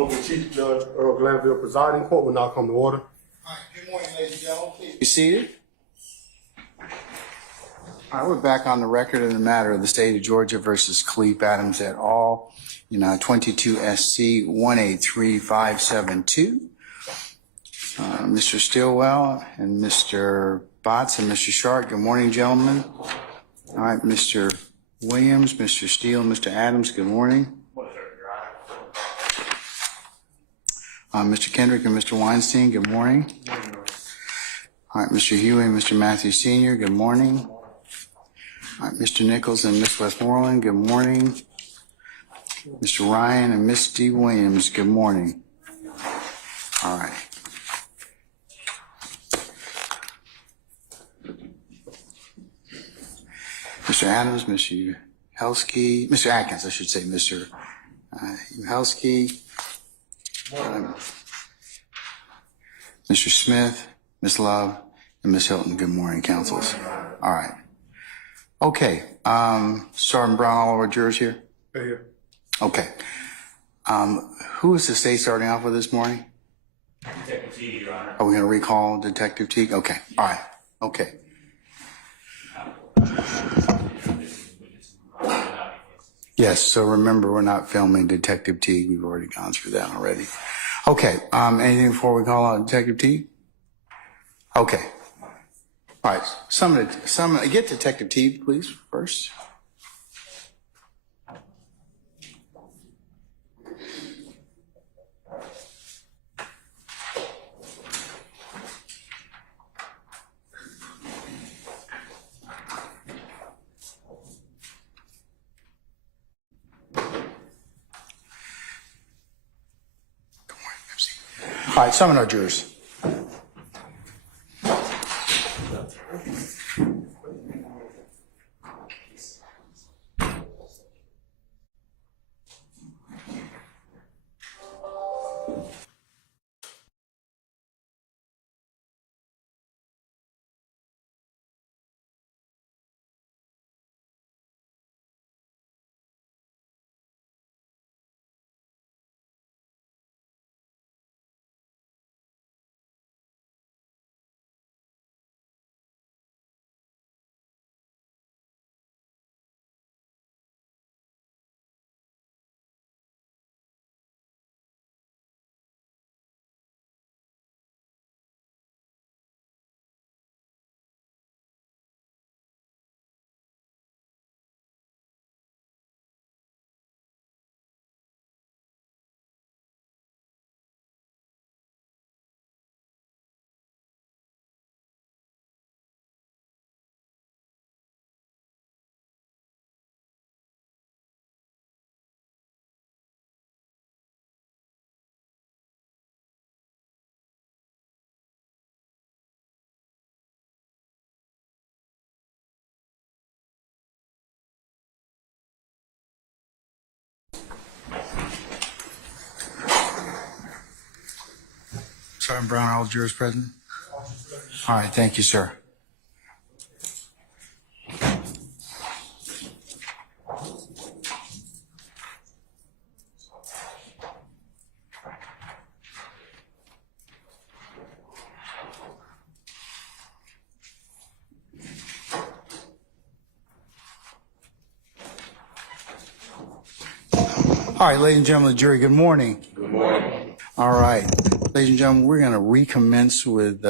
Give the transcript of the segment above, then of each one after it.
Honorable Chief Judge Earl Glanville presiding. Court will now come to order. All right, good morning, ladies and gentlemen. Please be seated. All right, we're back on the record in the matter of the state of Georgia versus Khalif Adams et al. 22 SC 183572. Mr. Stillwell and Mr. Botts and Mr. Sharp, good morning, gentlemen. All right, Mr. Williams, Mr. Steele, Mr. Adams, good morning. Mr. Kendrick and Mr. Weinstein, good morning. All right, Mr. Huey and Mr. Matthews Sr., good morning. All right, Mr. Nichols and Ms. Westmoreland, good morning. Mr. Ryan and Ms. D. Williams, good morning. All right. Mr. Adams, Mr. Uhelsky, Mr. Atkins, I should say, Mr. Uhelsky, Mr. Smith, Ms. Love, and Ms. Hilton, good morning, councils. All right. Okay, Sergeant Brown, all of our jurors here? Here. Okay. Who is the state starting off with this morning? Detective Teague, Your Honor. Are we going to recall Detective Teague? Okay, all right, okay. Yes, so remember, we're not filming Detective Teague. We've already gone through that already. Okay, anything before we call out Detective Teague? Okay. All right, get Detective Teague, please, first. All right, summon our jurors. Sergeant Brown, all jurors present? All right, thank you, sir. All right, ladies and gentlemen of the jury, good morning. Good morning. All right, ladies and gentlemen, we're going to recommence with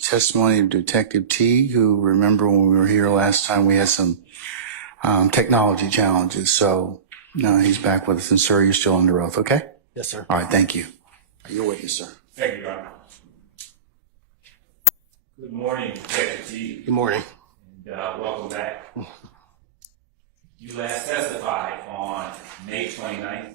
testimony of Detective Teague, who, remember when we were here last time, we had some technology challenges. So he's back with us. And sir, you're still under oath, okay? Yes, sir. All right, thank you. Your witness, sir. Thank you, Your Honor. Good morning, Detective Teague. Good morning. And welcome back. You last testified on May 29th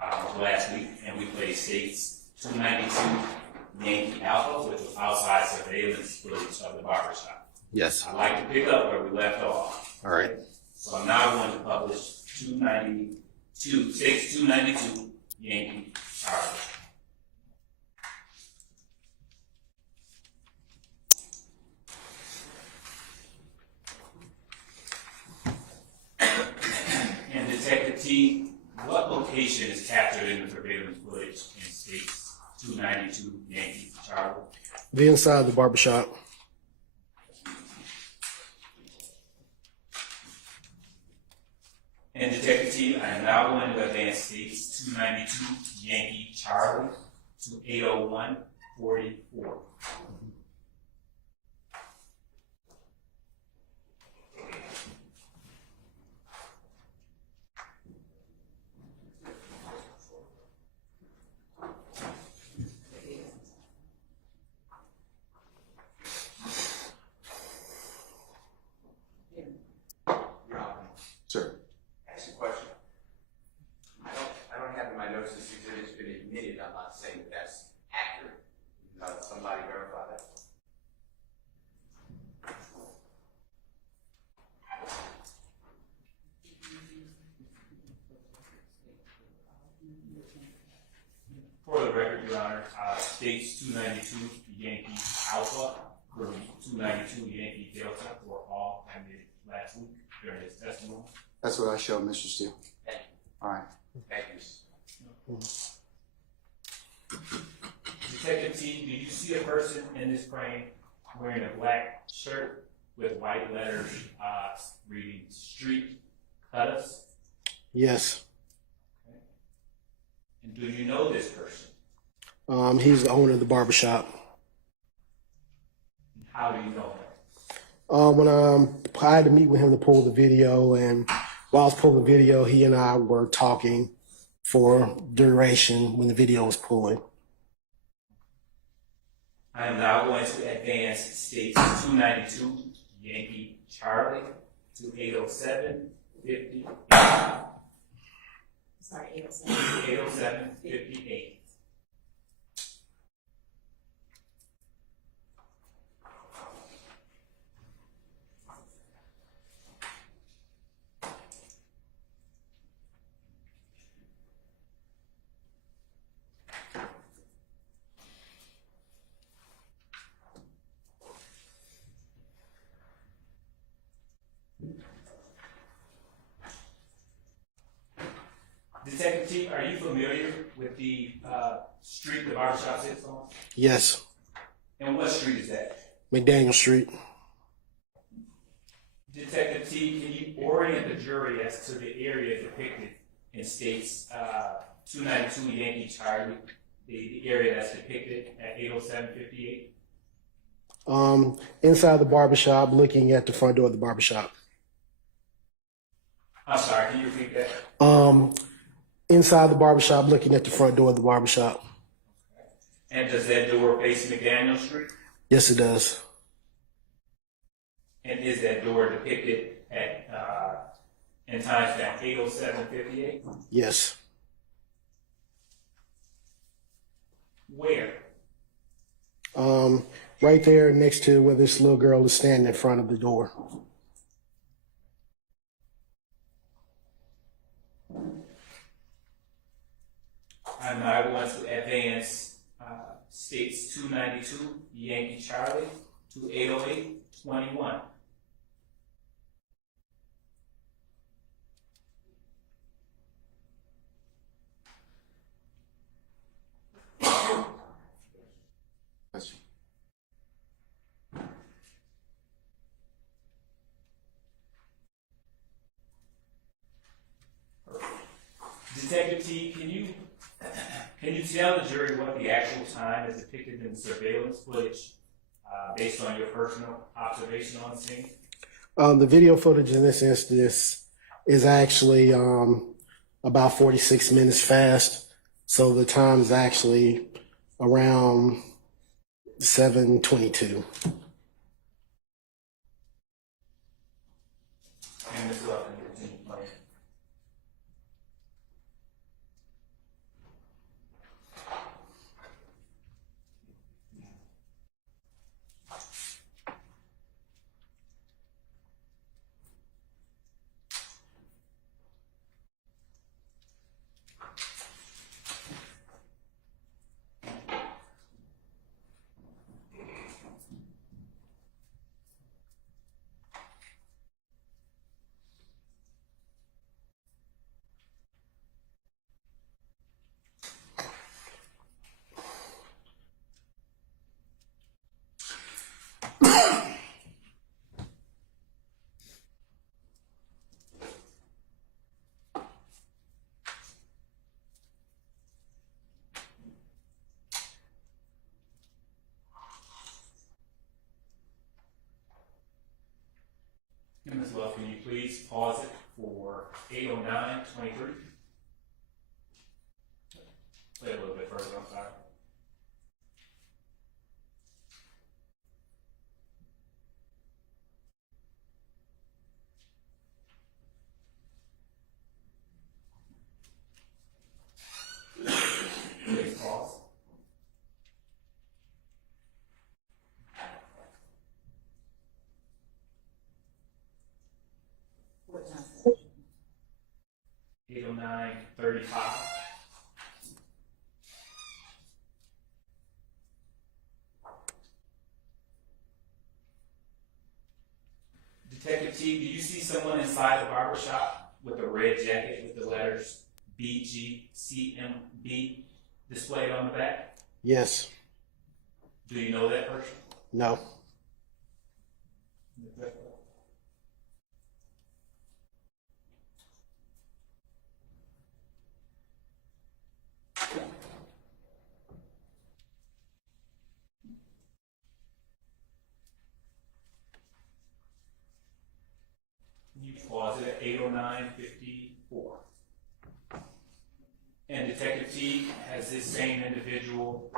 of last week, and we played States 292 Yankee Alpha, which was outside surveillance footage of the barbershop. Yes. I'd like to pick up where we left off. All right. So I'm now going to publish States 292 Yankee Alpha. And Detective T, what location location is captured in the surveillance footage in states 292 Yankee Charlie. The inside of the barbershop. And Detective T, I am now going to advance states 292 Yankee Charlie to 801-44. Sir. Ask a question. I don't have in my notes this exhibit's been admitted. I'm not saying that that's accurate. Somebody verify that. For the record, Your Honor, states 292 Yankee Alpha, 292 Yankee Delta were all admitted last week during his testimony. That's what I showed, Mr. Steele. Thank All right. you. Thank you. Detective T, do you see a person in this frame wearing a black shirt with white letters reading Street Cutters? Yes. And do you know this person? He's the owner of the barbershop. How do you know him? When I had to meet with him to pull the video, and while I was pulling the video, he and I were talking for duration when the video was pulling. I am now going to advance states 292 Yankee Charlie to 807-58. Sorry, 807. 807-58. Detective T, are you familiar with the street the barbershop sits on? Yes. And what street is that? McDaniel Street. Detective T, can you orient the jury as to the area depicted in states 292 Yankee Charlie, the area that's depicted at 807-58? Inside the barbershop, looking at the front door of the barbershop. I'm sorry, can you repeat that? Inside the barbershop, looking at the front door of the barbershop. And does that door face McDaniel Street? Yes, it does. And is that door depicted at in timestamp 807-58? Yes. Where? Right there next to where this little girl is standing in front of the door. And I want to advance states 292 Yankee Charlie to 808-21. That's Detective T, can you tell the jury what the actual time is depicted in the surveillance footage based on your personal observation on the scene? The video footage in this instance is actually about 46 minutes fast. So the time is actually around 7:22. And Ms. Lupton, continue playing. please pause it for 8:09:23? Play a little bit further, I'm sorry. Please pause. What time is it? 8:09:35. Detective T, do you see someone inside the barber shop with a red jacket with the letters BGCMB displayed on the back? Yes. Do you know that person? No. You pause it at 8:09:54. And Detective T, has this same individual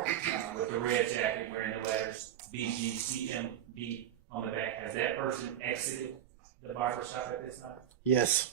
with the red jacket wearing the letters BGCMB on the back, has that person exited the barber shop at this time? Yes.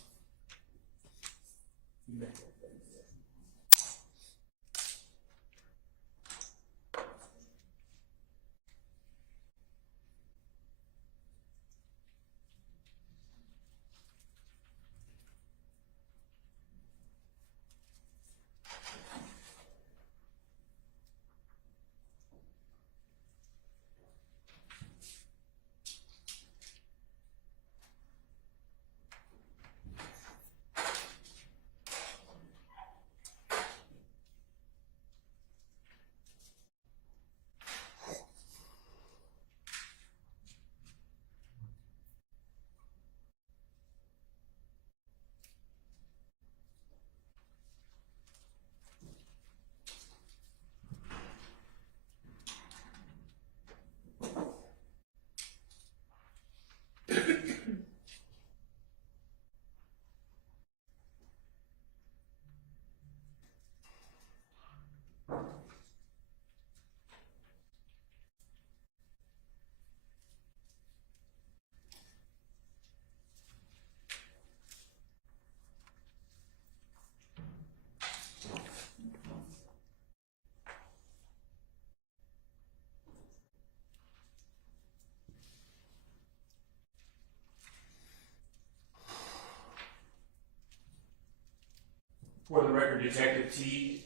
For the record, Detective T,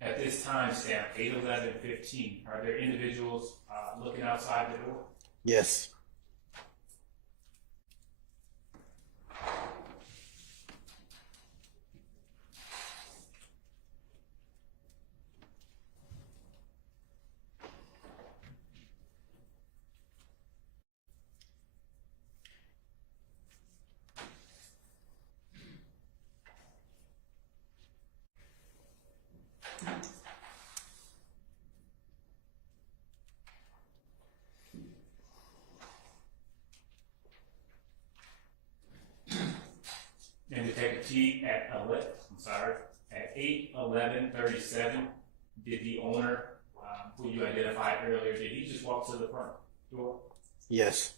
at this time stamp, 8:11:15, are there individuals looking outside the door? Yes. And Detective T, at 8:11:37, did the owner, who you identified earlier, did he just walk to the front door? Yes.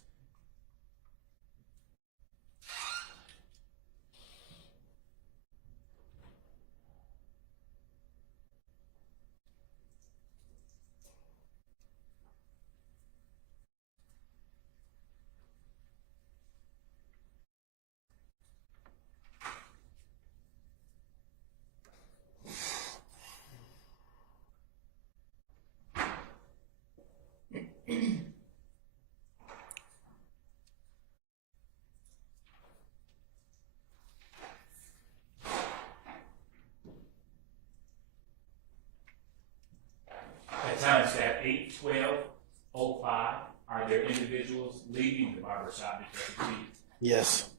At timestamp 8:12:05, are there individuals leaving the barber shop, Detective T? Yes.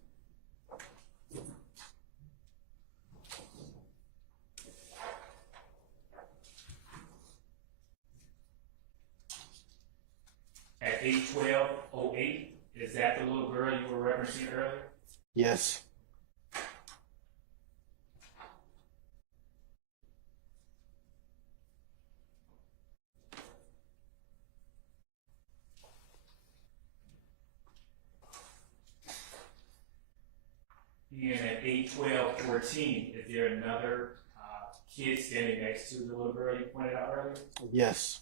At 8:12:08, Is that the little girl you were referencing earlier? Yes. And at 8:12:14, is there another kid standing next to the little girl you pointed out earlier? Yes.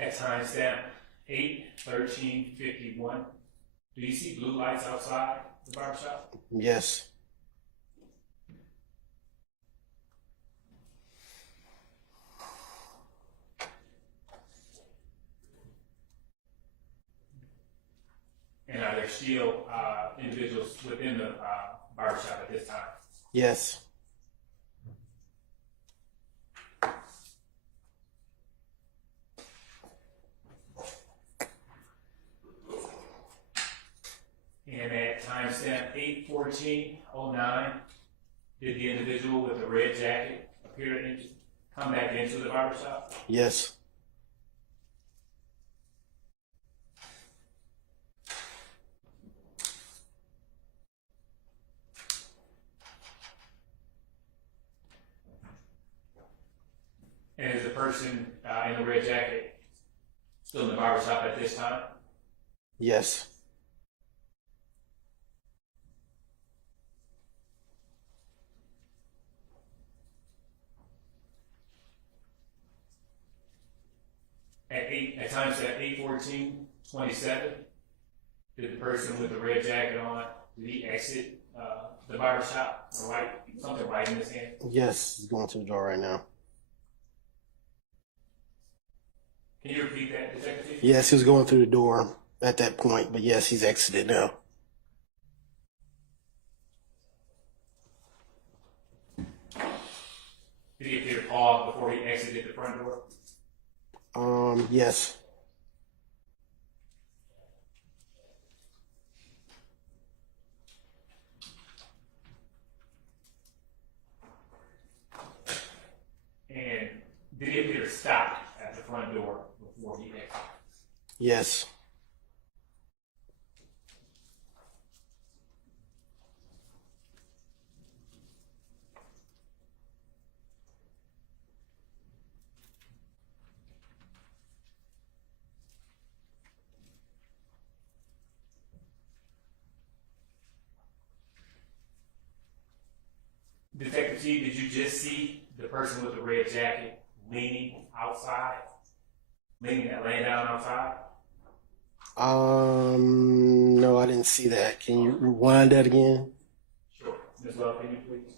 At timestamp 8:13:51, do you see blue lights outside the barbershop? Yes. And are there still individuals within the barbershop at this time? Yes. And at timestamp 8:14:09, did the individual with the red jacket appear to come back into the barbershop? Yes. And is the person in the red jacket still in the barbershop at this time? Yes. At timestamp 8:14:27, did the person with the red jacket on, did he exit the barbershop or something white in his hand? Yes. He's going to the door right now. Can you repeat that, Detective? Yes, he was going through the door at that point, but yes, he's exited now. Did he appear to pause before he exited the front door? Yes. And did he appear to stop at the front door before he exited? Yes. Detective T, did you just see the person with the red jacket leaning outside? Laying down outside? No, I didn't see that. Can you rewind that again? Sure. Ms. Love, can you please?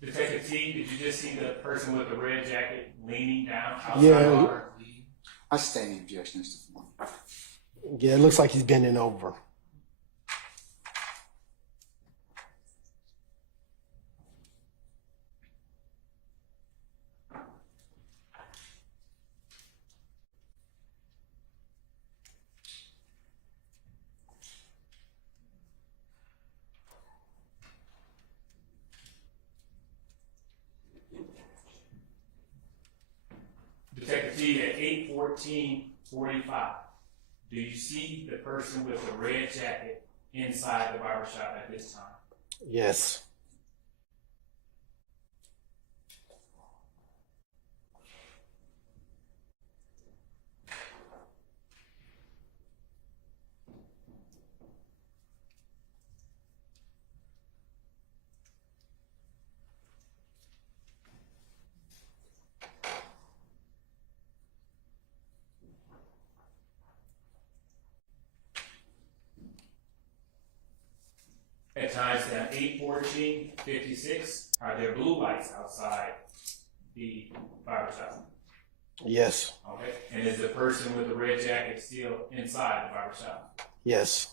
Detective T, did you just see the person with the red jacket leaning down outside Yeah. the bar? I sustain the objection, Mr. Foreman. Yeah, it looks like he's bending over. Detective T, at 8:14:45, do you see the person with the red jacket inside the barbershop at this time? Yes. At times at 8:14:56, are there blue lights outside the barbershop? Yes. Okay. And is the person with the red jacket still inside the barbershop? Yes.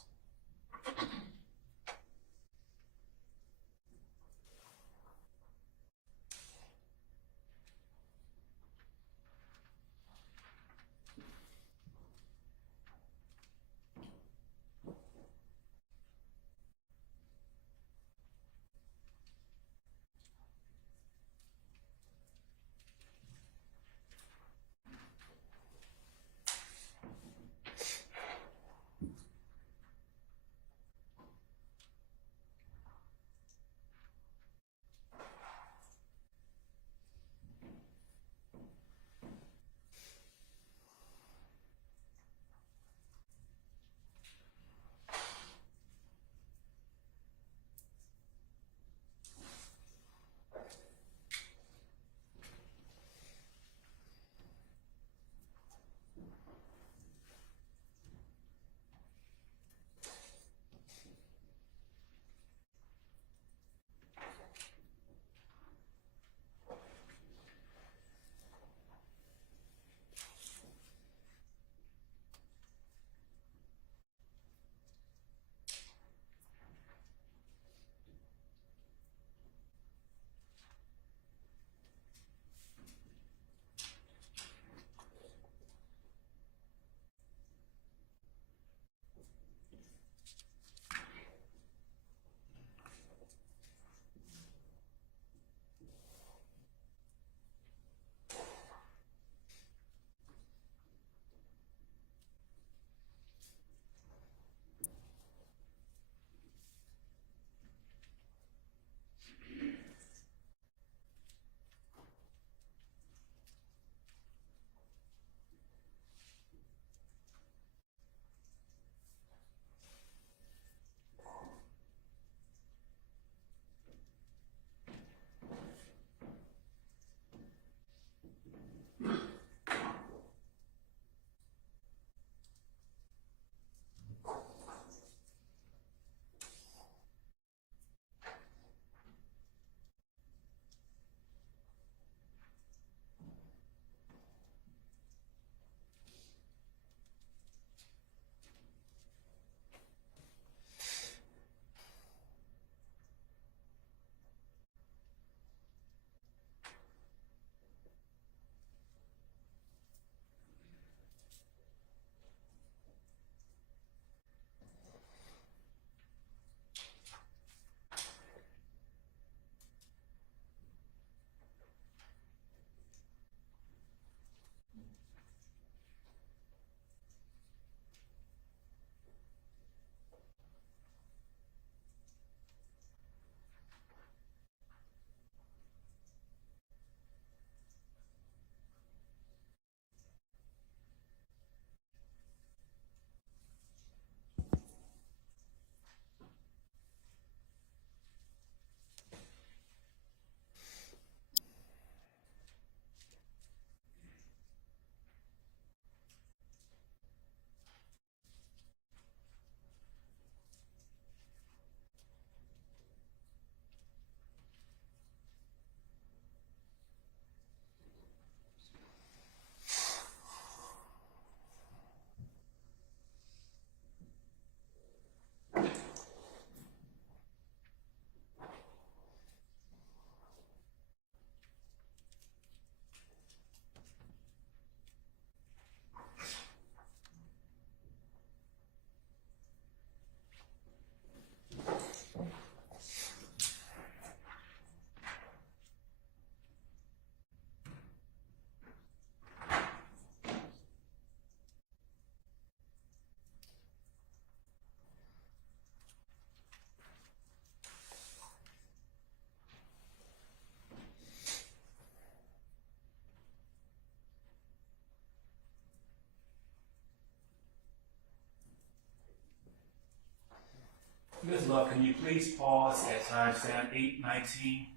Ms. Love, can you please pause at timestamp 8:19:29?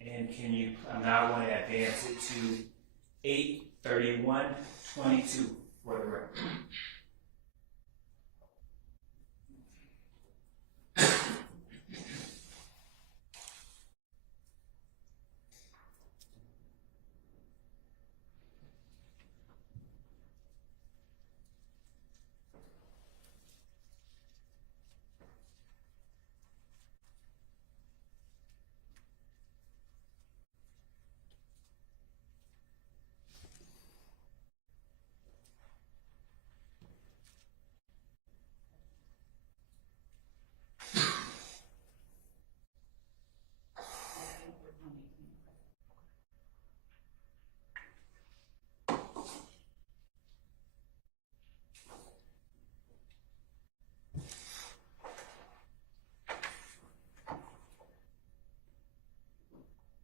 And can you, I'm now going to advance it to 8:31:22 for the record.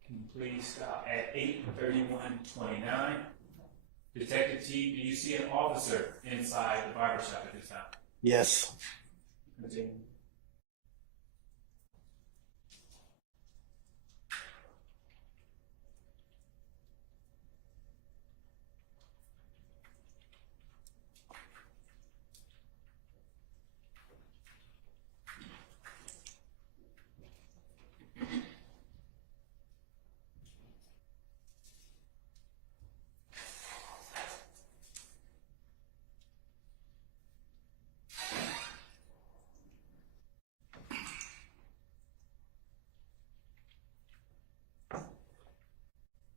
Can you please stop at 8:31:29? Detective T, do you see an officer inside the barbershop at this time? Yes. Continue.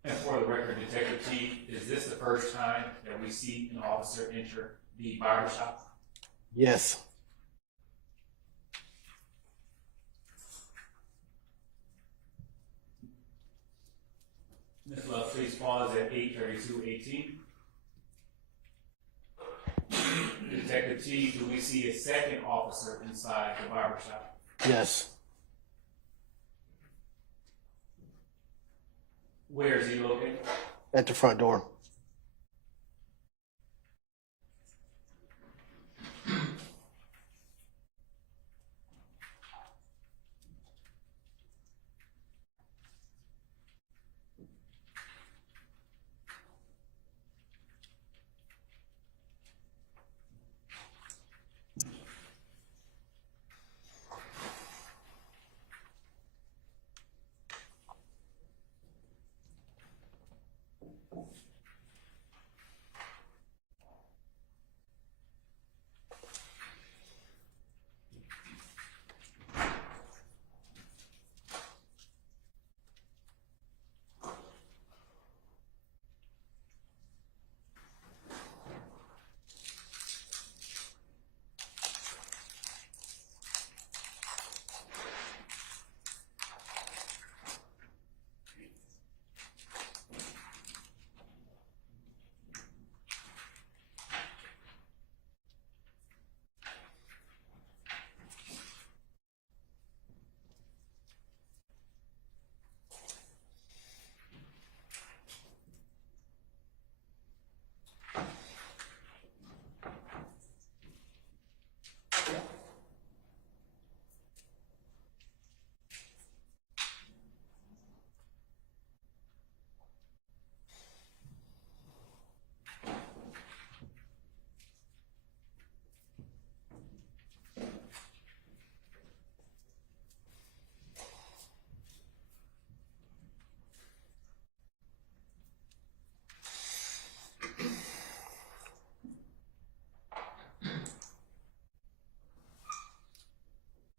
And for the record, Detective T, is this the first time that we see an officer enter the barbershop? Yes. Ms. Love, please pause at 8:32:18. Detective T, do we see a second officer inside the barbershop? Yes. Where is he located? At the front door.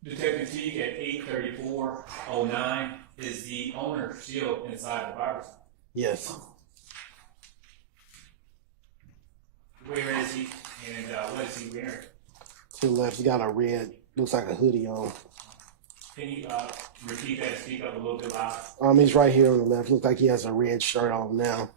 Detective T, at 8:34:09, is the owner still inside the barbershop? Yes. Where is he, and what is he wearing? To the left, he got a red, looks like a hoodie on. Can you repeat that and speak up a little bit louder? He's right here on the left. Looks like he has a red shirt on now.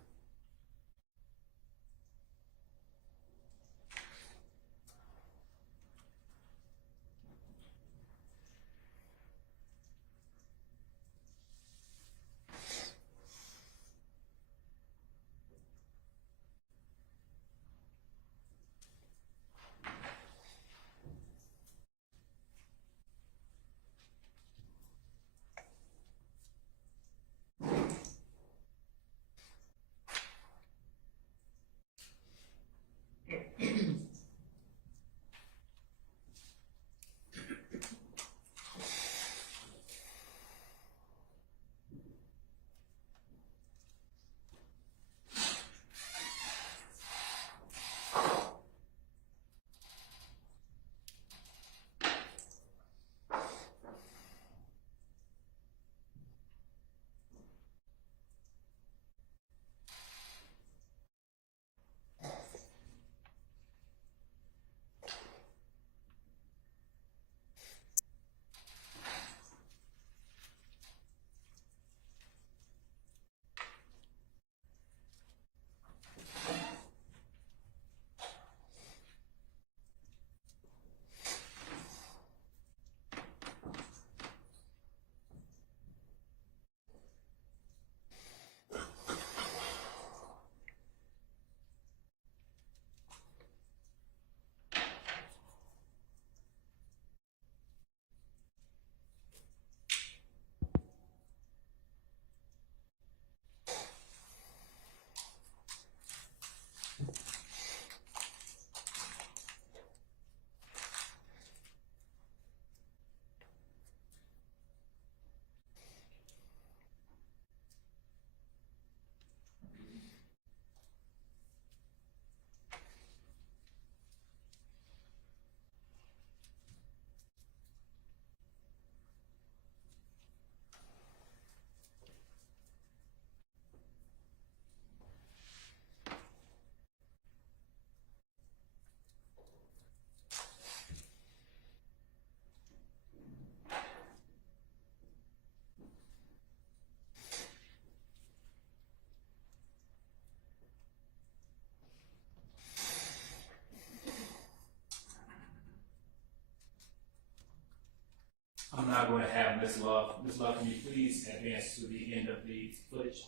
I'm going to have Ms. Love. Ms. Love, can you please advance to the end of the footage?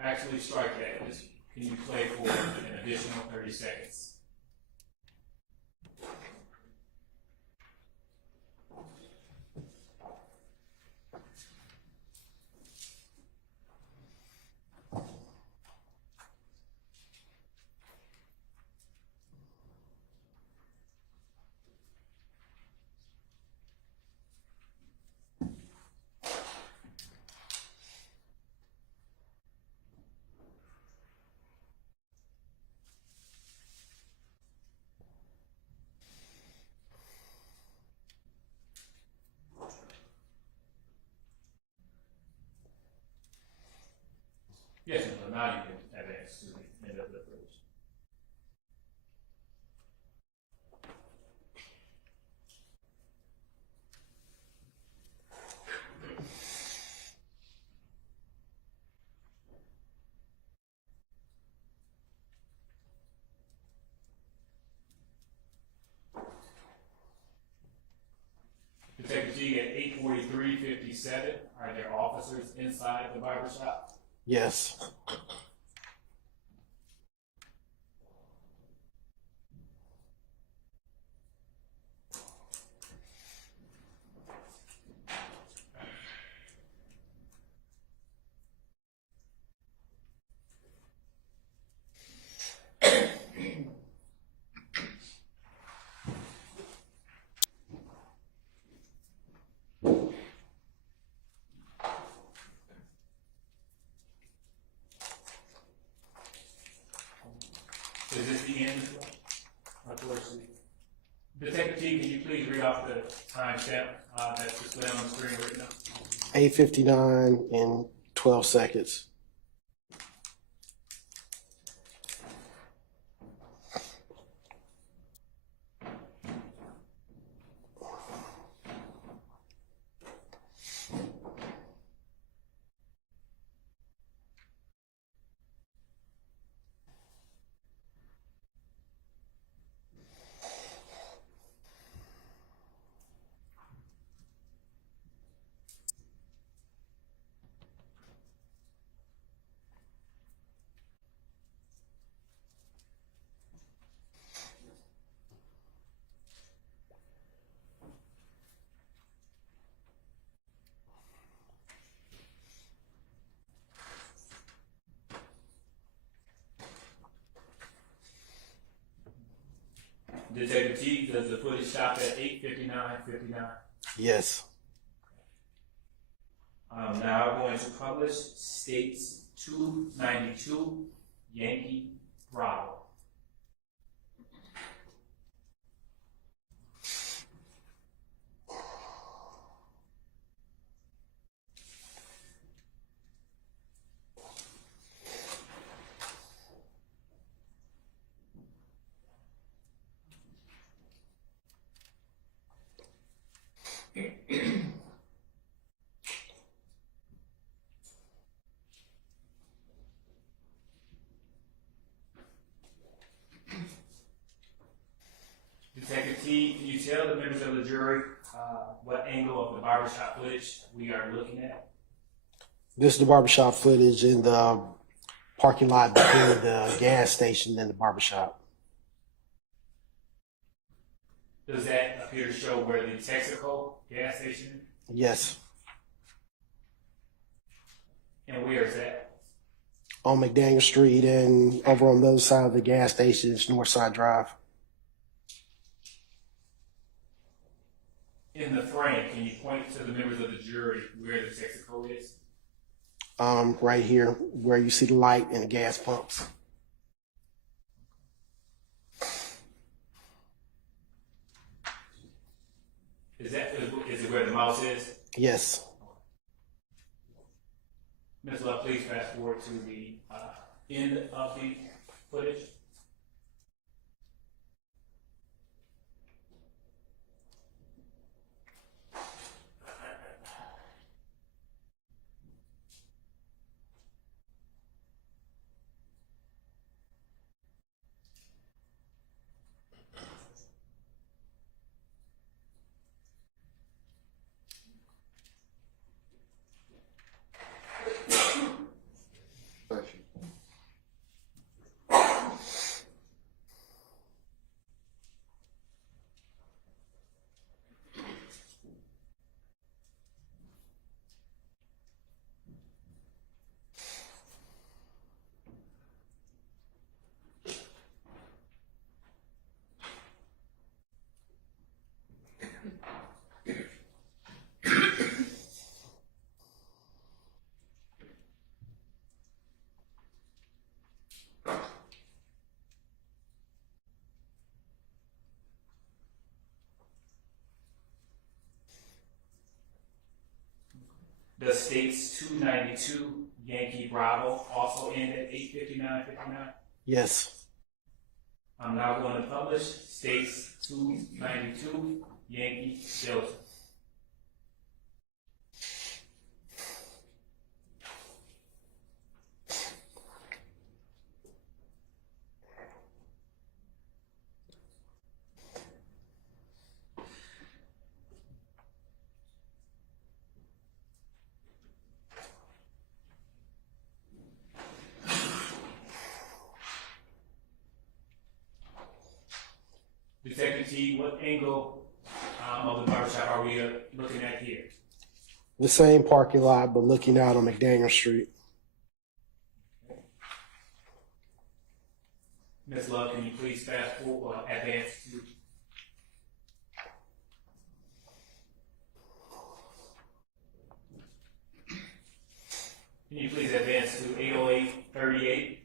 Actually, strike that. Just, can you play for an additional 30 seconds? Yes, and now you can advance to the end of the footage. Detective G, at 8:43:57, are there officers inside the barbershop? Yes. Is this the end? Unfortunately. Detective T, can you please read off the timestamp that's displayed on the screen right now? 8:59 and 12 seconds. Detective T, does the footage stop at 8:59:59? Yes. I'm now going to publish States 292 Yankee Bravo. Detective T, can you tell the members of the jury what angle of the barbershop footage we are looking at? This is the barbershop footage in the parking lot between the gas station and the barbershop. Does that appear to show where the Texaco gas station is? Yes. And where is that? On McDaniel Street and over on the other side of the gas station is Northside Drive. In the frame, can you point to the members of the jury where the Texaco is? Right here where you see the light and the gas pumps. Is it where the mouse is? Yes. Ms. Love, please fast forward to the end of the footage. the state's 292 Yankee Bravo also end at 8:59:59? Yes. I'm now going to publish state's 292 Yankee Delta. Detective T, what angle of the barbershop are we looking at here? The same parking lot, but looking out on McDaniel Street. Ms. Love, can you please fast forward, advance to? Can you please advance to 808:38?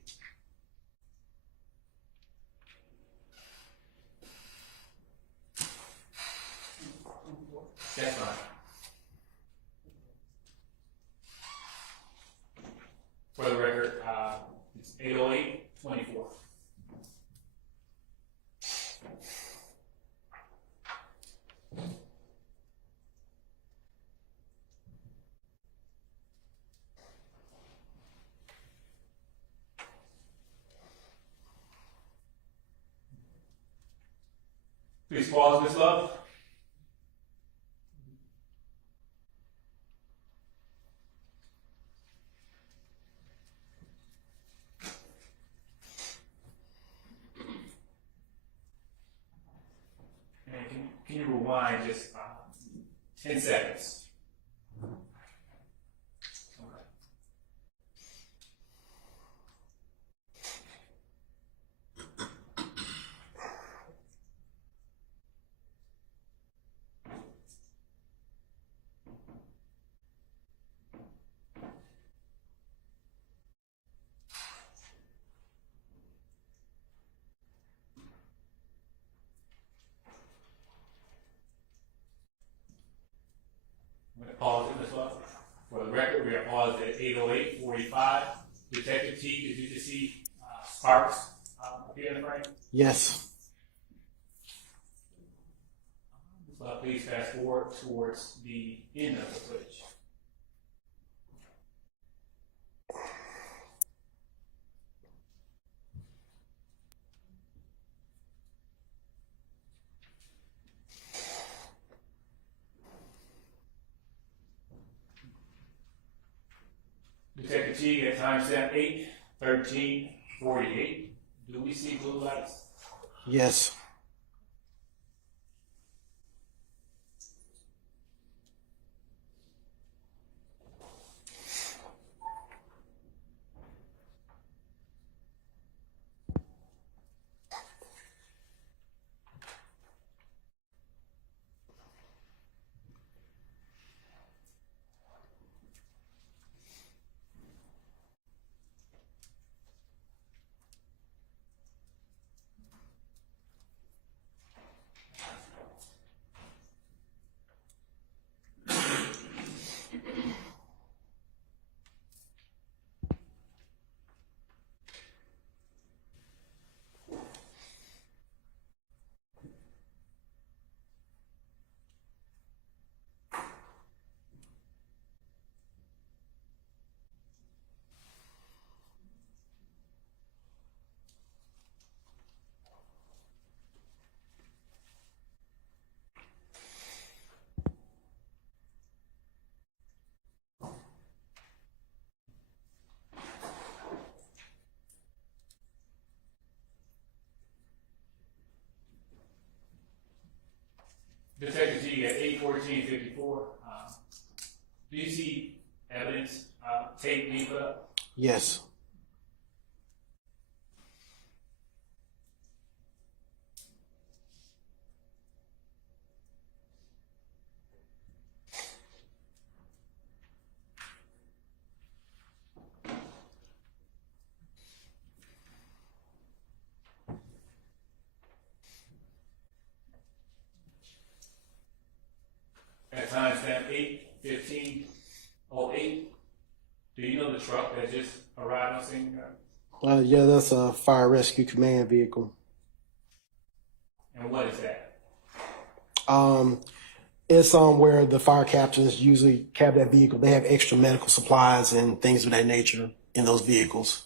That's fine. For the record, it's 808:24. Please pause, Ms. Love. And can you rewind just 10 seconds? Okay. I'm going to pause it, Ms. Love. For the record, we are paused at 808:45. Detective T, did you just see sparks appear in the frame? Yes. Ms. Love, please fast forward towards the end of the footage. Detective T at timestamp 8:13:48. Do we see blue lights? Yes. Detective G at 8:14:54. Do you see evidence, tape being put up? Yes. At timestamp 8:15:08. truck that just arrived on scene? Yeah, that's a fire rescue command vehicle. And what is that? It's where the fire captains usually have that vehicle. They have extra medical supplies and things of that nature in those vehicles.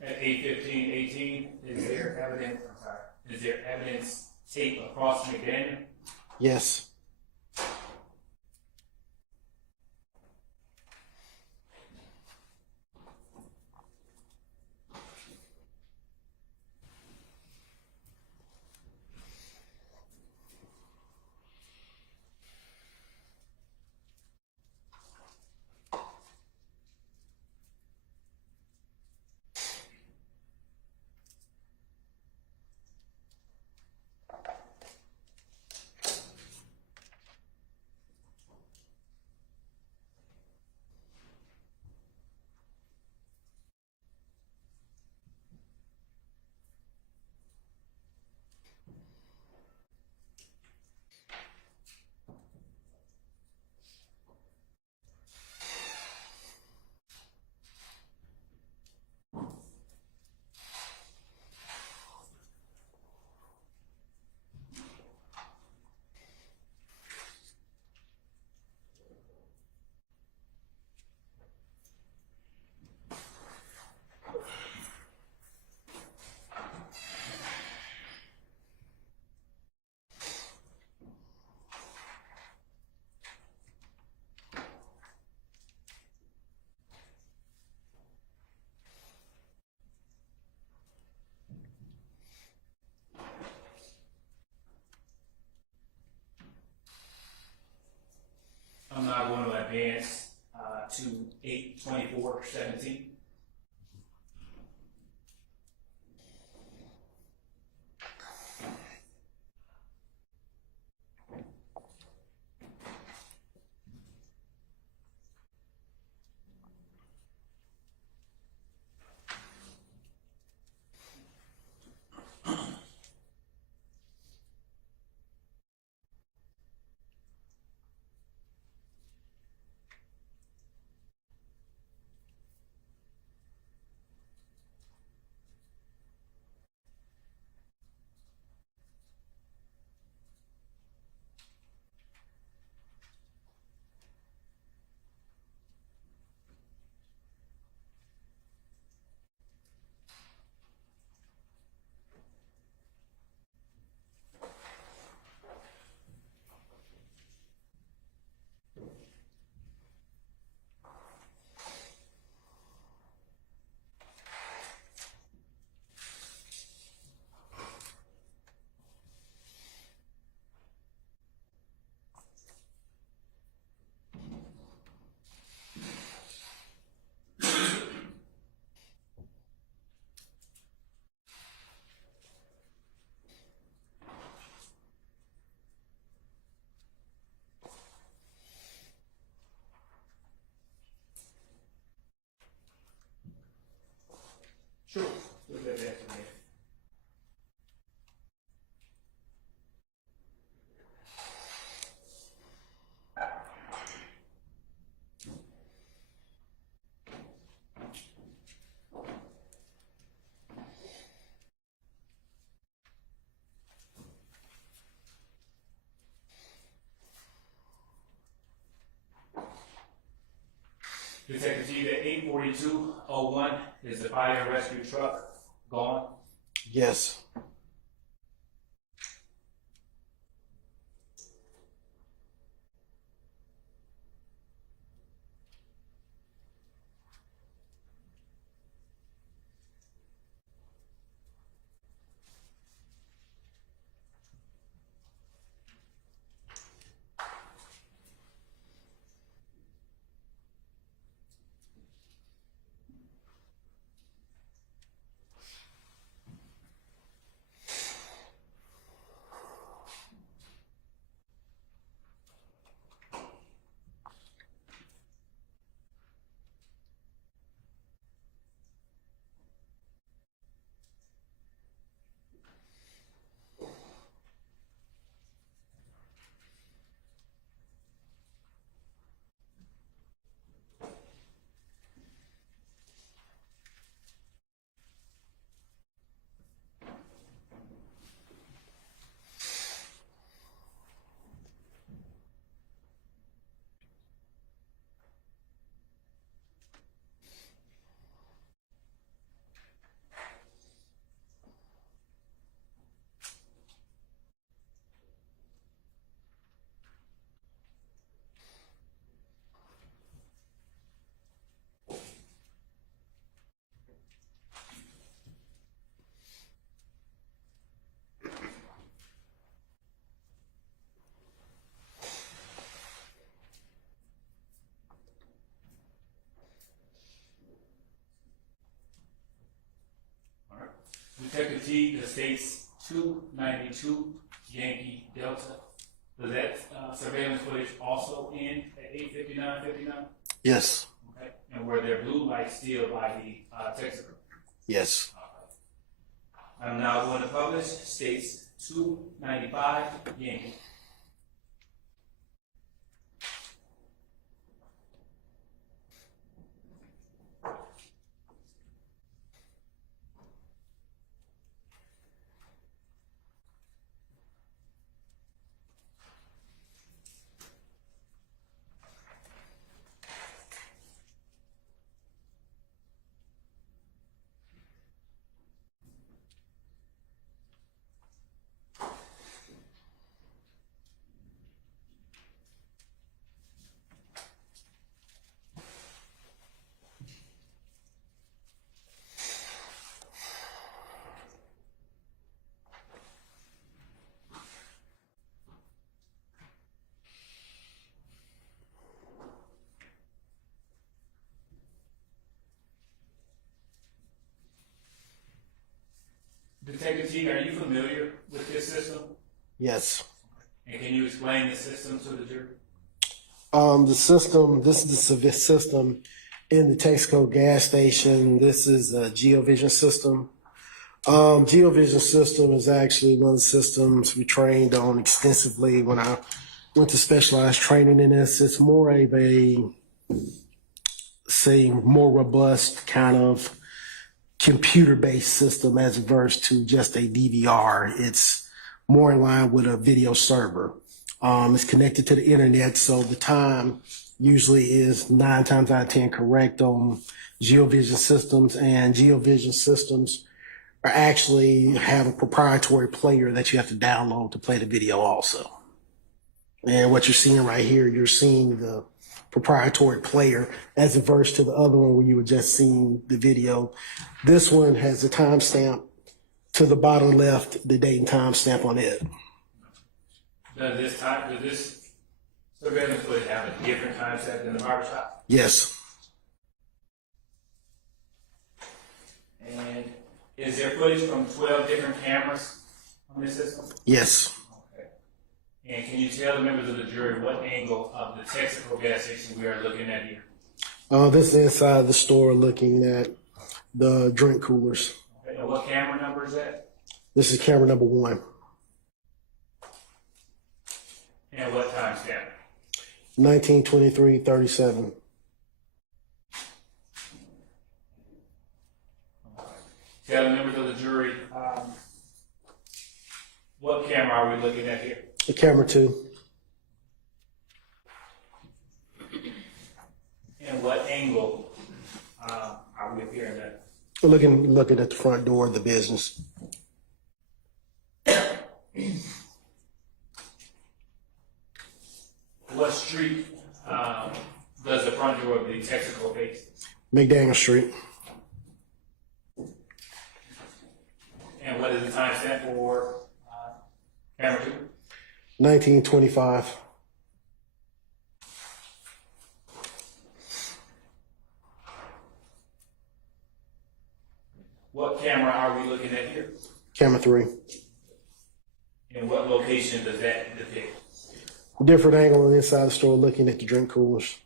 At 8:15:18, is there evidence? I'm sorry. Is there evidence tape across McDaniel? Yes. I'm now going to advance to 8:24:17. Sure. Look at that for me. Detective G, the 84201 is the fire and rescue truck gone? Yes. Detective T, the state's 292 Yankee Delta. Was that surveillance footage also in at 8:59:59? Yes. Okay. And were there blue lights still by the Texaco? Yes. I'm now going to publish states 295 Yankee. Detective T, are you familiar with this system? Yes. And can you explain the system to the jury? The system, this is the system in the Texaco gas station. This is a GeoVision system. GeoVision system is actually one of the systems we trained on extensively when I went to specialized training in this. It's more of a, say, more robust kind of computer-based system as opposed to just a DVR. It's more in line with a video server. It's connected to the internet, so the time usually is 9 times out of 10 correct on GeoVision systems, and GeoVision systems are actually have a proprietary player that you have to download to play the video also. And what you're seeing right here, you're seeing the proprietary player as opposed to the other one where you were just seeing the video. This one has a timestamp to the bottom left, the date and timestamp on it. Does this surveillance footage have a different timestamp than the barbershop? Yes. And is there footage from 12 different cameras on this system? Yes. Okay. And can you tell the members of the jury what angle of the Texaco gas station we are looking at here? This is inside the store looking at the drink coolers. Okay. And what camera number is that? This is camera number 1. And what timestamp? 1923:37. Tell the members of the jury what camera are we looking at here? The camera 2. And what angle are we appearing at? We're looking at the front door of the business. What street does the front door of the Texaco face? McDaniel Street. And what is the timestamp for camera 2? 1925. What camera are we looking at here? Camera 3. And what location does that depict? Different angle on the inside the store looking at the drink coolers.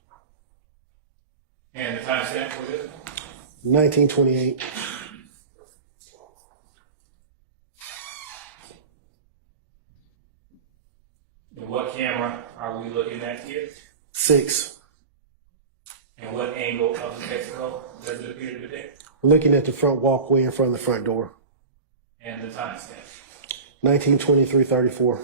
And the timestamp for this? 1928. And what camera are we looking at here? 6. And what angle of the Texaco does it appear to depict? Looking at the front walkway in front of the front door. And the timestamp? 1923:34.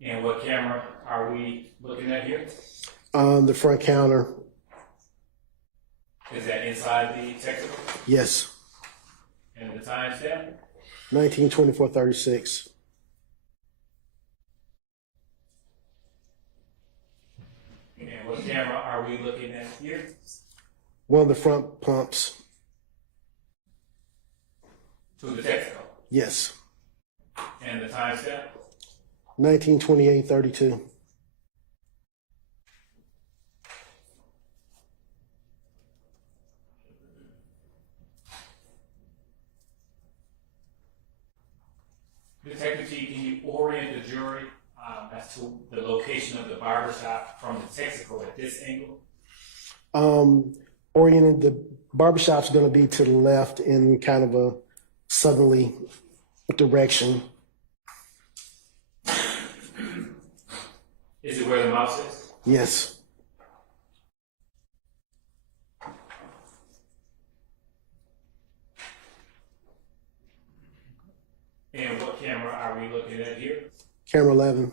And what camera are we looking at here? The front counter. Is that inside the Texaco? Yes. And the timestamp? 1924:36. And what camera are we looking at here? One of the front pumps. To the Texaco? Yes. And the timestamp? 1928:32. Detective T, can you orient the jury as to the location of the barber shop from the Texaco at this angle? Oriented, the barbershop's going to be to the left in kind of a southerly direction. Is it where the mouse is? Yes. And what camera are we looking at here? Camera 11.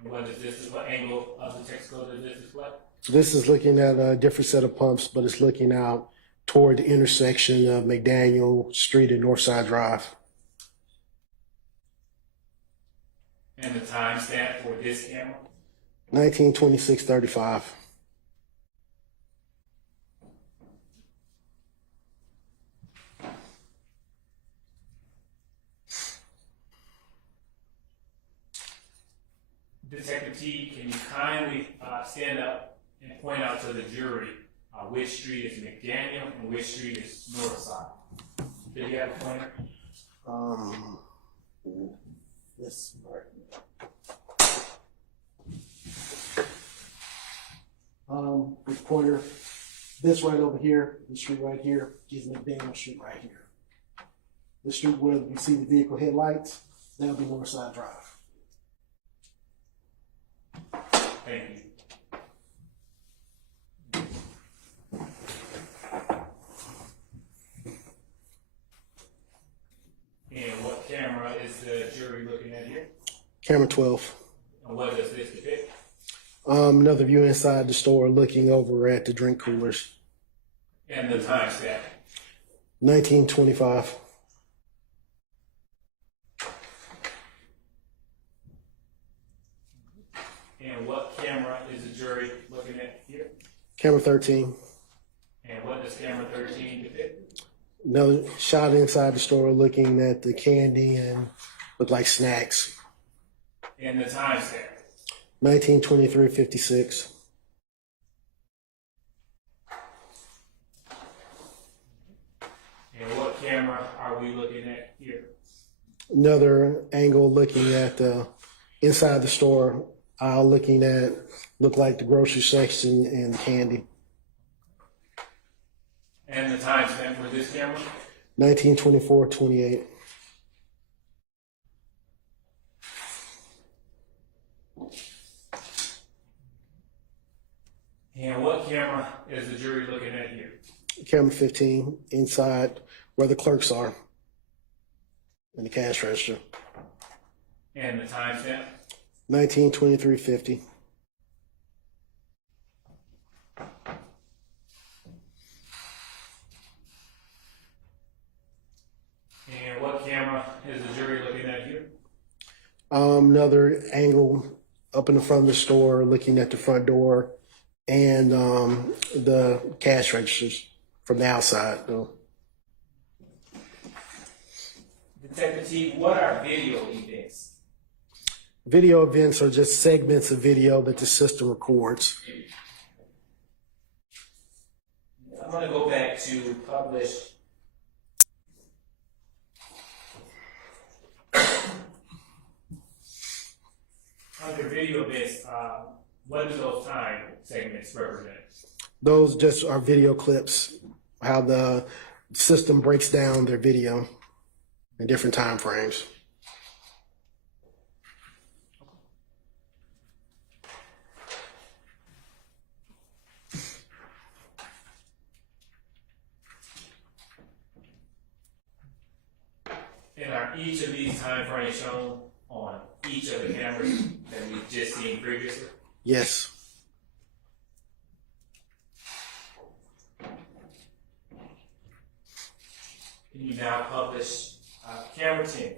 And what is this? What angle of the Texaco does this display? This is looking at a different set of pumps, but it's looking out toward the intersection of McDaniel Street and Northside Drive. And the timestamp for this camera? 1926-35. Detective T, can you kindly stand up and point out to the jury which street is McDaniel and which street is Northside? Do you have a pointer? This part. With pointer, this right over here, the street right here, is McDaniel Street right here. The street where you see the vehicle headlights, that'll be Northside Drive. Thank you. And what camera is the jury looking at here? Camera 12. And what does this depict? Another view inside the store looking over at the drink coolers. And the timestamp? 1925. And what camera is the jury looking at here? Camera 13. And what does camera 13 depict? Another shot inside the store looking at the candy and look like snacks. And the timestamp? 1923-56. And what camera are we looking at here? Another angle looking at the inside the store aisle looking at look like the grocery section and the candy. And the timestamp for this camera? 1924-28. And what camera is the jury looking at here? Camera 15 inside where the clerks are in the cash register. And the timestamp? 1923-50. And what camera is the jury looking at here? Another angle up in the front of the store looking at the front door and the cash registers from the outside though. Detective T, what are video events? Video events are just segments of video that the system records. I'm going to go back to publish. Under video events, what do those time segments represent? Those just are video clips, how the system breaks down their video in different time frames. And are each of these time frames shown on each of the cameras that we've just seen previously? Yes. Can you now publish camera 10?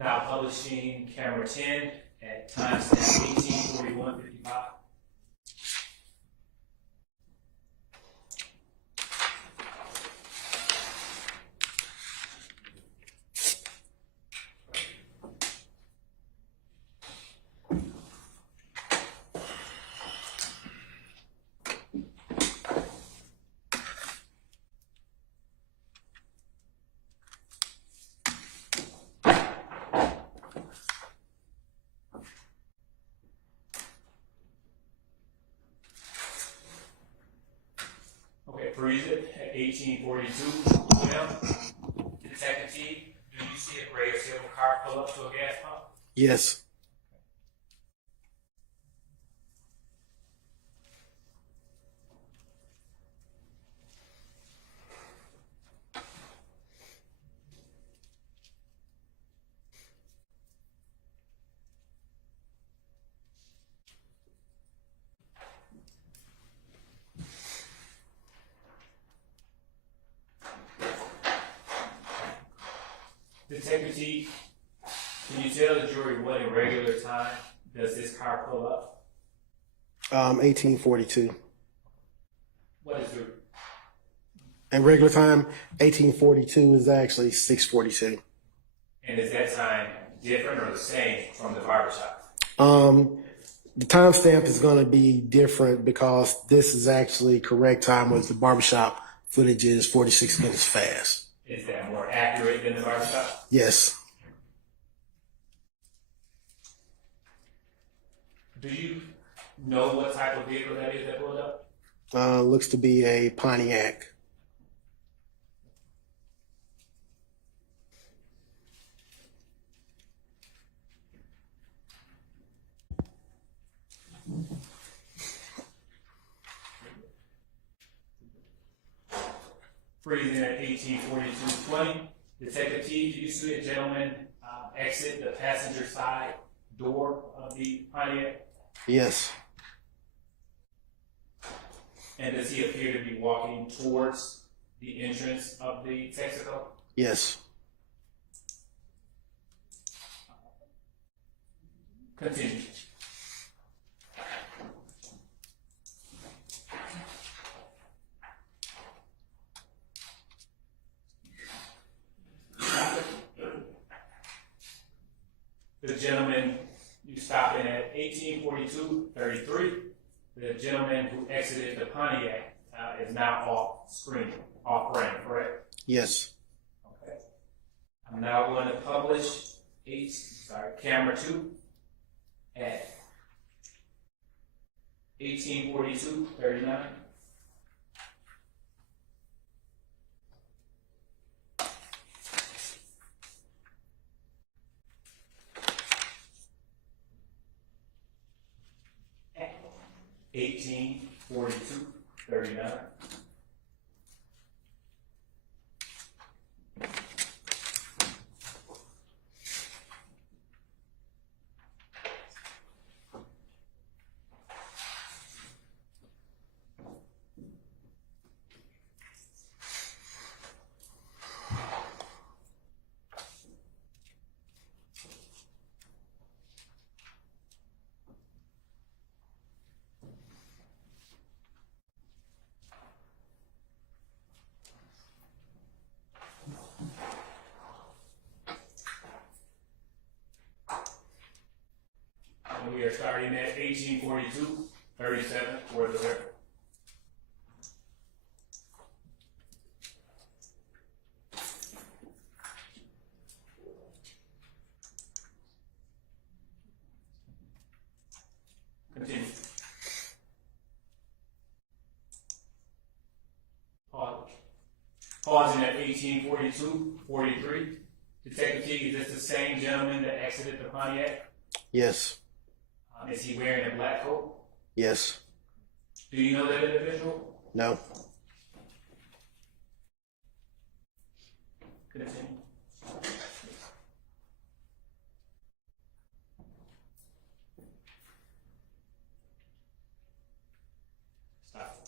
Now publishing camera 10 at timestamp 18:41:55. Okay, freeze it at 18:42 p.m. Detective T, do you see a gray or silver car pull up to a gas pump? Yes. Detective T, can you tell the jury what in regular time does this car pull up? 1842. What is the And regular time, 1842 is actually 6:42. and is that time different or the same from the barbershop? The timestamp is going to be different because this is actually correct time, whereas the barbershop footage is 46 minutes fast. Is that more accurate than the barbershop? Yes. Do you know what type of vehicle that is that pulled up? Looks to be a Pontiac. Freezing at 18:42:20. Detective T, do you see a gentleman exit the passenger side door of the Pontiac? Yes. And does he appear to be walking towards the entrance of the Texaco? Yes. Continue. The gentleman, you stop in at 18:42:33. The gentleman who exited the Pontiac is now off screen, off frame, correct? Yes. Okay. I'm now going to publish camera 2 at 18:42:39. At 18:42:39. And we are starting at 18:42:37 for the record. Continue. Pause. Pausing at 18:42:43. Detective T, is this the same gentleman that exited the Pontiac? Yes. Is he wearing a black coat? Yes. Do you know that individual? No. Continue. Stop.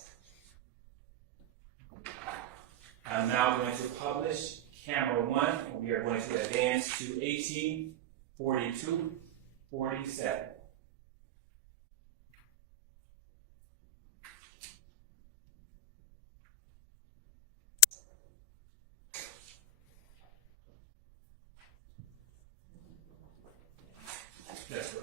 I'm now going to publish camera 1, and we are going to advance to 18:42:44. 42, 47. That's right.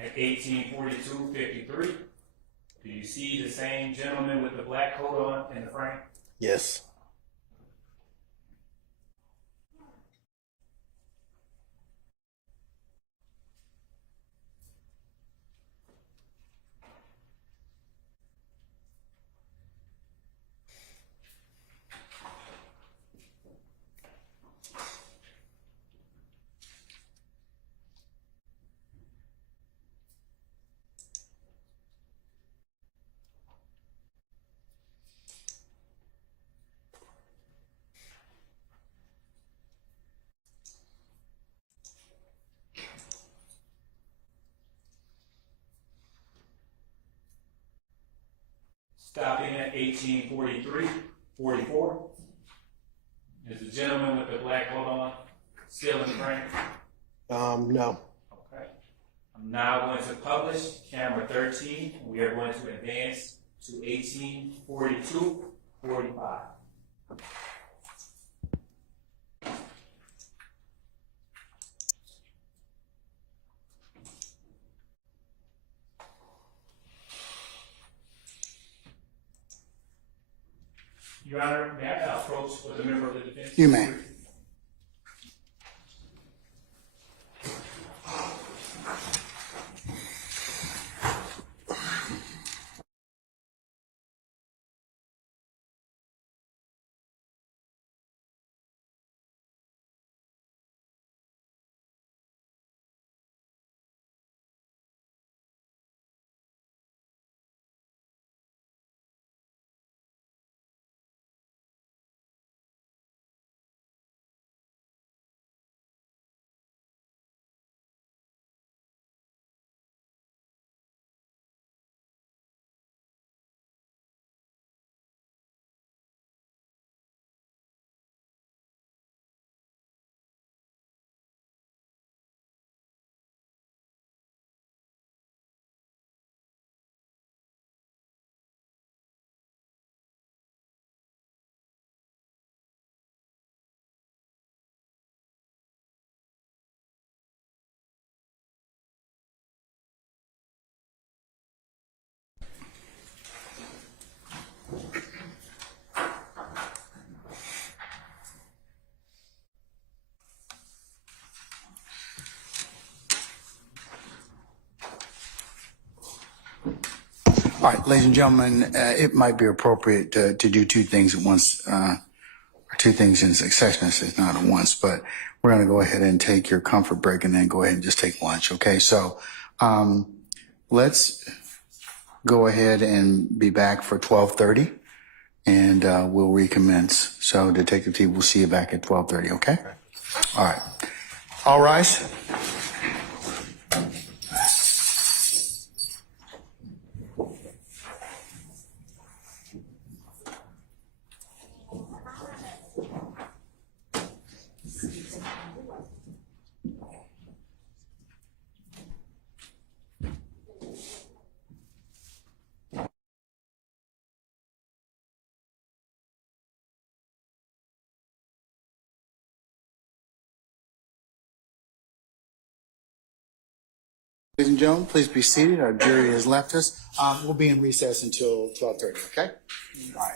At 1842:53, do you see the same gentleman with the black coat on in the frame? Yes. Stopping at 1843:44. Is the gentleman with the black coat on still in the frame? No. Okay. I'm now going to publish camera 13. We are going to advance to 1842:45. Your Honor, may I approach with a member of the defense? You may. All right, ladies and gentlemen, it might be appropriate to do two things at once, or two things in succession. It's not at once, but we're going to go ahead and take your comfort break and then go ahead and just take lunch. Okay, so let's go ahead and be back for 12:30, and we'll recommence. So, Detective T, we'll see you back at 12:30. Okay. All right. All rise. Ladies and gentlemen, please be seated. Our jury has left us. We'll be in recess until 12:30, okay? All right.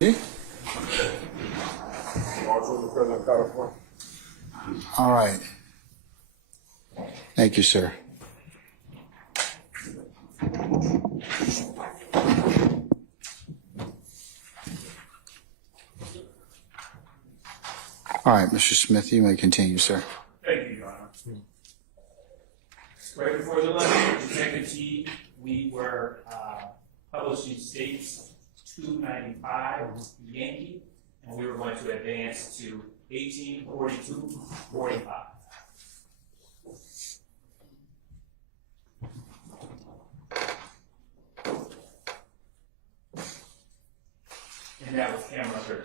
All right. Thank you, sir. All right, Mr. Smith, you may continue, sir. Thank you, Your Honor. Right before the lunch, Detective T, we were publishing states 295 Yankee, and we were going to advance to 1842-45. And that was camera 13.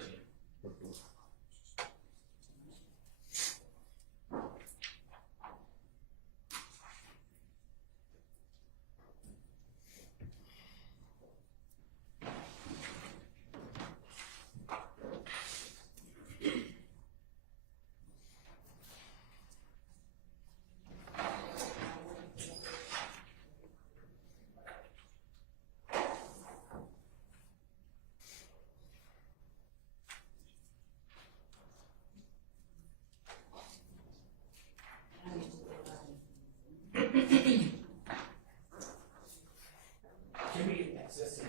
Can we get access to the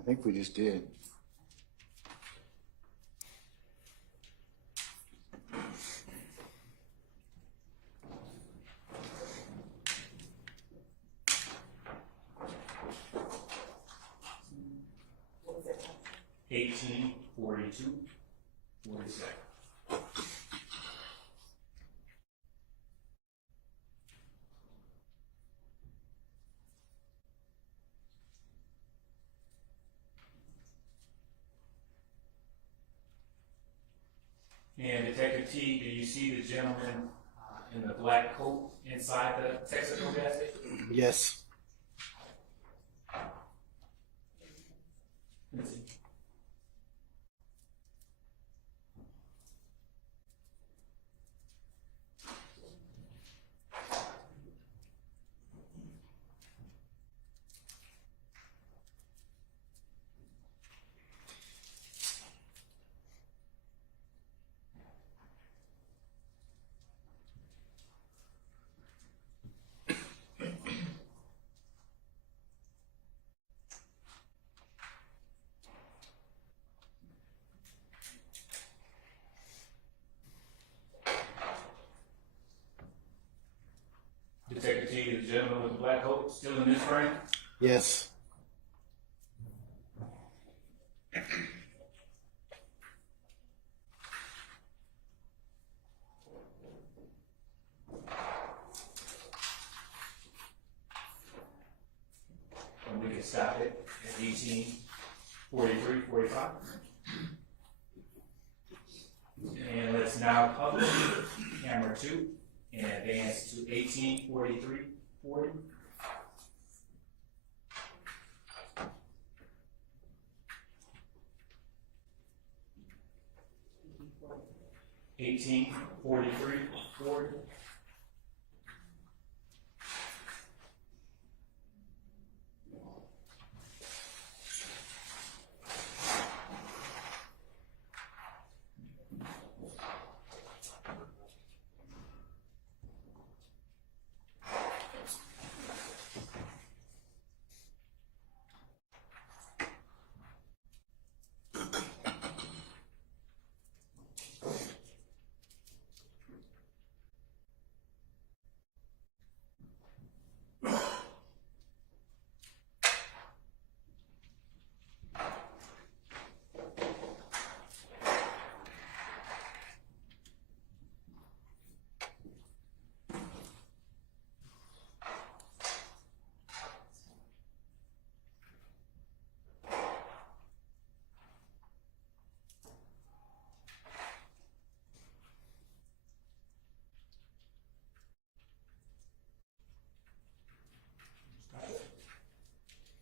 I think we just did. What was it? 1842-47. And Detective T, do you see the gentleman in the black coat inside the Texaco gas station? Yes. Let's see. Detective T, the gentleman with the black coat, still in this frame? Yes. And we can stop it at 1843-45. And let's now publish camera 2 and advance to 1843-40. $18.43.40.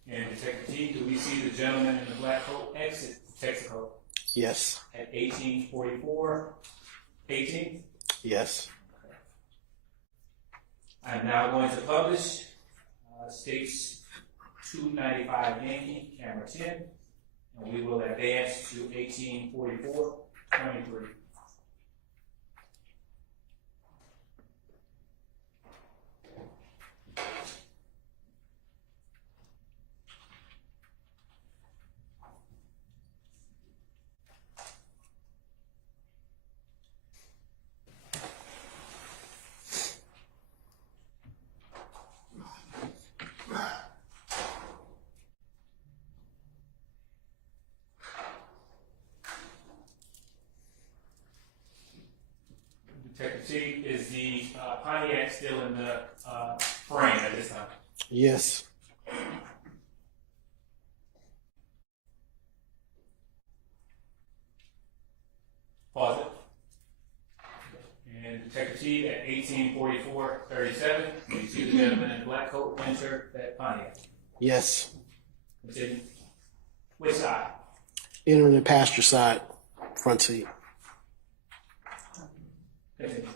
And Detective T, do we see the gentleman in the black coat exit Texaco Yes. at 18:44:18? Yes. I'm now going to publish states 295 Yankee, camera 10, and we will advance to 1844, 23. Detective T, is the Pontiac still in the frame at this time? Yes. Pause it. And Detective T, at 1844-37, you see the gentleman in the black coat enter that Pontiac. Yes. Continue. Which side? Entering the passenger side, front seat. Continue.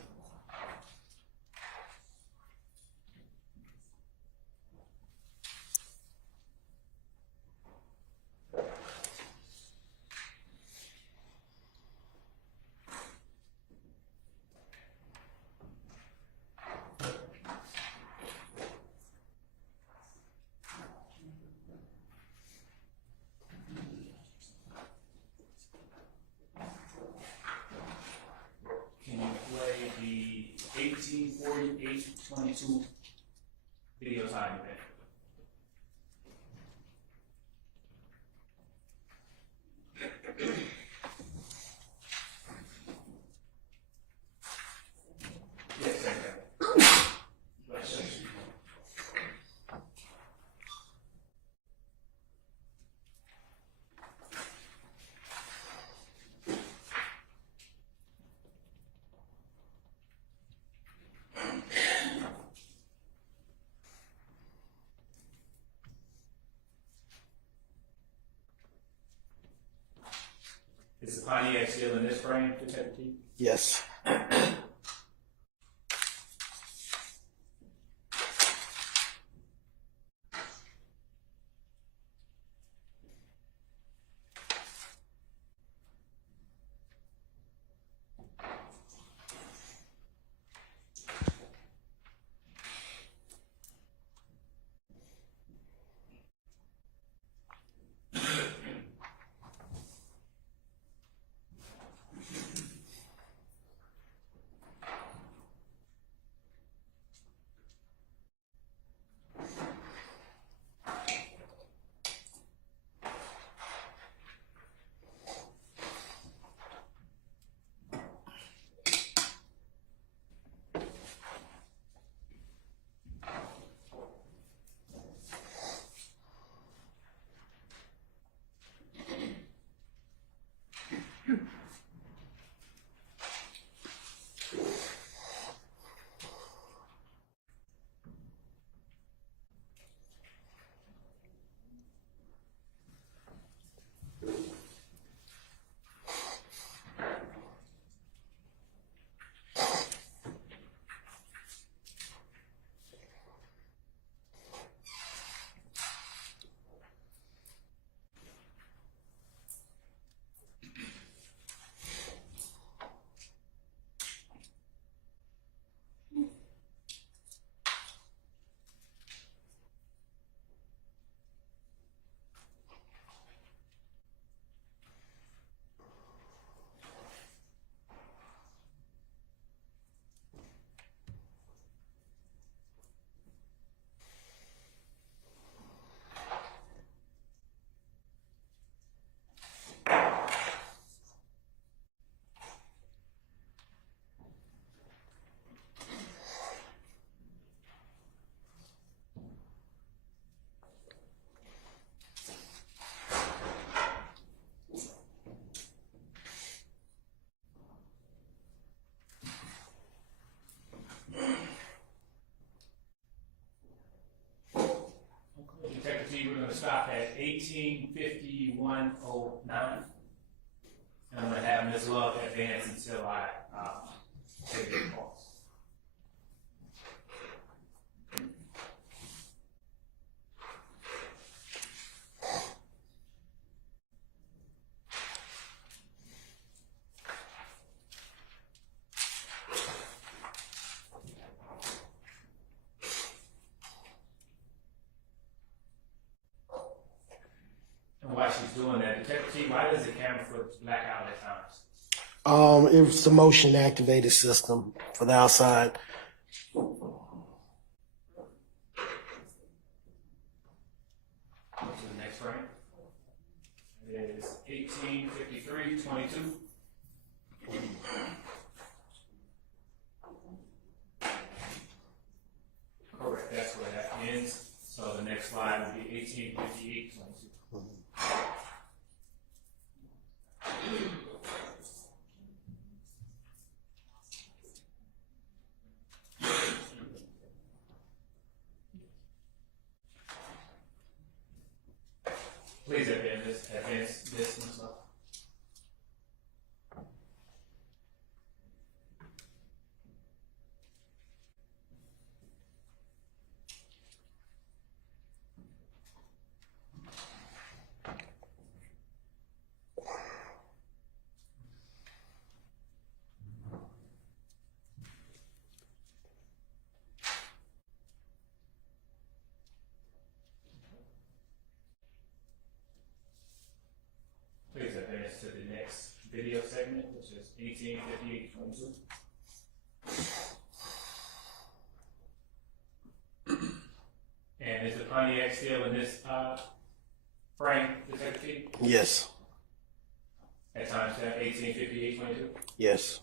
Can you play the 1848-22 video time event? Yes, sir. Is the Pontiac still in this frame, Detective T? Yes. Detective T, we're going to stop at 1851:09. And I'm going to have Ms. Love advance until I take the calls. T, why does the camera foot black out at times? It was the motion activated system for the outside. Go to the next frame. It is 18:53:22. Correct, that's where that ends. So the next slide will be 18:58:22. Please advance this one slow. Please advance to the next video segment, which is 18:58:22. And is the Pontiac still in this frame, Detective T? Yes. At timestamp 18:58:22? Yes.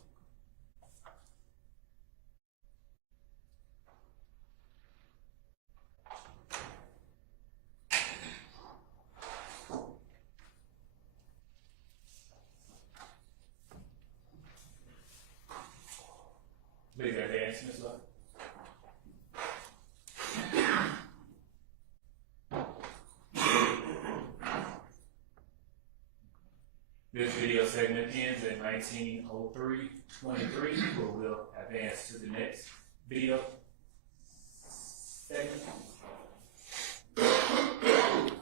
Please advance, Ms. Love. This video segment ends at 19:03:23, where we'll advance to the next video segment.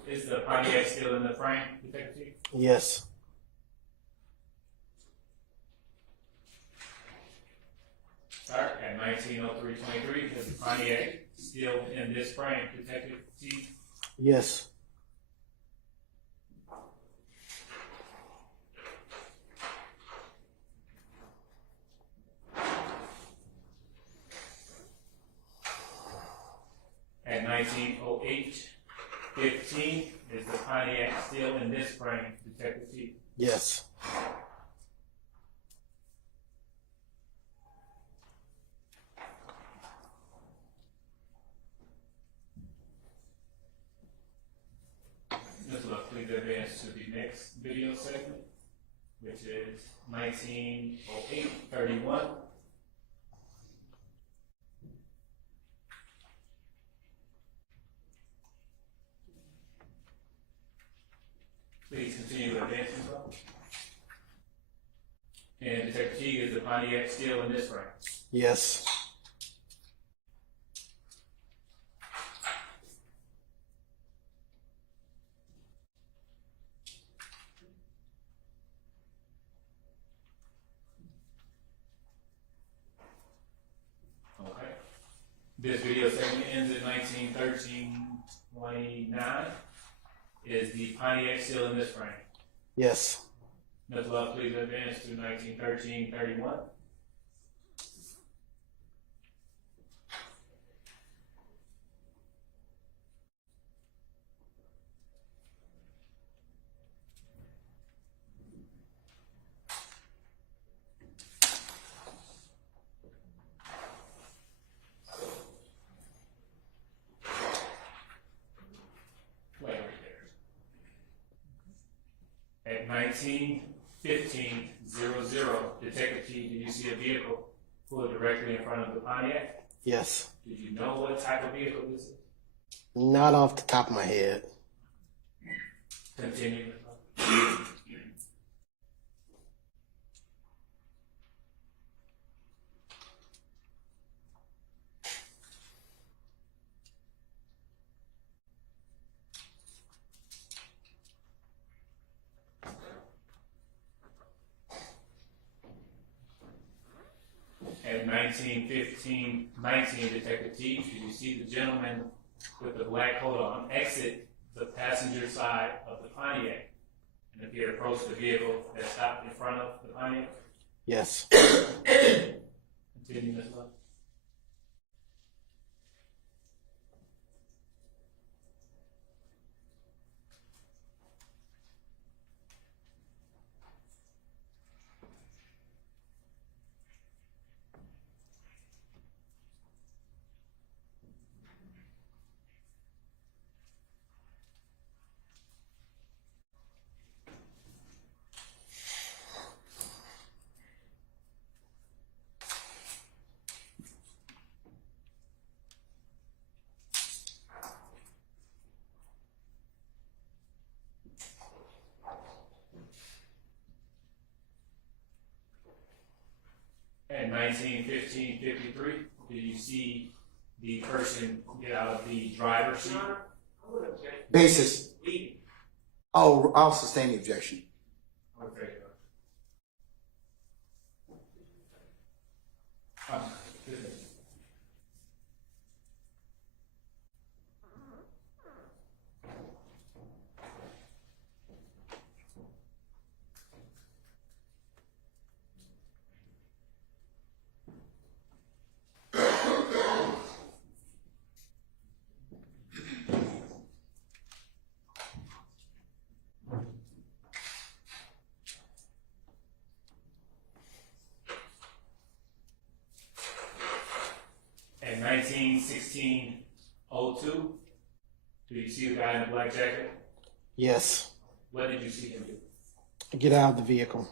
Is the Pontiac still in the frame, Detective T? Yes. Start at 19:03:23. Is the Pontiac still in this frame, Detective T? Yes. At 19:08:15, is the Pontiac still in this frame, Detective T? Yes. Ms. Love, please advance to the next video segment, which is 19:08:31. Please continue to advance, Ms. Love. And Detective T, is the Pontiac still in this frame? Yes. Okay. This video segment ends at 19:13:29. Is the Pontiac still in this frame? Yes. Ms. Love, please advance to 19:13:31. Wait right there. At 19:15:00, Detective T, did you see a vehicle pull directly in front of the Pontiac? Yes. Did you know what type of vehicle this is? Not off the top of my head. Continue. At 19:15:19, Detective T, did you see the gentleman with the black coat on exit the passenger side of the Pontiac? and appear to approach the vehicle that stopped in front of the Pontiac? Yes. Continue, Ms. Love. At 19:15:53, do you see the person get out of the driver's seat? Basis. Oh, I'll sustain the objection. Okay. This is- At 19:16:02, do you see the guy in the black jacket? Yes. What did you see him do? Get out of the vehicle.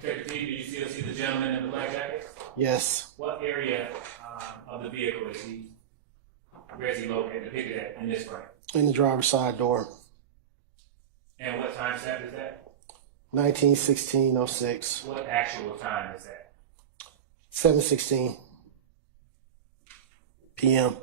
Detective T, do you still see the gentleman in the black jacket? Yes. What area of the vehicle is he? Where is he located? Depicted at in this frame. In the driver's side door. And what time stamp is that? 1916-06. What actual time is that? 7:16 p.m.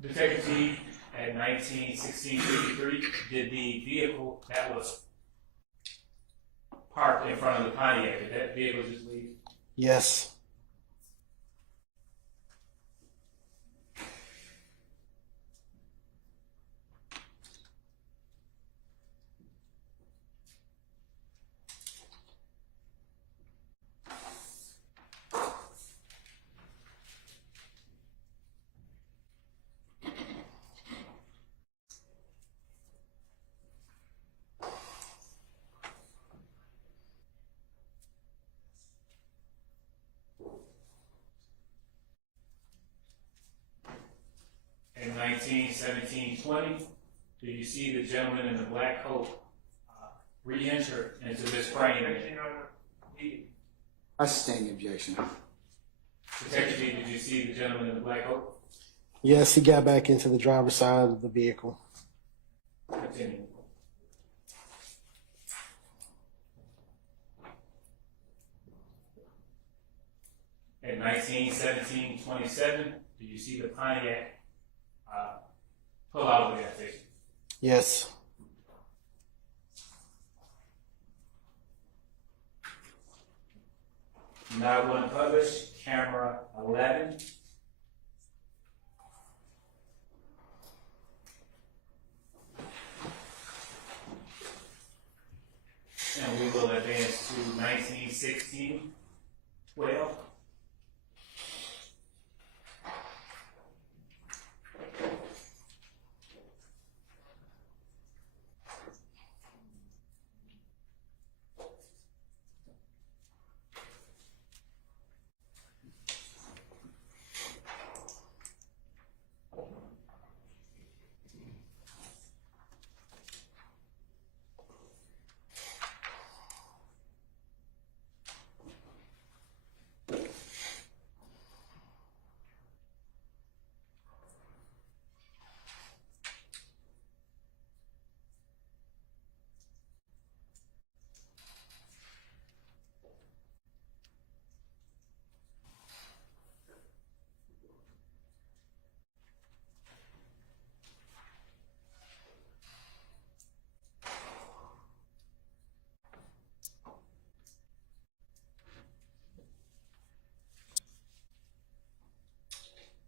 Detective T, at 19:16:53, did the vehicle that was parked in front of the Pontiac, did that vehicle just leave? Yes. In 19:17:20, do you see the gentleman in the black coat re-enter into this frame? I sustain the objection. Detective T, did you see the gentleman in the black coat? Yes, he got back into the driver's side of the vehicle. Continue. At 19:17:27, do you see the Pontiac pull out of the gas station? Yes. Now one published, camera 11. 1916-12.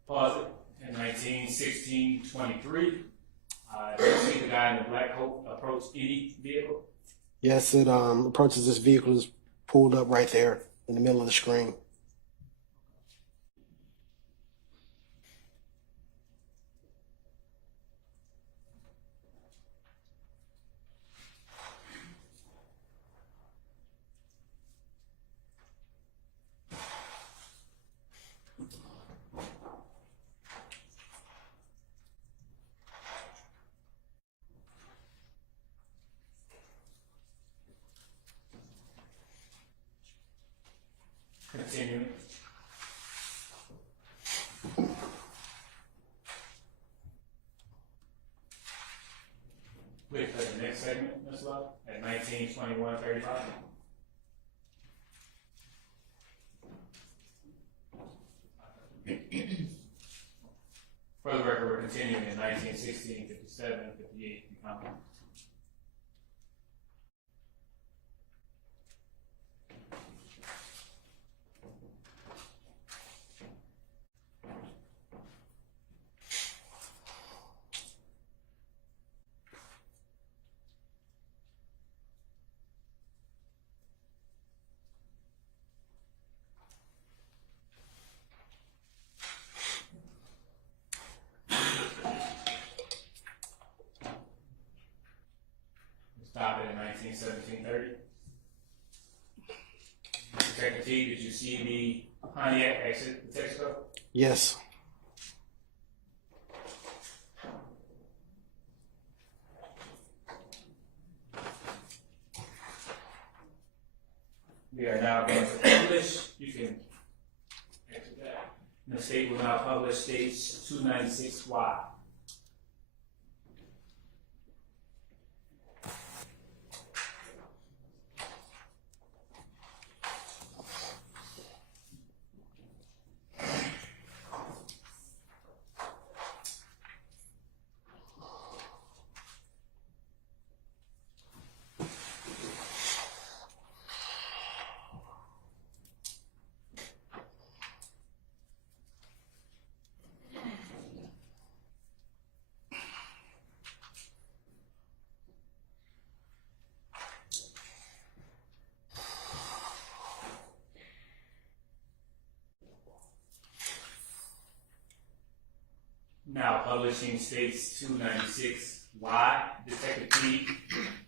Pause it. In 1916-23, did you see the guy in the black coat approach any vehicle? Yes, it approaches this vehicle is pulled up right there in the middle of the screen. Continuing. Click to the next segment, Ms. Love, at 1921-35. For the record, we're continuing in 1916, 57, 58, and counting. Stop it in 1917-30. Detective T, did you see the Pontiac exit the Texaco? Yes. We are now going to publish. You can exit that. And the state will now publish states 296Y. Now publishing states 296Y. Detective T,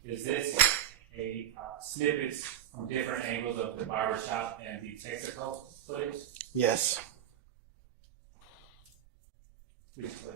is this a snippets from different angles of the barbershop and the Texaco footage? Yes. Please play.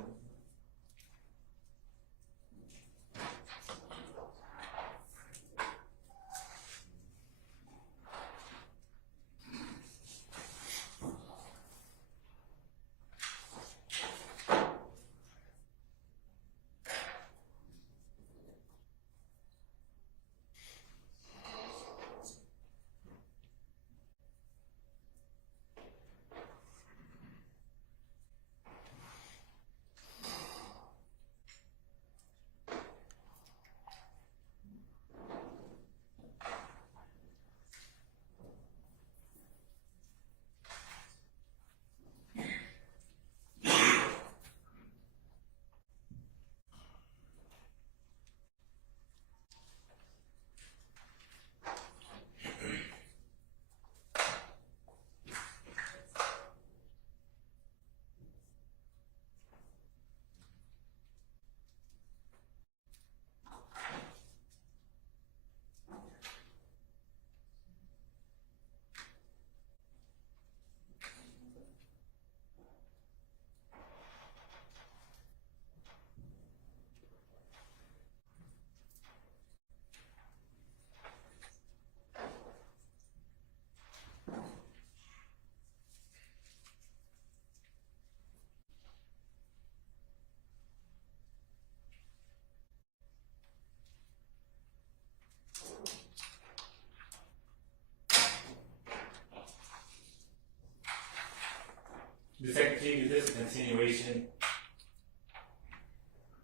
Detective King, is this a continuation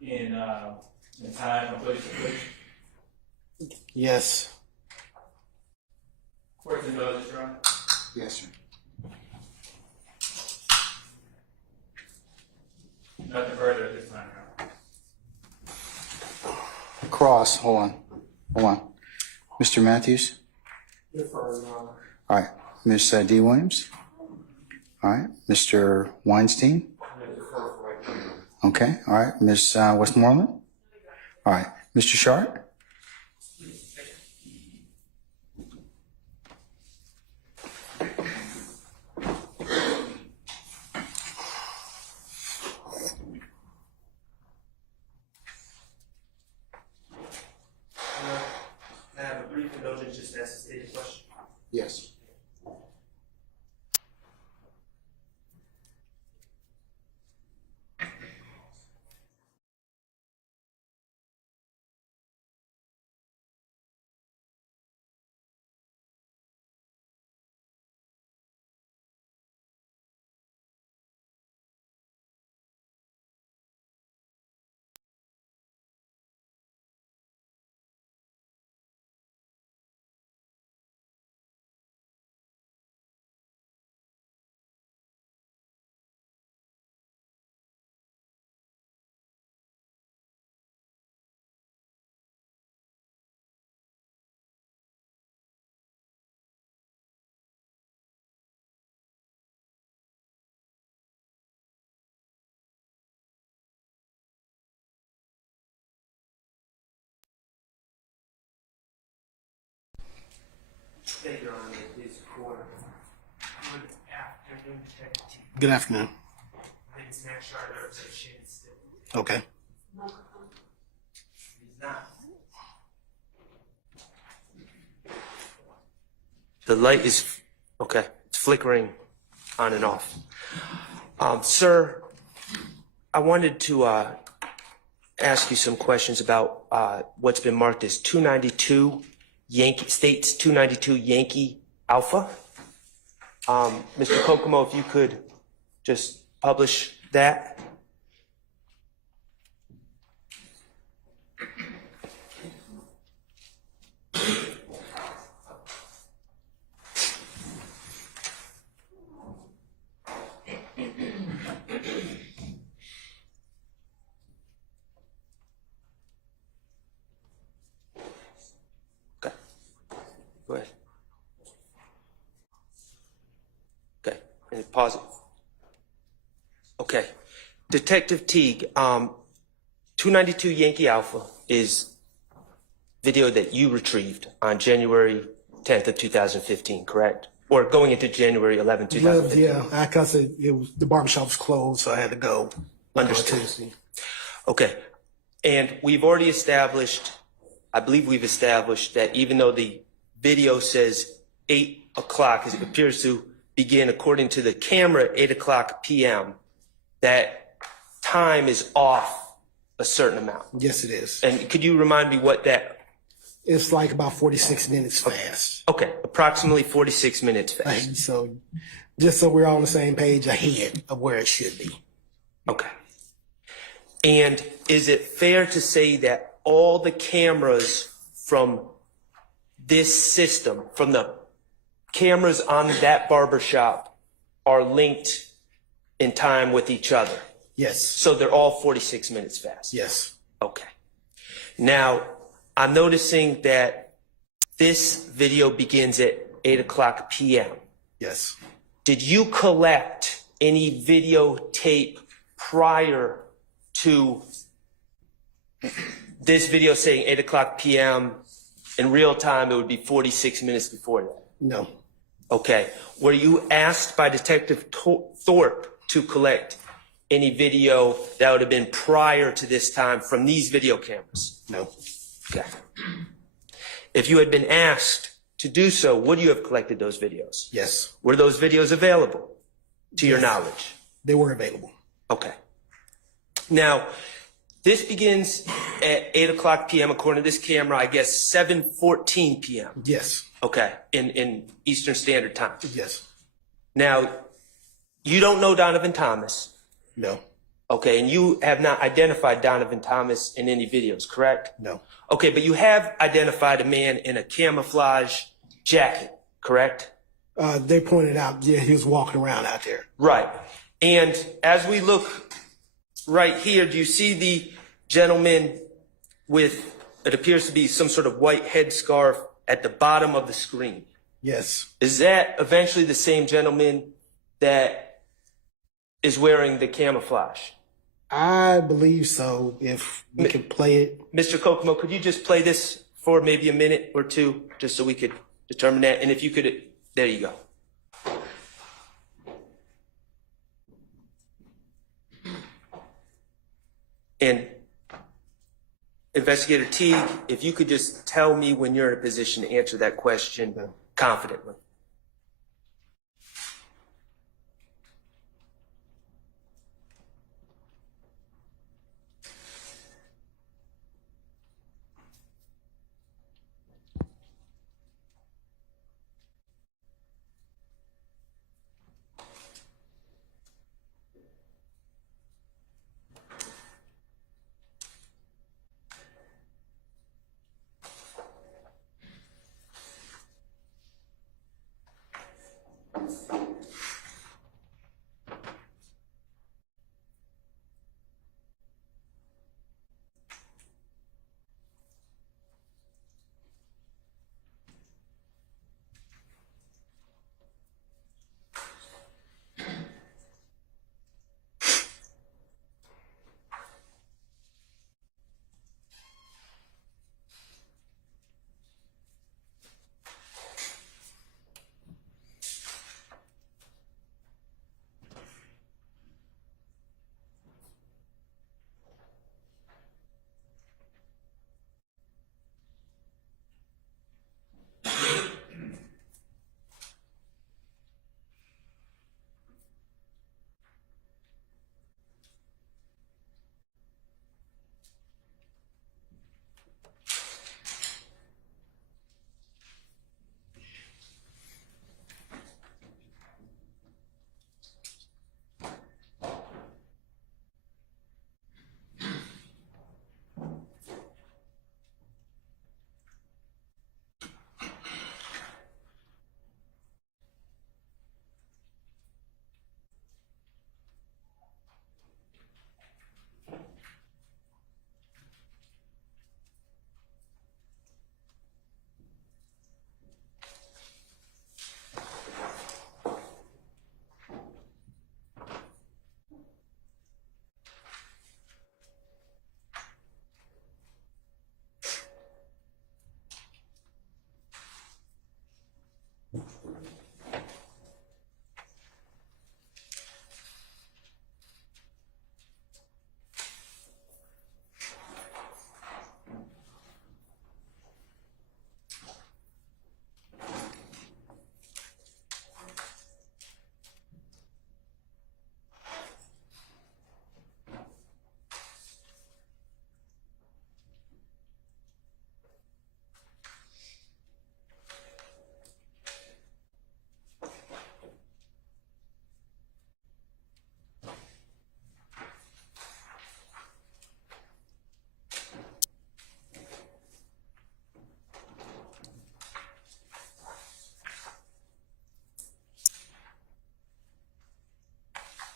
in time from place to place? Yes. Court's indulgence, Your Honor. Yes, sir. Nothing further at this time, Your Honor. Cross, hold on. Mr. Matthews? All right, Ms. D. Williams? All right, Mr. Weinstein? Okay, all right, Ms. Westmoreland? All right, Mr. Sharp? I have a brief indulgence just to ask a stated question. Yes. Thank you, Your Honor. Please record. Good afternoon, Detective. Good afternoon. My name is Max Shard, I represent Shannon Still. Okay. He's not. The light is, okay, it's flickering on and off. Sir, I wanted to ask you some questions about what's been marked as 292 Yankee, States 292 Yankee Alpha. Mr. Kokomo, if you could just publish that. Okay. Go ahead. Okay, and pause it. Okay. Detective Teague, 292 Yankee Alpha is video that you retrieved on January 10th of 2015, correct? Or going into January 11th, 2015? Yeah, because it was the barbershop was closed, so I had to go. Understood. Tuesday. Okay. And we've already established, I believe we've established that even though the video says 8 o'clock, as it appears to begin according to the camera at 8 o'clock p.m., that time is off a certain amount. Yes, it is. And could you remind me what that, It's like about 46 minutes fast. okay, approximately 46 minutes fast. Right, so just so we're all on the same page ahead of where it should be. Okay. And is it fair to say that all the cameras from this system, from the cameras on that barbershop, are linked in time with each other? Yes. So they're all 46 minutes fast? Yes. Okay. Now, I'm noticing that this video begins at 8 o'clock p.m. Yes. Did you collect any videotape prior to this video saying 8 o'clock p.m. in real time? It would be 46 minutes before that. No. Okay. Were you asked by Detective Thorpe to collect any video that would have been prior to this time from these video cameras? No. Okay. If you had been asked to do so, would you have collected those videos? Yes. Were those videos available to your knowledge? They were available. Okay. Now, this begins at 8 o'clock p.m. according to this camera, I guess 7:14 p.m. Yes. Okay, in Eastern Standard Time. Yes. Now, You don't know Donovan Thomas. No, Okay, and you have not identified Donovan Thomas in any videos, correct? no. Okay, but you have identified a man in a camouflage jacket, correct? They pointed out, yeah, he was walking around out there. Right. And as we look right here, do you see the gentleman with, it appears to be some sort of white headscarf at the bottom of the screen? Yes, Is that eventually the same gentleman that is wearing the camouflage? I believe so. If we can play it. Mr. Kokomo, could you just play this for maybe a minute or two, just so we could determine that? And if you could, there you go. And Investigator Teague, if you could just tell me when you're in a position to answer that question confidently.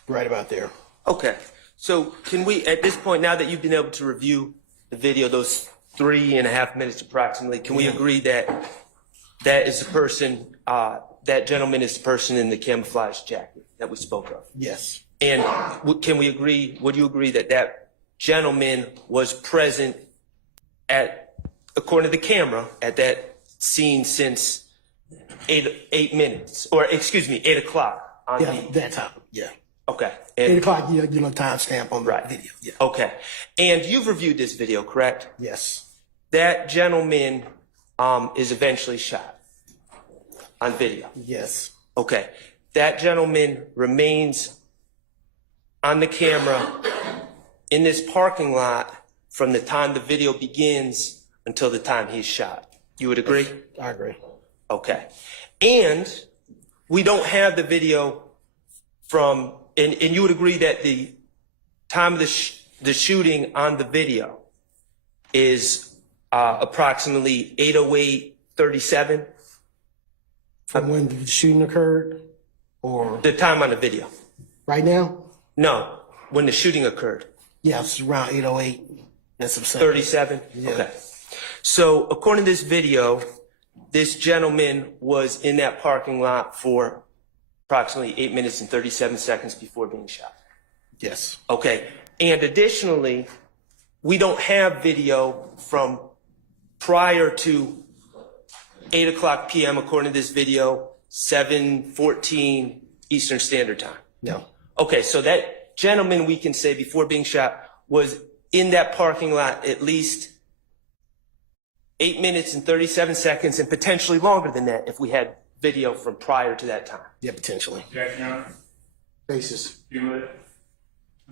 Right about there. Okay, so can we, at this point, now that you've been able to review the video, those 3.5 minutes approximately, can we agree that that is the person, that gentleman is the person in the camouflage jacket that we spoke of? Yes. And can we agree, would you agree that that gentleman was present at, according to the camera, at that scene since 8 minutes, or excuse me, 8 o'clock on Yeah, the, that time. Yeah. okay. 8 o'clock, you know, timestamp on the Right. video. Yeah. Okay. And you've reviewed this video, correct? Yes. That gentleman is eventually shot on video. Yes. Okay. That gentleman remains on the camera in this parking lot from the time the video begins until the time he's shot. You would agree? I agree. Okay. And we don't have the video from, and you would agree that the time of the shooting on the video is approximately 8:08:37? From when the shooting occurred, or The time on the video? right now? No, when the shooting occurred. Yeah, it's around 8:08 and some seconds. 37? Yeah. Okay. So according to this video, this gentleman was in that parking lot for approximately 8 minutes and 37 seconds before being shot. Yes. Okay. And additionally, we don't have video from prior to 8 o'clock p.m. according to this video, 7:14 Eastern Standard Time. No. Okay, so that gentleman, we can say, before being shot, was in that parking lot at least 8 minutes and 37 seconds, and potentially longer than that if we had video from prior to that time. Yeah, potentially. Objection, Your Honor. Basis. You would,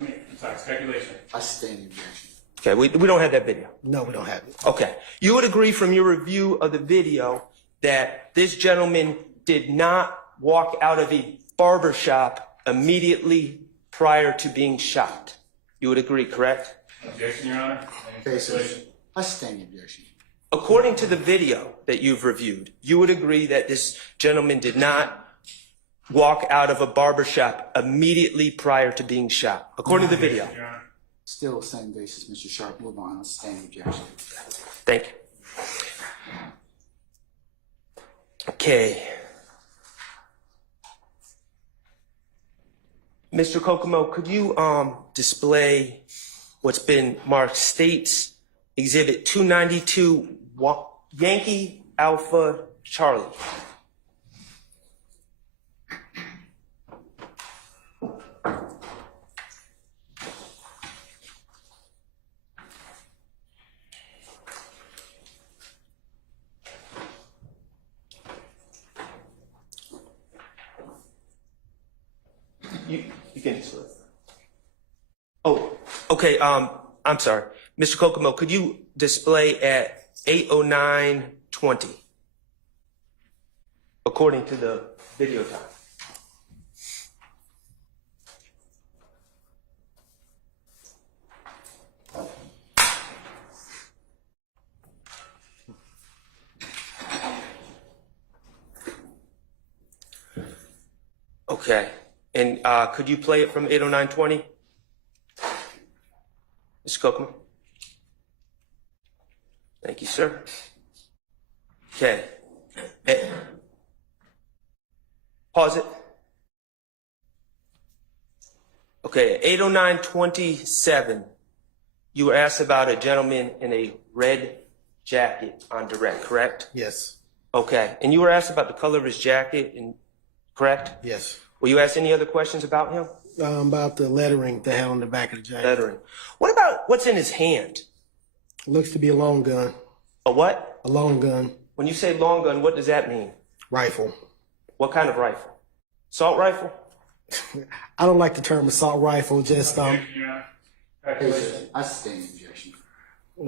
I'm sorry, speculation. I sustain the objection. Okay, we don't have that video. No, we don't have it. Okay. You would agree from your review of the video that this gentleman did not walk out of a barber shop immediately prior to being shot. You would agree, correct? Objection, Your Honor. Basis. I sustain the objection. According to the video that you've reviewed, you would agree that this gentleman did not walk out of a barber shop immediately prior to being shot, according to the video. Your Honor. Still the same basis, Mr. Sharp. Move on. I sustain the objection. Thank you. Okay. Mr. Kokomo, could you display what's been marked States Exhibit 292 Yankee Alpha Charlie? You can display. Oh, okay. I'm sorry, Mr. Kokomo. Could you display at 8:09:20 according to the video time? Okay. And could you play it from 8:09:20? Mr. Kokomo? Thank you, sir. Okay. Pause it. Okay, at 8:09:27, you were asked about a gentleman in a red jacket on direct, correct? Yes. Okay, and you were asked about the color of his jacket, correct? Yes. Were you asked any other questions about him? About the lettering they had on the back of the jacket. Lettering. What about what's in his hand? Looks to be a long gun. A what? A long gun. When you say long gun, what does that mean? Rifle. What kind of rifle? Assault rifle? I don't like the term assault rifle, just Objection, Your Honor. Speculation. I sustain the objection.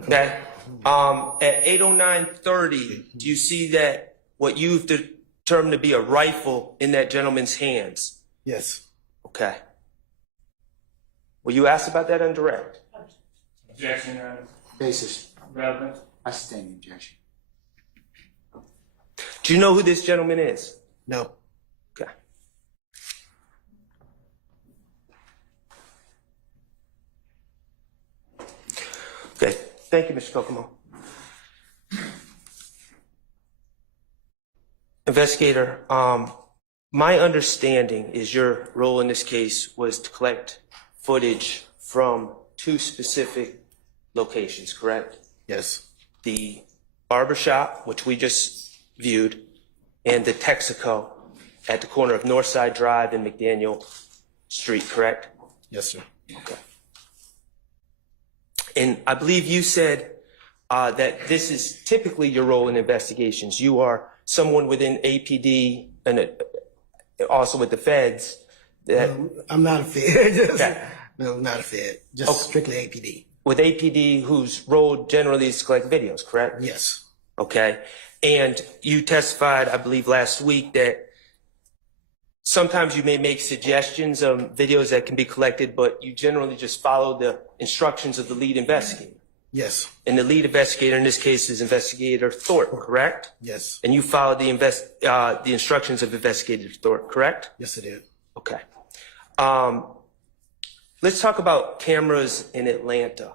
Okay. At 8:09:30, do you see that what you've determined to be a rifle in that gentleman's hands? yes. Okay. Were you asked about that on direct? Objection, Your Honor. Basis. Relevant. I sustain the objection. Do you know who this gentleman is? No. Okay. Okay. Thank you, Mr. Kokomo. Investigator, my understanding is your role in this case was to collect footage from two specific locations, correct? Yes. The barbershop, which we just viewed, and the Texaco at the corner of Northside Drive and McDaniel Street, correct? Yes, sir. Okay. And I believe you said that this is typically your role in investigations. You are someone within APD and also with the feds. That I'm not a Fed. Okay. No, not a Fed. Just strictly APD. with APD, whose role generally is to collect videos, correct? Yes. Okay. And you testified, I believe, last week that sometimes you may make suggestions of videos that can be collected, but you generally just follow the instructions of the lead investigator. Yes. And the lead investigator in this case is Investigator Thorpe, correct? Yes. And you followed the instructions of Investigator Thorpe, correct? Yes, it did. Okay. Let's talk about cameras in Atlanta.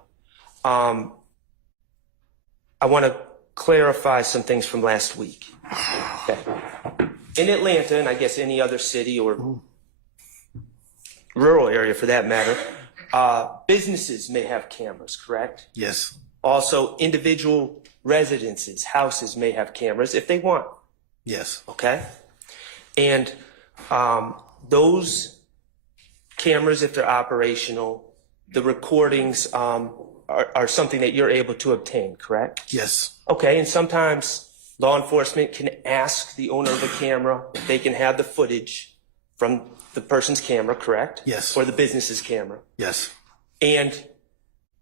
I want to clarify some things from last week. Okay. In Atlanta, and I guess any other city or rural area for that matter, businesses may have cameras, correct? Yes. Also, individual residences, houses may have cameras if they want, Yes. okay? And those cameras, if they're operational, the recordings are something that you're able to obtain, correct? Yes. Okay, and sometimes law enforcement can ask the owner of the camera if they can have the footage from the person's camera, correct? Yes. Or the business's camera. Yes. And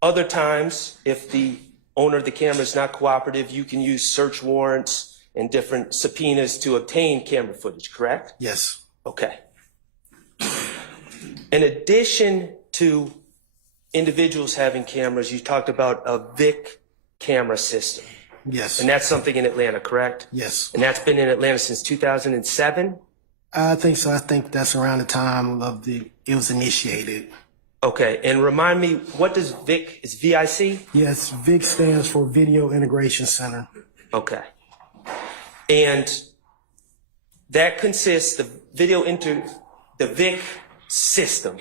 other times, if the owner of the camera is not cooperative, you can use search warrants and different subpoenas to obtain camera footage, correct? Yes. Okay. In addition to individuals having cameras, you talked about a VIC camera system. Yes. And that's something in Atlanta, correct? Yes. And that's been in Atlanta since 2007? I think so. I think that's around the time of it was initiated. Okay, and remind me, what does VIC, is VIC? Yes. VIC stands for Video Integration Center. Okay. And that consists, the VIC system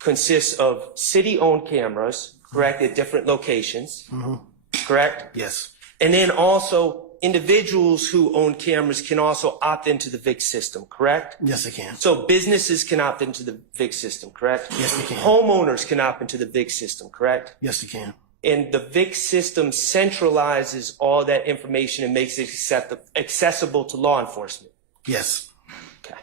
consists of city-owned cameras, correct, at different locations, correct? Yes. And then also individuals who own cameras can also opt into the VIC system, correct? Yes, they can. So businesses can opt into the VIC system, correct? Yes, they can. Homeowners can opt into the VIC system, correct? Yes, they can. And the VIC system centralizes all that information and makes it accessible to law enforcement. Yes. Okay.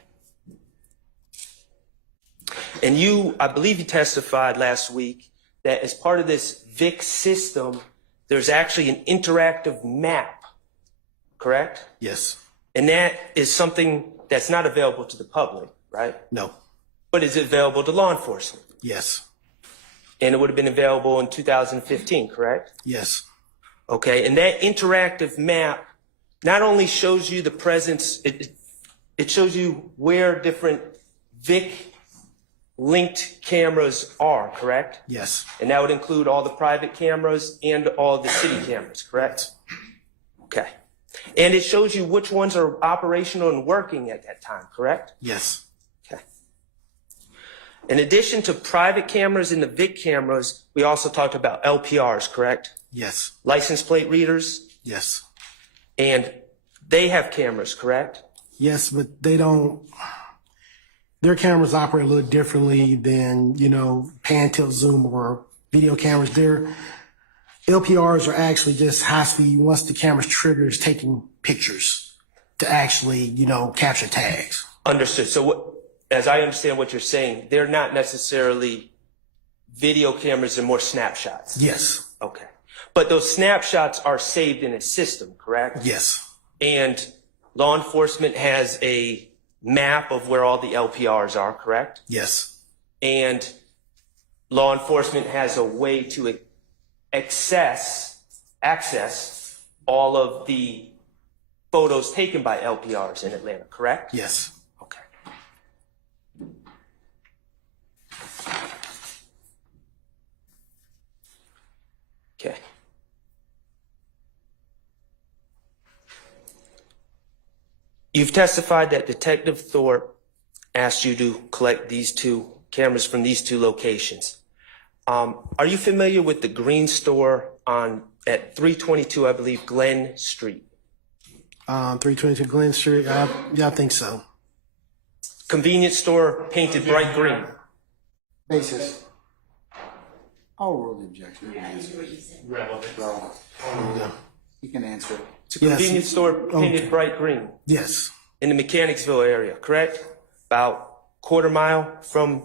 And you, I believe you testified last week that as part of this VIC system, there's actually an interactive map, correct? Yes. And that is something that's not available to the public, right? No. But is it available to law enforcement? Yes. And it would have been available in 2015, correct? Yes. Okay, and that interactive map not only shows you the presence, it shows you where different VIC linked cameras are, correct? Yes. And that would include all the private cameras and all the city cameras, correct? Okay. And it shows you which ones are operational and working at that time, correct? Yes. Okay. In addition to private cameras and the VIC cameras, we also talked about LPRs, correct? Yes. License plate readers, Yes. and they have cameras, correct? Yes, but they don't. Their cameras operate a little differently than, pan, tilt, zoom, or video cameras. Their LPRs are actually just high speed. Once the camera's triggers, taking pictures to actually, capture tags. Understood. So as I understand what you're saying, they're not necessarily video cameras, they're more snapshots. Yes. Okay. But those snapshots are saved in a system, correct? Yes. And law enforcement has a map of where all the LPRs are, correct? Yes. And law enforcement has a way to access all of the photos taken by LPRs in Atlanta, correct? Yes. Okay. Okay. You've testified that Detective Thorpe asked you to collect these two cameras from these two locations. Are you familiar with the Green Store at 322, I believe, Glen Street? 322 Glen Street. Yeah, I think so. Convenience store painted bright green. Basis. I'll rule the objection. You can answer it. It's a convenience store painted bright green Yes. in the Mechanicsville area, correct? About quarter mile from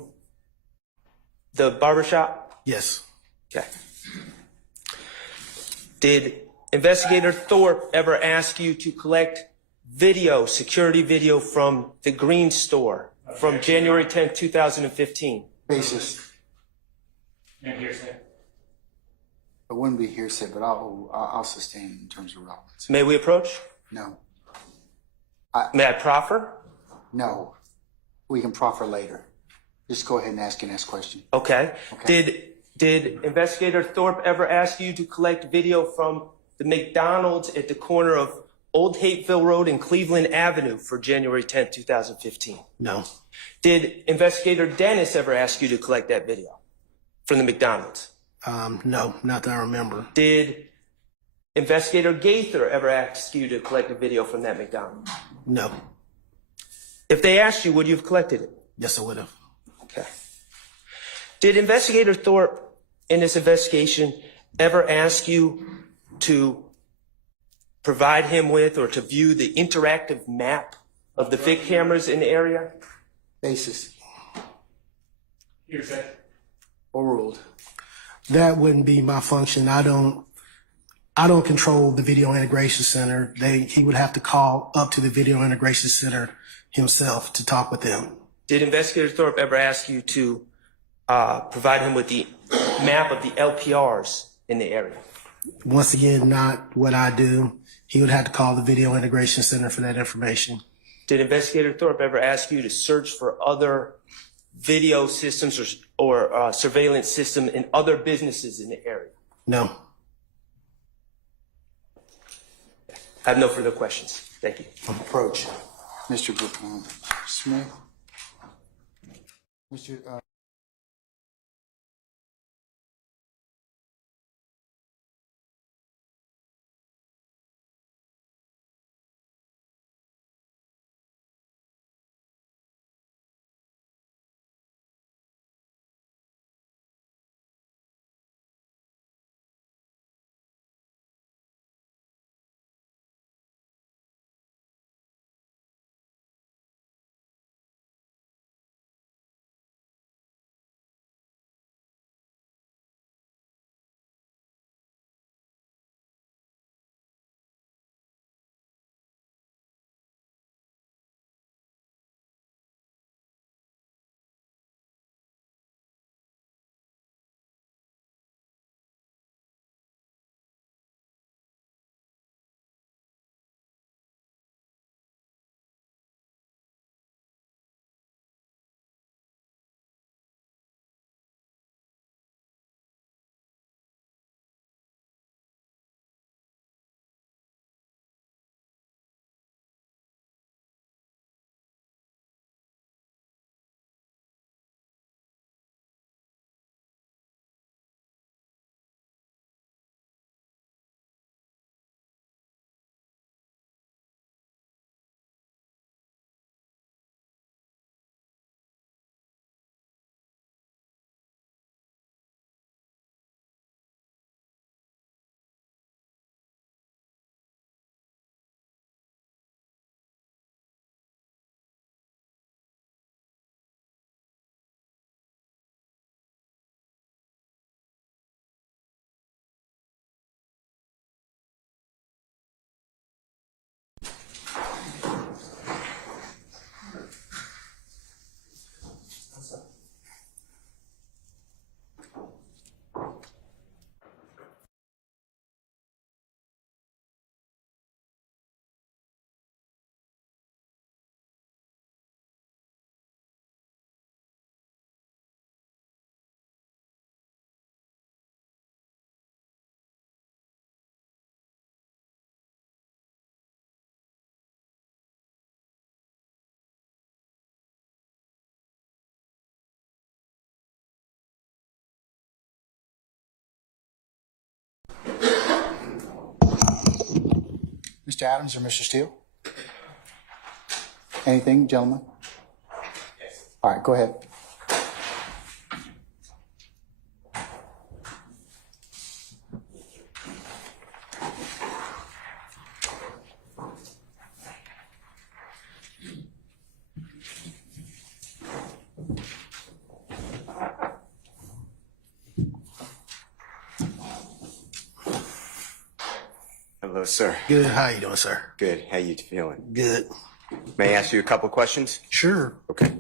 the barbershop? Yes. Okay. Did Investigator Thorpe ever ask you to collect security video from the Green Store from January 10th, 2015? Basis. And hearsay. It wouldn't be hearsay, but I'll sustain in terms of relevance. May we approach? No. May I proffer? No. We can proffer later. Just go ahead and ask your next question. Okay. Okay. Did Investigator Thorpe ever ask you to collect video from the McDonald's at the corner of Old Hateville Road and Cleveland Avenue for January 10th, 2015? No. Did Investigator Dennis ever ask you to collect that video from the McDonald's? No, not that I remember. Did Investigator Gaither ever ask you to collect a video from that McDonald's? No. If they asked you, would you have collected it? Yes, I would have. Okay. Did Investigator Thorpe, in this investigation, ever ask you to provide him with or to view the interactive map of the VIC cameras in the area? Basis. Hearsay. Overruled. That wouldn't be my function. I don't control the video integration center. He would have to call up to the video integration center himself to talk with them. Did Investigator Thorpe ever ask you to provide him with the map of the LPRs in the area? Once again, not what I do. He would have to call the video integration center for that information. Did Investigator Thorpe ever ask you to search for other video systems or surveillance system in other businesses in the area? No. I have no further questions. Thank you. Approach. Mr. Smith. Mr. Mr. Adams or Mr. Steele? Anything, gentlemen? Yes. All right, go ahead. Hello. Hello, sir. Good. How you doing, sir? Good. How you feeling? Good. May I ask you a couple of questions? Sure. Okay.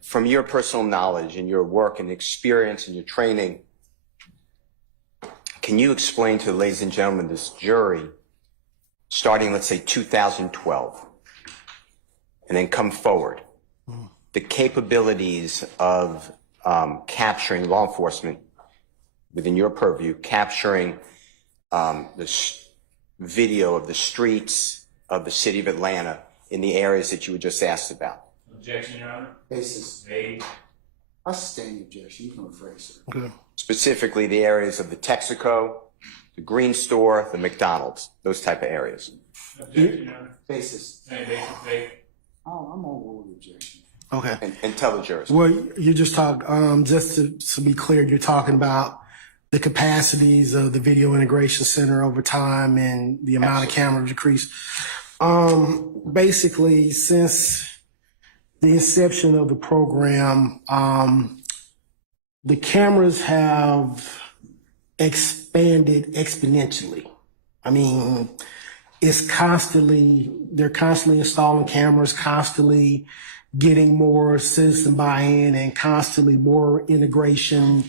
From your personal knowledge and your work and experience and your training, can you explain to the ladies and gentlemen, this jury, starting, let's say, 2012, and then come forward, the capabilities of capturing law enforcement within your purview, capturing video of the streets of the city of Atlanta in the areas that you were just asked about? Objection, Your Honor. Basis. Made. I sustain the objection. You can rephrase, sir. Okay. Specifically the areas of the Texaco, the Green Store, the McDonald's, those type of areas. Objection, Your Honor. Basis. Same basis, made. Oh, I'm on board with objection. Okay. And tell the jurors. Well, you just talk, just to be clear, you're talking about the capacities of the video integration center over time and the amount of cameras decrease. Basically, since the inception of the program, the cameras have expanded exponentially. I mean, they're constantly installing cameras, constantly getting more citizen buy-in, and constantly more integration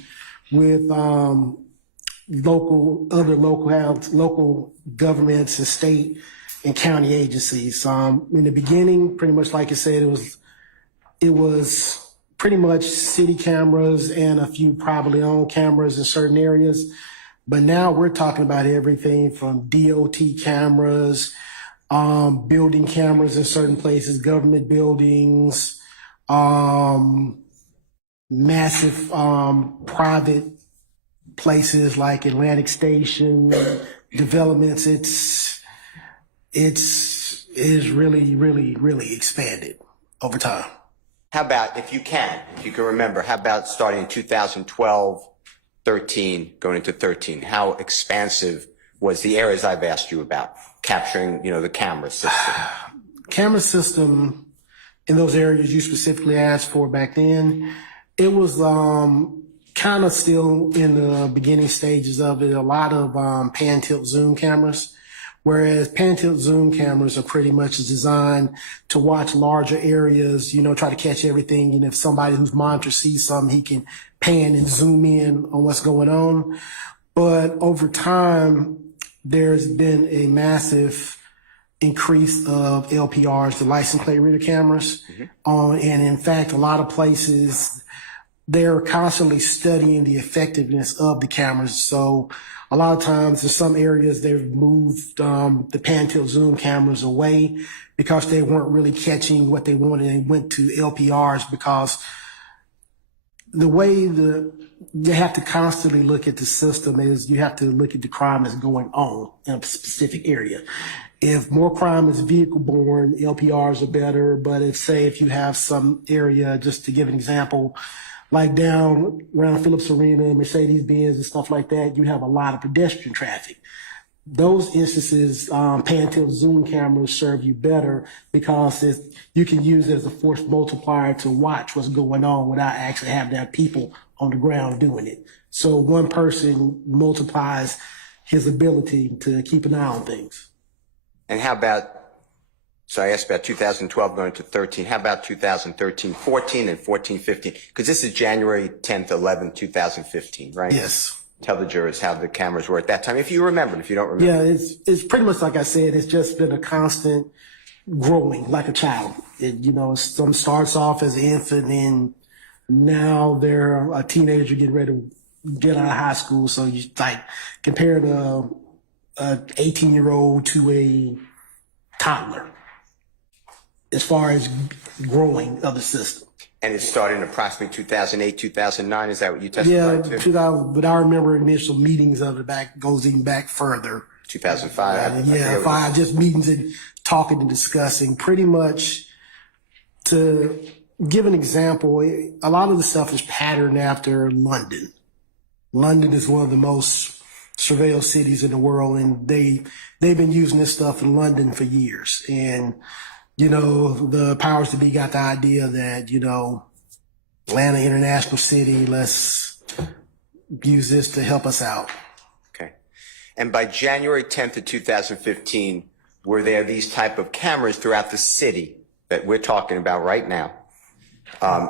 with local governments and state and county agencies. In the beginning, pretty much like I said, it was pretty much city cameras and a few privately owned cameras in certain areas. But now we're talking about everything from DOT cameras, building cameras in certain places, government buildings, massive private places like Atlantic Station, developments. It's really, really, really expanded over time. How about, if you can remember, how about starting in 2012, 13, going into 13? How expansive was the areas I've asked you about, capturing, the camera system? Camera system in those areas you specifically asked for back then, it was kind of still in the beginning stages of it. A lot of pan tilt zoom cameras, whereas pan tilt zoom cameras are pretty much designed to watch larger areas, try to catch everything. If somebody who's monitor sees something, he can pan and zoom in on what's going on. But over time, there's been a massive increase of LPRs, the license plate reader cameras. And in fact, a lot of places, they're constantly studying the effectiveness of the cameras. So a lot of times in some areas, they've moved the pan tilt zoom cameras away because they weren't really catching what they wanted, and went to LPRs, because the way you have to constantly look at the system is you have to look at the crime that's going on in a specific area. If more crime is vehicle borne, LPRs are better. But if you have some area, just to give an example, like down around Phillips Arena, Mercedes-Benz and stuff like that, you have a lot of pedestrian traffic. Those instances, pan tilt zoom cameras serve you better because you can use it as a force multiplier to watch what's going on without actually having to have people on the ground doing it. So one person multiplies his ability to keep an eye on things. And how about, so I asked about 2012 going to 13. How about 2013, 14, and 14, 15? Because this is January 10th, 11th, 2015, right? Yes. Tell the jurors how the cameras were at that time, if you remember. If you don't remember. Yeah, it's pretty much like I said. It's just been a constant growing, like a child. Some starts off as an infant, and now they're a teenager getting ready to get out of high school. So you compare the 18-year-old to a toddler as far as growing of the system. And it started in approximately 2008, 2009. Is that what you testified to? 2000, but I remember initial meetings of it goes even back further. 2005. Just meetings and talking and discussing. Pretty much, to give an example, a lot of the stuff is patterned after London. London is one of the most surveil cities in the world, and they've been using this stuff in London for years. And the powers to be got the idea that Atlanta International City, let's use this to help us out. Okay. And by January 10th of 2015, were there these type of cameras throughout the city that we're talking about right now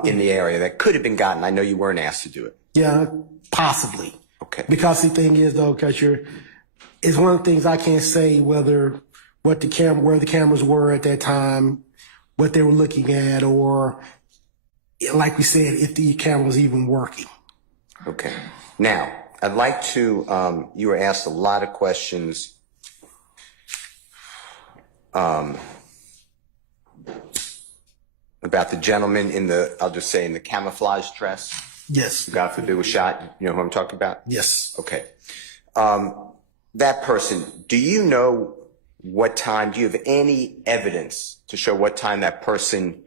in the area that could have been gotten? I know you weren't asked to do it. Yeah, possibly. Okay. Because the thing is, though, it's one of the things I can't say where the cameras were at that time, what they were looking at, or like we said, if the camera was even working. Okay. Now, I'd like to, you were asked a lot of questions about the gentleman I'll just say in the camouflage dress. Yes. God forbid was shot. You know who I'm talking about? Yes. Okay. That person, do you know what time, do you have any evidence to show what time that person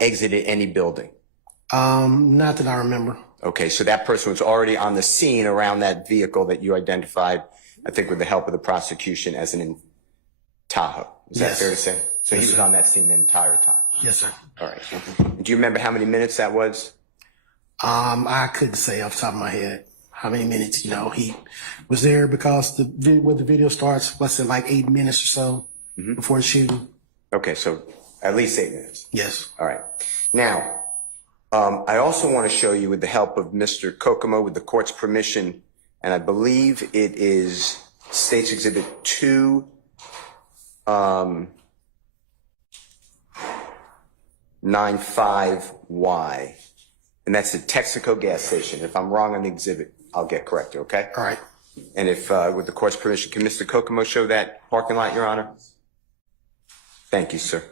exited any building? Not that I remember. Okay, so that person was already on the scene around that vehicle that you identified, I think with the help of the prosecution, as in Tahoe. Is that Yes. fair to say? So Yes, he was sir. on that scene the entire time. Yes, sir. All right. Do you remember how many minutes that was? I couldn't say off the top of my head how many minutes. He was there because when the video starts, what's it, like 8 minutes or so before the shooting? Okay, so at least 8 minutes. Yes. All right. Now, I also want to show you, with the help of Mr. Kokomo, with the court's permission, and I believe it is State's Exhibit 295Y, and that's the Texaco gas station. If I'm wrong on the exhibit, I'll get corrected, okay? All right. And if, with the court's permission, can Mr. Kokomo show that parking lot, Your Honor? Thank you, sir.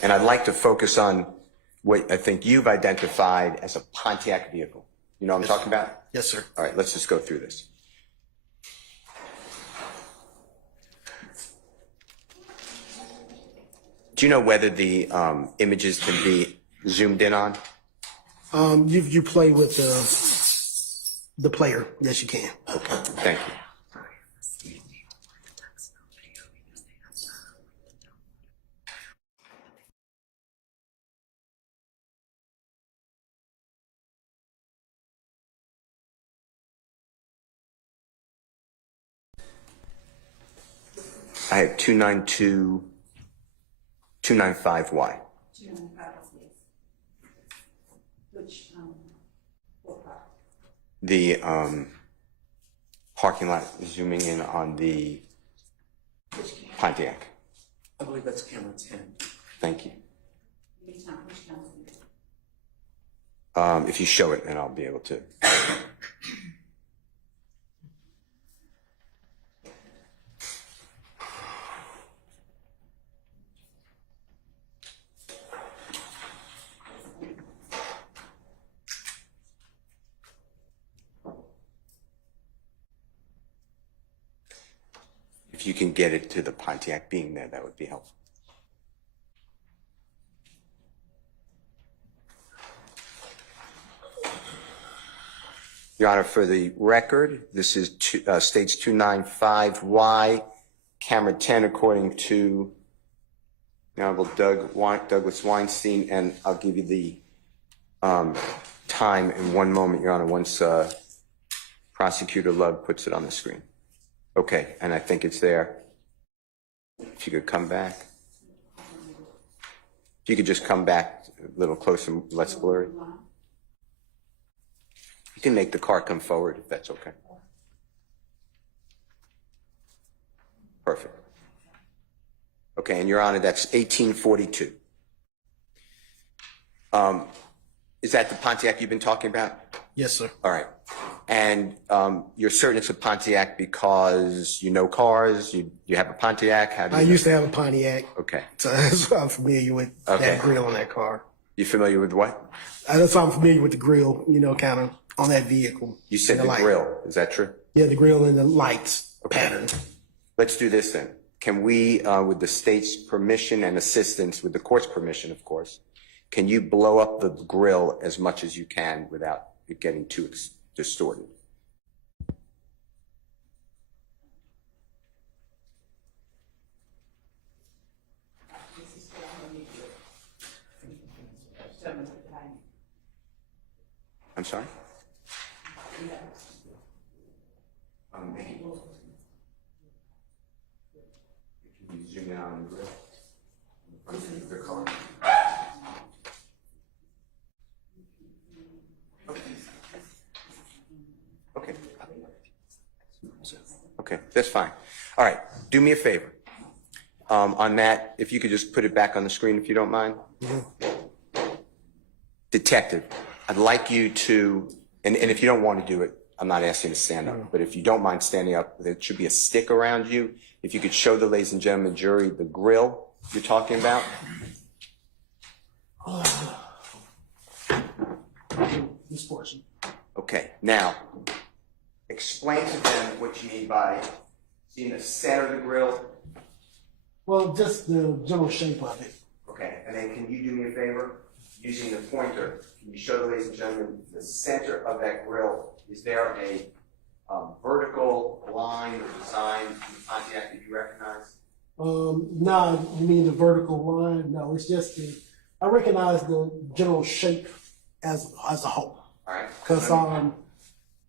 And I'd like to focus on what I think you've identified as a Pontiac vehicle. You know what I'm talking about? Yes, sir. All right, let's just go through this. Do you know whether the images can be zoomed in on? You play with the player. Yes, you can. Okay, thank you. I have 295Y. 295, which, what part? The parking lot, zooming in on the Which camera? Pontiac. I believe that's camera 10. Thanth you. Which camera is it? If you show it, then I'll be able to. If you can get it to the Pontiac being there, that would be helpful. Your Honor, for the record, this is States 295Y, camera 10, according to the Honorable Douglas Weinstein, and I'll give you the time in one moment, Your Honor, once Prosecutor Love puts it on the screen. Okay, and I think it's there. If you could come back. If you could just come back a little closer, less blurry. You can make the car come forward if that's okay. Perfect. Okay, and Your Honor, that's 1842. Is that the Pontiac you've been talking about? Yes, sir. All right. And you're certain it's a Pontiac because you know cars, you have a Pontiac? How do you I know? used to have a Pontiac, Okay. so that's why I'm familiar with Okay. that grill on that car. You familiar with what? That's why I'm familiar with the grill, kind of on that vehicle. You said And the light. grill. Is that true? Yeah, the grill and the lights pattern. Let's do this then. Can we, with the state's permission and assistance, with the court's permission, of course, can you blow up the grill as much as you can without it getting too distorted. I'm sorry? Maybe. Can you zoom in on the grill? The car. Okay. Okay, that's fine. All right, do me a favor. On that, if you could just put it back on the screen if you don't mind. Detective, I'd like you to, and if you don't want to do it, I'm not asking you to stand up, but if you don't mind standing up, there should be a stick around you. If you could show the ladies and gentlemen jury the grill you're talking about. This portion. Okay, now, explain to them what you mean by seeing the center of the grill. Well, just the general shape of it. Okay, and then can you do me a favor? Using the pointer, can you show the ladies and gentlemen the center of that grill? Is there a vertical line or design in the Pontiac that you recognize? No, you mean the vertical line? No, it's just I recognize the general shape as a whole. All right. Because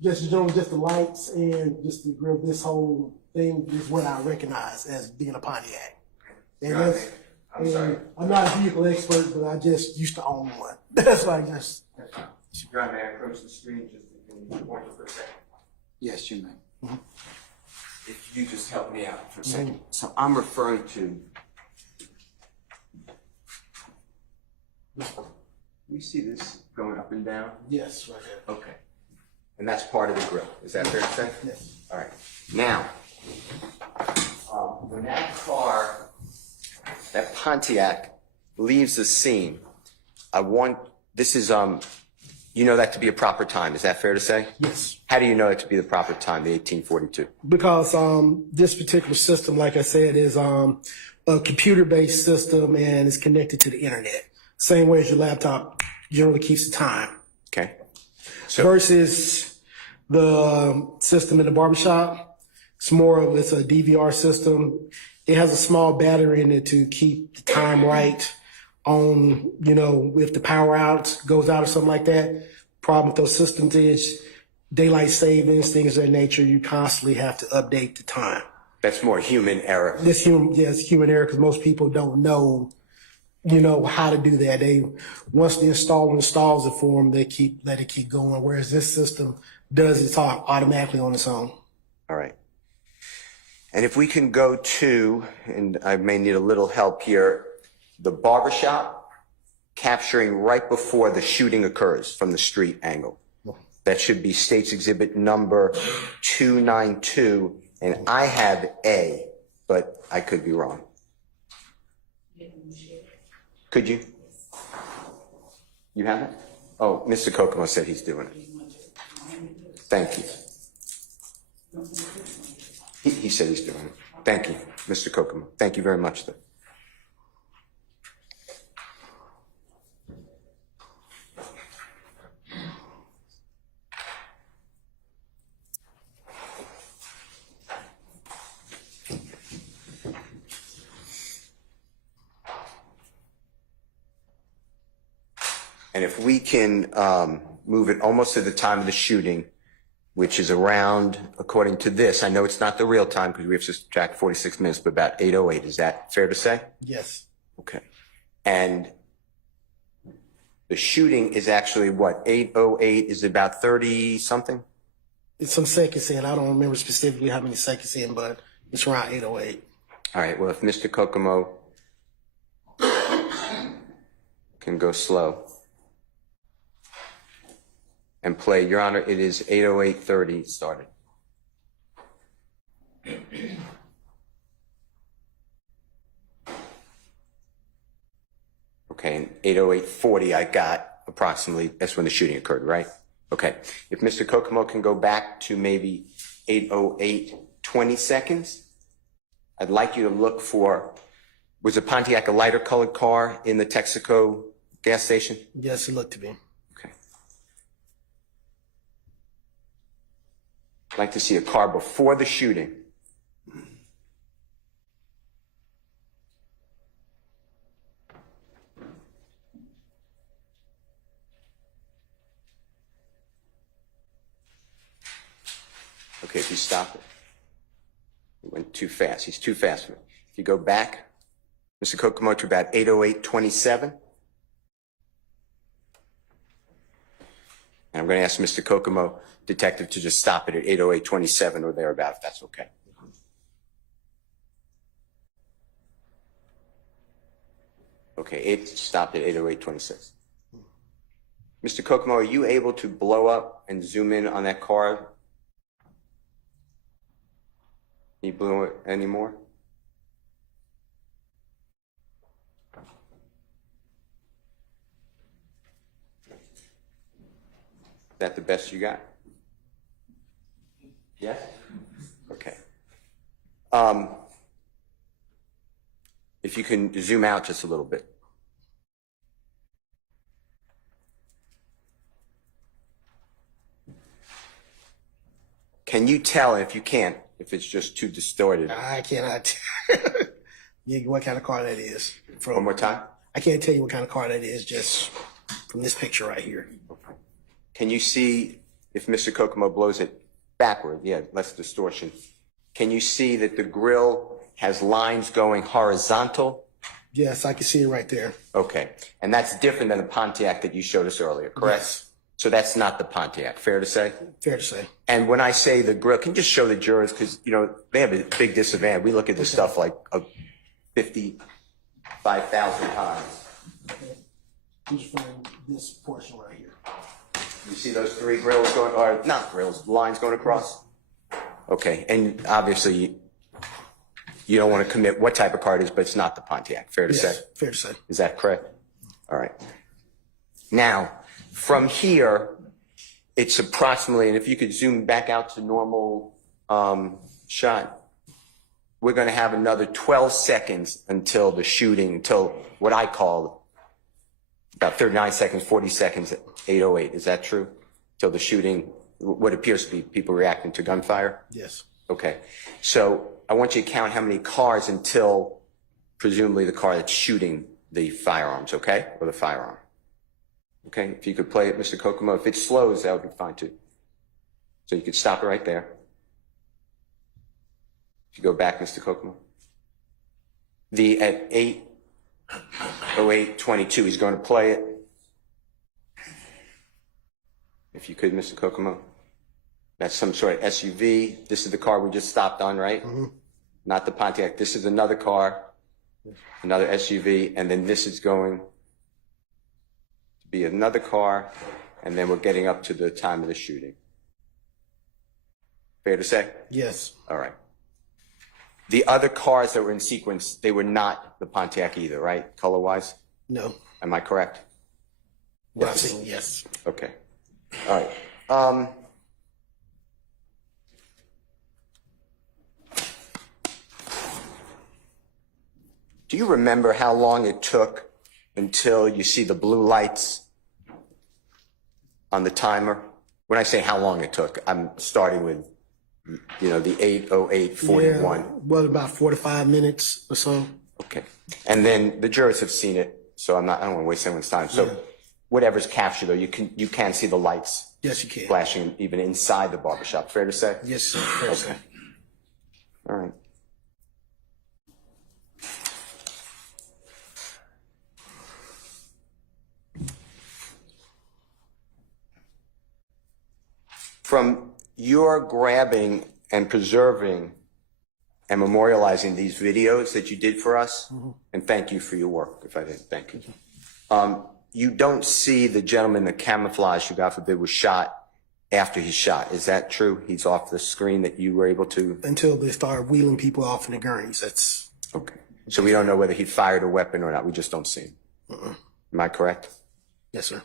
just the lights and just the grill, this whole thing is what I recognize as being a Pontiac. And that's, I'm sorry. I'm not a vehicle expert, but I just used to own one. That's why I just. John, may I approach the screen just to point for a second? Yes, you may. If you just help me out for a second. So I'm referring to. You see this going up and down? Yes, right there. Okay. And that's part of the grill. Is that fair to say? Yes. All right. Now, when that car, that Pontiac, leaves the scene, this is, you know that to be a proper time. Is that fair to say? Yes. How do you know it to be the proper time, the 1842? Because this particular system, like I said, is a computer-based system and is connected to the internet. Same way as your laptop generally keeps the time. Okay. So, Versus the system in the barbershop, it's a DVR system. It has a small battery in it to keep the time right on, if the power out goes out or something like that. Problem with those systems is daylight savings, things of that nature. You constantly have to update the time. that's more human error. It's human error because most people don't know, how to do that. Once the installer installs it for them, let it keep going. Whereas this system does it automatically on its own. All right. And if we can go to, and I may need a little help here, the barbershop capturing right before the shooting occurs from the street angle. That should be State's Exhibit number 292, and I have A, but I could be wrong. Could you? You have it? Oh, Mr. Kokomo said he's doing it. Thank you. He said he's doing it. Thank you, Mr. Kokomo. Thank you very much, though. And if we can move it almost to the time of the shooting, which is around, according to this, I know it's not the real time because we have to subtract 46 minutes, but about 8:08. Is that fair to say? Yes. Okay. And the shooting is actually what? 8:08 is about 30 something? It's some seconds in. I don't remember specifically how many seconds in, but it's around 8:08. All right. Well, if Mr. Kokomo can go slow and play, Your Honor, it is 8:08:30 started. Okay, and 8:08:40 I got approximately, that's when the shooting occurred, right? Okay, if Mr. Kokomo can go back to maybe 8:08:20 seconds, I'd like you to look for, was a Pontiac a lighter colored car in the Texaco gas station? Yes, it looked to be. Okay. I'd like to see a car before the shooting. Okay, if you stop it. It went too fast. He's too fast for me. If you go back, Mr. Kokomo, to about 8:08:27. And I'm going to ask Mr. Kokomo, detective, to just stop it at 8:08:27 or thereabout, if that's okay. Okay, it stopped at 8:08:26. Mr. Kokomo, are you able to blow up and zoom in on that car? Can you blow it anymore? Is that the best you got? Yes? Okay. If you can zoom out just a little bit. Can you tell, if you can't, if it's just too distorted? I cannot. You what kind of car that is? One more time. I can't tell you what kind of car that is just from this picture right here. Can you see, if Mr. Kokomo blows it backward, yeah, less distortion, can you see that the grille has lines going horizontal? Yes, I can see it right there. Okay, and that's different than the Pontiac that you showed us earlier, correct? Yes. So that's not the Pontiac, fair to say? Fair to say. And when I say the grille, can you just show the jurors, because, you know, they have a big disadvantage. We look at this stuff like 55,000 times. Just from this portion right here. You see those three grills going, or not grills, lines going across? Okay, and obviously you don't want to commit what type of car it is, but it's not the Pontiac, fair to say? Yes, fair to say. Is that correct? All right. Now, from here, it's approximately, and if you could zoom back out to normal shot, we're going to have another 12 seconds until the shooting, until what I call about 39 seconds, 40 seconds at 8:08. Is that true? Till the shooting, what appears to be people reacting to gunfire? Yes. Okay. So I want you to count how many cars until presumably the car that's shooting the firearms, okay? Or the firearm. Okay, if you could play it, Mr. Kokomo. If it slows, that would be fine too. So you could stop it right there. If you go back, Mr. Kokomo. At 8:08:22, he's going to play it. If you could, Mr. Kokomo. That's some sort of SUV. This is the car we just stopped on, right? Mm-hmm. Not the Pontiac. This is another car, another SUV, and then this is going to be another car, and then we're getting up to the time of the shooting. Fair to say? Yes. All right. The other cars that were in sequence, they were not the Pontiac either, right? Color-wise? No. Am I correct? What I'm saying, yes. Okay. All right. Do you remember how long it took until you see the blue lights on the timer? When I say how long it took, I'm starting with, you know, the 8:08:41. Yeah, well, about 45 minutes or so. Okay. And then the jurors have seen it, so I don't want to waste anyone's time. So whatever's captured, though, you can see the lights. Yes, you can. Flashing even inside the barbershop. Fair to say? Yes, sir. Fair to say. All right. From your grabbing and preserving and memorializing these videos that you did for us, and thank you for your work, if I didn't thank you. You don't see the gentleman in the camouflage who, God forbid, was shot after he's shot. Is that true? He's off the screen that you were able to? Until they start wheeling people off in the gurneys. That's okay. So we don't know whether he fired a weapon or not. We just don't see him. Am I correct? Yes, sir.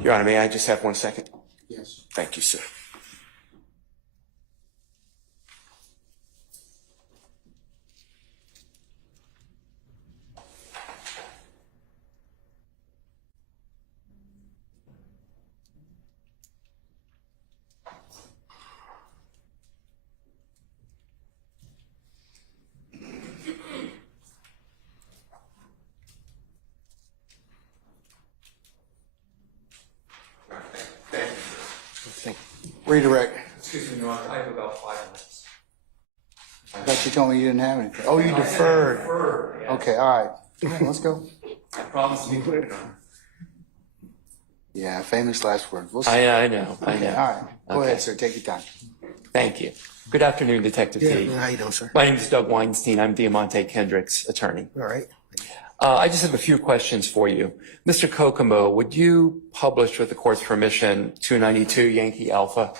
Your Honor, may I just have 1 second? Yes. Thank you, sir. Redirect. Excuse me, Your Honor, I have about 5 minutes. I thought you told me you didn't have anything. Oh, you deferred. Okay, all right. Yeah, let's go. I promise to be quick, Your Honor. Yeah, famous last word. We'll see. I know. All right. Go Okay. ahead, sir. Take your time. Thank you. Good afternoon, Detective Yeah, T. how you doing, sir? My name is Doug Weinstein. I'm Diamante Kendrick's attorney. All right. I just have a few questions for you. Mr. Kokomo, would you publish with the court's permission 292 Yankee Alpha?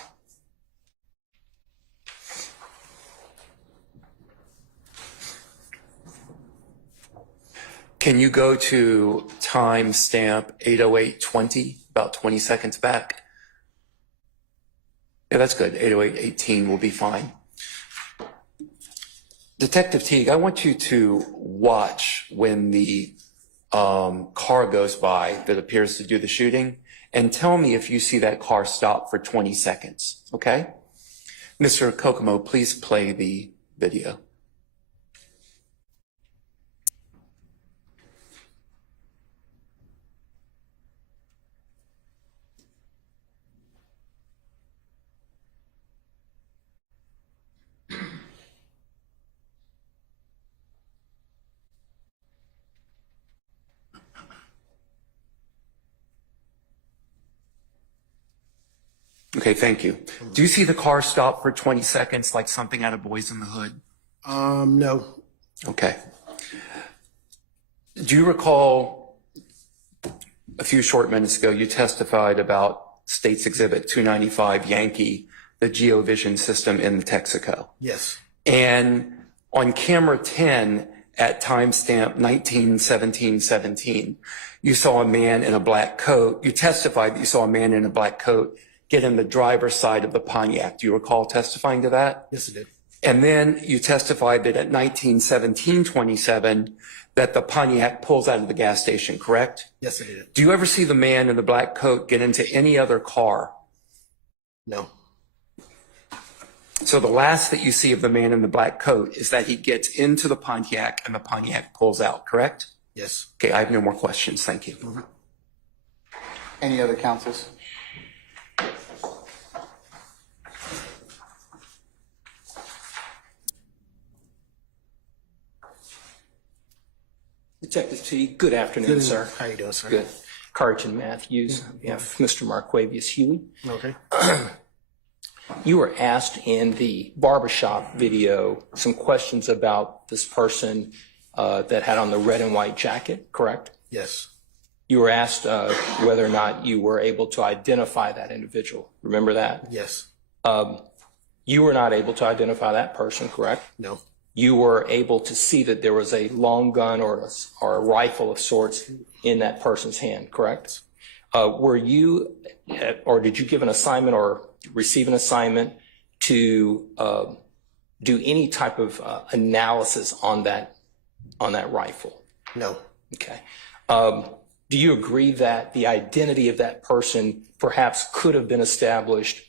Can you go to timestamp 808:20, about 20 seconds back? Yeah, that's good. 808:18 will be fine. Detective Teague, I want you to watch when the car goes by that appears to do the shooting and tell me if you see that car stop for 20 seconds, okay? Mr. Kokomo, please play the video. Okay, thank you. Do you see the car stop for 20 seconds like something out of Boys in the Hood? No. Okay. Do you recall a few short minutes ago you testified about State's Exhibit 295 Yankee, the GeoVision system in Texaco? Yes. And on camera 10 at timestamp 19:17:17, you saw a man in a black coat. You testified that you saw a man in a black coat get in the driver's side of the Pontiac. Do you recall testifying to that? Yes, I did. And then you testified that at 19:17:27 that the Pontiac pulls out of the gas station, correct? Yes, I did. Do you ever see the man in the black coat get into any other car? No. So the last that you see of the man in the black coat is that he gets into the Pontiac and the Pontiac pulls out, correct? Yes. Okay, I have no more questions. Thank you. Any other counsels? Detective T, good afternoon, sir. How you doing, sir? Good. Carlton Matthews, on behalf of Mr. Marquavius Huey. Okay. You were asked in the barbershop video some questions about this person that had on the red and white jacket, correct? Yes. You were asked whether or not you were able to identify that individual. Remember that? Yes. You were not able to identify that person, correct? No. You were able to see that there was a long gun or a rifle of sorts in that person's hand, correct? Were you, or did you give an assignment or receive an assignment to do any type of analysis on that rifle? No. Okay. Do you agree that the identity of that person perhaps could have been established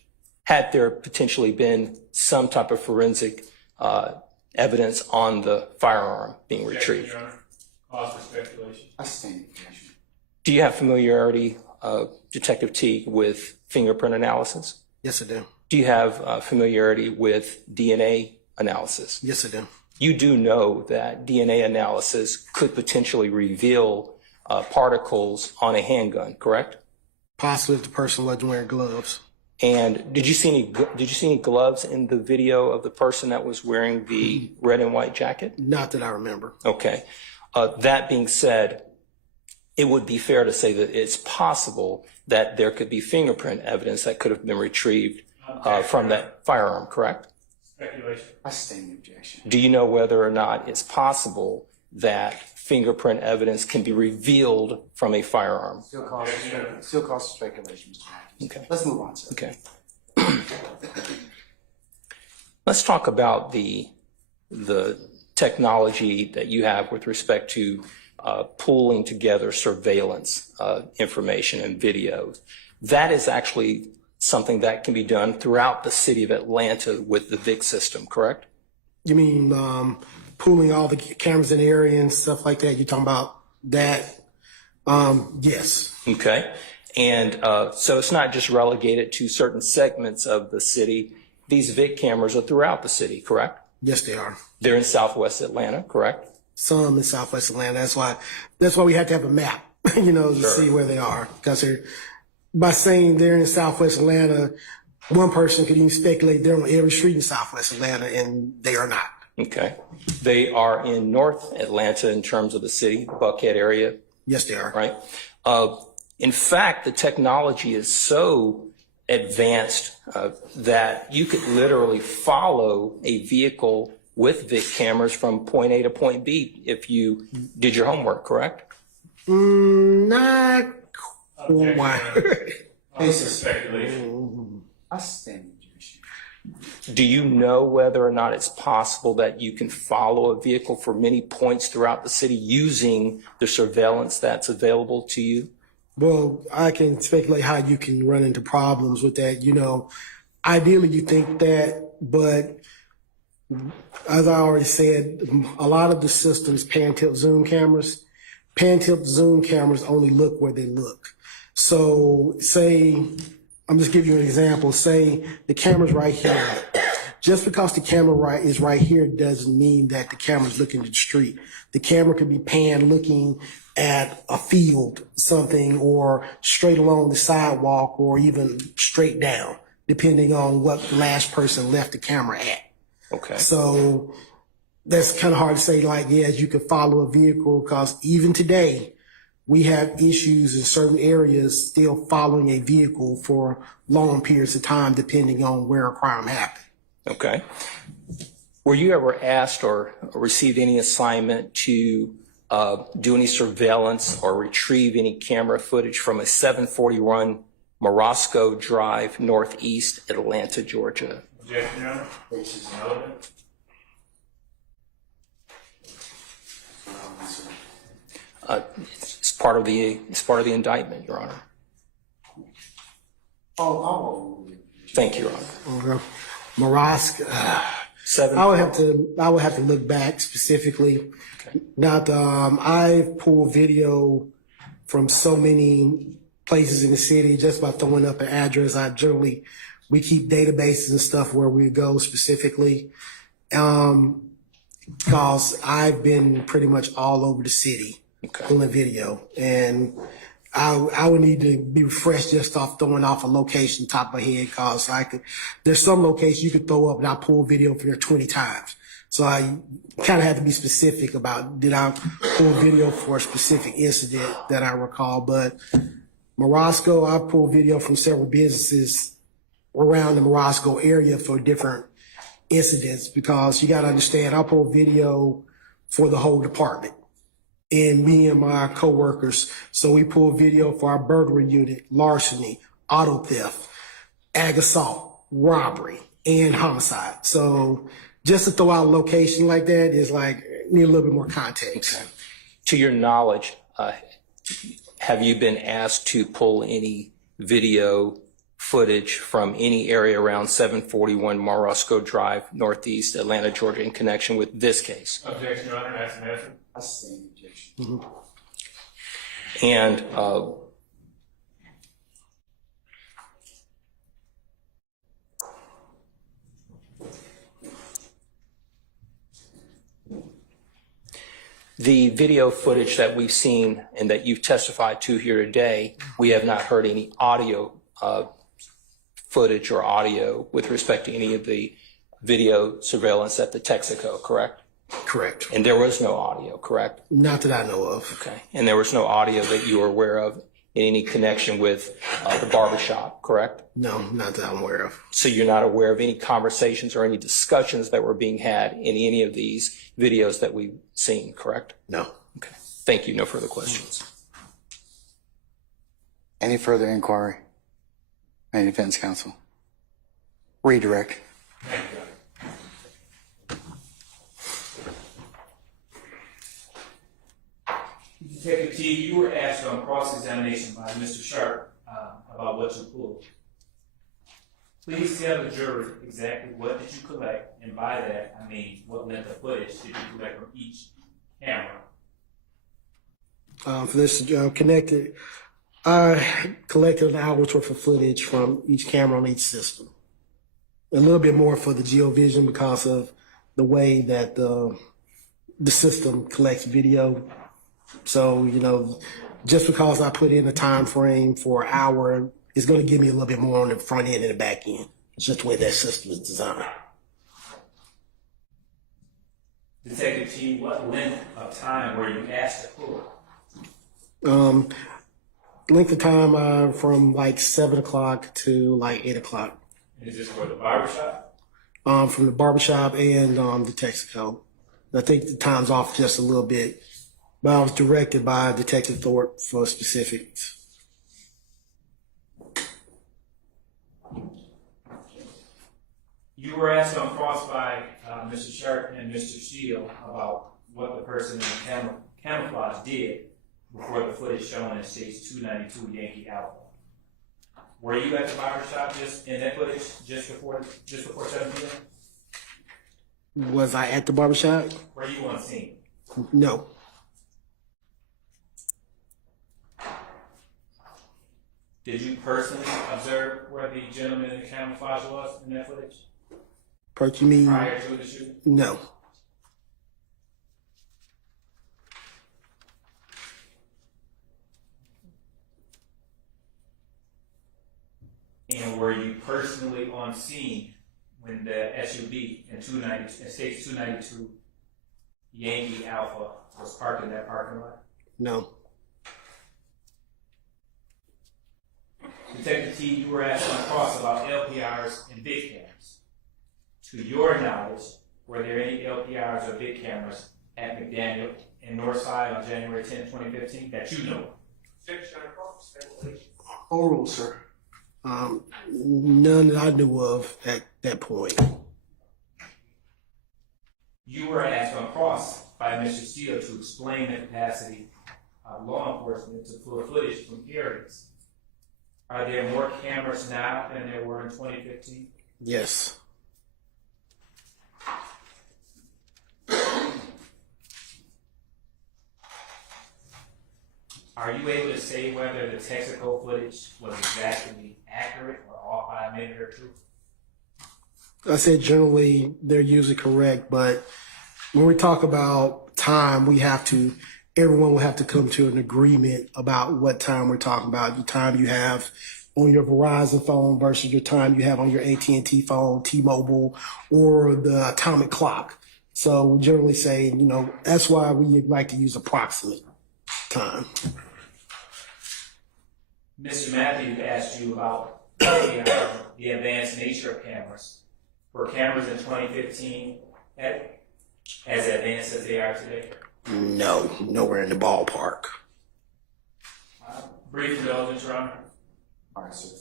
had there potentially been some type of forensic evidence on the firearm being retrieved? Cause for speculation. I stand objection. Do you have familiarity, Detective Teague, with fingerprint analysis? Yes, I do. Do you have familiarity with DNA analysis? Yes, I do. You do know that DNA analysis could potentially reveal particles on a handgun, correct? Possibly if the person wasn't wearing gloves. And did you see any gloves in the video of the person that was wearing the red and white jacket? Not that I remember. Okay. That being said, it would be fair to say that it's possible that there could be fingerprint evidence that could have been retrieved from that firearm, correct? Speculation. I stand objection. Do you know whether or not it's possible that fingerprint evidence can be revealed from a firearm? Still cause for speculation, Mr. Matthews. Okay. Let's move on, sir. Okay. Let's talk about the technology that you have with respect to pulling together surveillance information and videos. That is actually something that can be done throughout the city of Atlanta with the VIC system, correct? You mean pooling all the cameras in the area and stuff like that? You talking about that? Yes. Okay. And so it's not just relegated to certain segments of the city. These VIC cameras are throughout the city, correct? Yes, they are. They're in Southwest Atlanta, correct? Some in Southwest Atlanta. That's why we have to have a map, to see where they are. Because by saying they're in Southwest Atlanta, one person could even speculate they're on every street in Southwest Atlanta, and they are not. Okay. They are in North Atlanta in terms of the city, the Buckhead area, Yes, they are. right? In fact, the technology is so advanced that you could literally follow a vehicle with VIC cameras from point A to point B if you did your homework, correct? Not quite. Speculation. I stand objection. Do you know whether or not it's possible that you can follow a vehicle for many points throughout the city using the surveillance that's available to you? Well, I can speculate how you can run into problems with that. Ideally you think that, but as I already said, a lot of the systems, pan-tilt zoom cameras only look where they look. So I'm just giving you an example. Say the camera's right here. Just because the camera is right here doesn't mean that the camera's looking at the street. The camera could be panned looking at a field, something, or straight along the sidewalk, or even straight down, depending on what the last person left the camera at. Okay. So that's kind of hard to say, yes, you could follow a vehicle, because even today, we have issues in certain areas still following a vehicle for long periods of time, depending on where a crime happened. Okay. Were you ever asked or received any assignment to do any surveillance or retrieve any camera footage from a 741 Morosco Drive, Northeast Atlanta, Georgia? Objection, Your Honor. This is irrelevant. It's part of the indictment, Your Honor. Thank you, Your Honor. Okay. Morosco, I would have to look back specifically. Okay. I've pulled video from so many places in the city just by throwing up an address. We keep databases and stuff where we go specifically. Because I've been pretty much all over the city pulling video, and I would need to be refreshed just off throwing off a location top of my head, because there's some locations you could throw up and I pull video from there 20 times. So I kind of have to be specific about, did I pull video for a specific incident that I recall? But Morosco, I pulled video from several businesses around the Morosco area for different incidents, because you got to understand, I pull video for the whole department. And me and my coworkers, so we pull video for our burglary unit, larceny, auto theft, ag assault, robbery, and homicide. So just to throw out a location like that is need a little bit more context. Okay. To your knowledge, have you been asked to pull any video footage from any area around 741 Morosco Drive, Northeast Atlanta, Georgia, in connection with this case? Objection, Your Honor. That's an answer. I stand objection. Mm-hmm. And the video footage that we've seen and that you've testified to here today, we have not heard any audio footage or audio with respect to any of the video surveillance at the Texaco, correct? Correct. And there was no audio, correct? Not that I know of. Okay. And there was no audio that you were aware of in any connection with the barbershop, correct? No, not that I'm aware of. So you're not aware of any conversations or any discussions that were being had in any of these videos that we've seen, correct? No. Okay. Thank you. No further questions. Any further inquiry? Any defense counsel? Redirect. Detective T, you were asked on cross-examination by Mr. Sharp about what you pulled. Please tell the jury exactly what did you collect, and by that, I mean what length of footage did you collect from each camera? For this connected, I collected an hour's worth of footage from each camera on each system. A little bit more for the GeoVision because of the way that the system collects video. So, you know, just because I put in a time frame for an hour, it's going to give me a little bit more on the front end and the back end. It's just the way that system is designed. Detective T, what length of time were you asked to pull? Length of time from like 7 o'clock to like 8 o'clock. Is this for the barbershop? From the barbershop and the Texaco. I think the time's off just a little bit, but I was directed by Detective Thorpe for specifics. You were asked on cross by Mr. Sharp and Mr. Shield about what the person in the camouflage did before the footage shown in stage 292 Yankee Alpha. Were you at the barbershop just in that footage just before 7 p.m.? Was I at the barbershop? Were you on scene? No. Did you personally observe where the gentleman in the camouflage was in that footage You mean? prior to the shooting? No. And were you personally on scene when the SUV in stage 292 Yankee Alpha was parked in that parking lot? No. Detective T, you were asked on cross about LPRs and big cameras. To your knowledge, were there any LPRs or big cameras at McDaniel in Northside on January 10, 2015 that you know of? Oral, sir. None that I knew of at that point. You were asked on cross by Mr. Steele to explain the capacity of law enforcement to pull footage from areas. Are there more cameras now than there were in 2015? Yes. Are you able to say whether the Texaco footage was exactly accurate or off by a minute or two? I said generally they're usually correct, but when we talk about time, everyone will have to come to an agreement about what time we're talking about. The time you have on your Verizon phone versus your time you have on your AT&T phone, T-Mobile, or the atomic clock. So we generally say, you know, that's why we like to use approximate time. Mr. Matthews asked you about the advanced nature of cameras. Were cameras in 2015 as advanced as they are today? No, nowhere in the ballpark. Brief indulgence, Your Honor. All right, sir.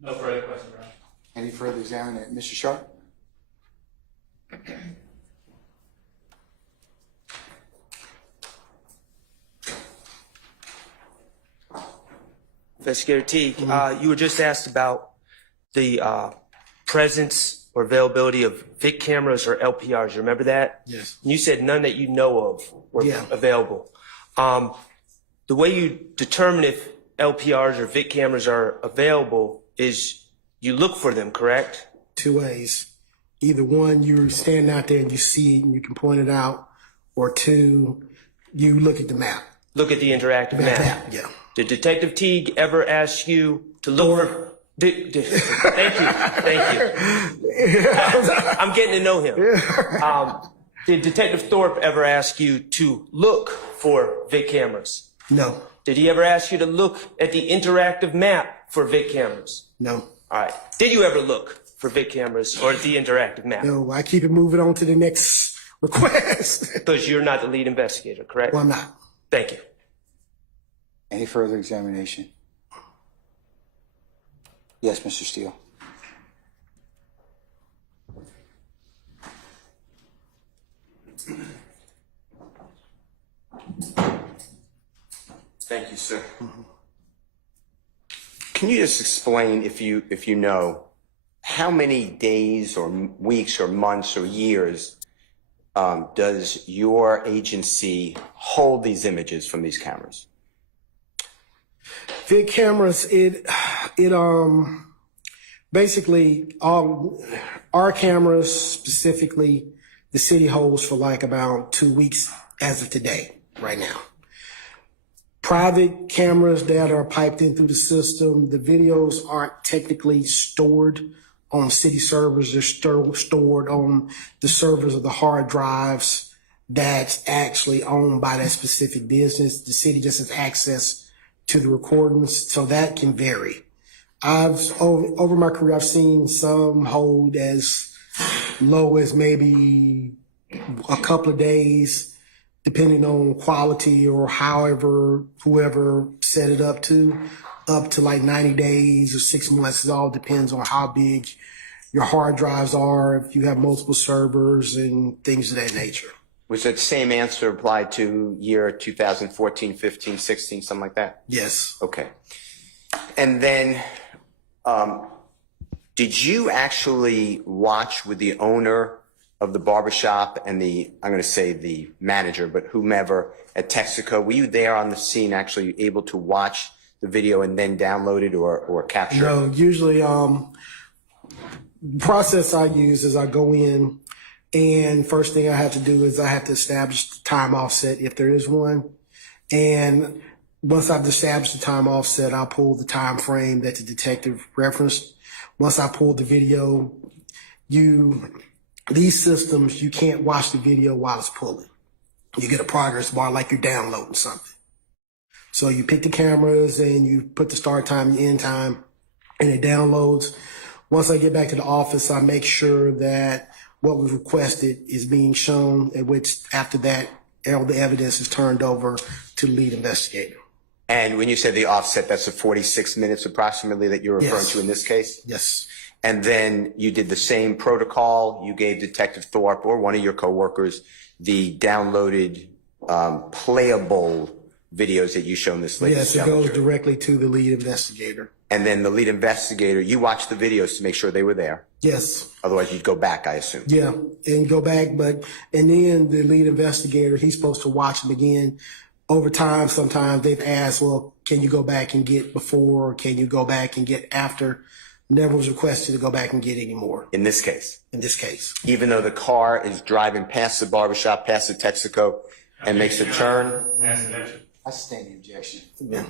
No further questions, Your Honor. Any further examination? Mr. Sharp? Investigator T, you were just asked about the presence or availability of VIC cameras or LPRs. You remember that? Yes. And you said none that you know of were available. The way you determine if LPRs or VIC cameras are available is you look for them, correct? Two ways. Either one, you're standing out there and you see it and you can point it out, or two, you look at the map. Look at the interactive map. Yeah. Did Detective Teague ever ask you to look for... Thank you. I'm getting to know him. Did Detective Thorpe ever ask you to look for VIC cameras? No. Did he ever ask you to look at the interactive map for VIC cameras? No. All right. Did you ever look for VIC cameras or the interactive map? No, I keep it moving on to the next request. Because you're not the lead investigator, correct? Well, I'm not. Thank you. Any further examination? Yes, Mr. Steele. Thank you, sir. Can you just explain, if you know, how many days or weeks or months or years does your agency hold these images from these cameras? Vid cameras, basically our cameras specifically, the city holds for like about 2 weeks as of today, right now. Private cameras that are piped in through the system, the videos aren't technically stored on city servers. They're stored on the servers of the hard drives that's actually owned by that specific business. The city just has access to the recordings, so that can vary. Over my career, I've seen some hold as low as maybe a couple of days, depending on quality or however whoever set it up to like 90 days or 6 months. It all depends on how big your hard drives are, if you have multiple servers and things of that nature. Was that same answer applied to year 2014, 15, 16, something like that? Yes. Okay. And then, did you actually watch with the owner of the barbershop and I'm going to say the manager, but whomever at Texaco? Were you there on the scene, actually able to watch the video and then download it or capture it? No, usually, the process I use is I go in, and first thing I have to do is I have to establish the time offset if there is one. And once I've established the time offset, I'll pull the time frame that the detective referenced. Once I pull the video, these systems, you can't watch the video while it's pulling. You get a progress bar like you're downloading something. So you pick the cameras and you put the start time and end time, and it downloads. Once I get back to the office, I make sure that what was requested is being shown, at which after that, all the evidence is turned over to the lead investigator. And when you say the offset, that's the 46 minutes approximately that you're referring to in this case? Yes. And then you did the same protocol. You gave Detective Thorpe or one of your coworkers the downloaded playable videos that you shown this lady. Yes, it goes directly to the lead investigator. And then the lead investigator, you watched the videos to make sure they were there. Yes. Otherwise, you'd go back, I assume. Yeah, and go back, and then the lead investigator, he's supposed to watch them again. Over time, sometimes they've asked, well, can you go back and get before, or can you go back and get after? Never was requested to go back and get any more. In this case? In this case. Even though the car is driving past the barbershop, past the Texaco, and makes a turn? I sustain the objection. Yeah.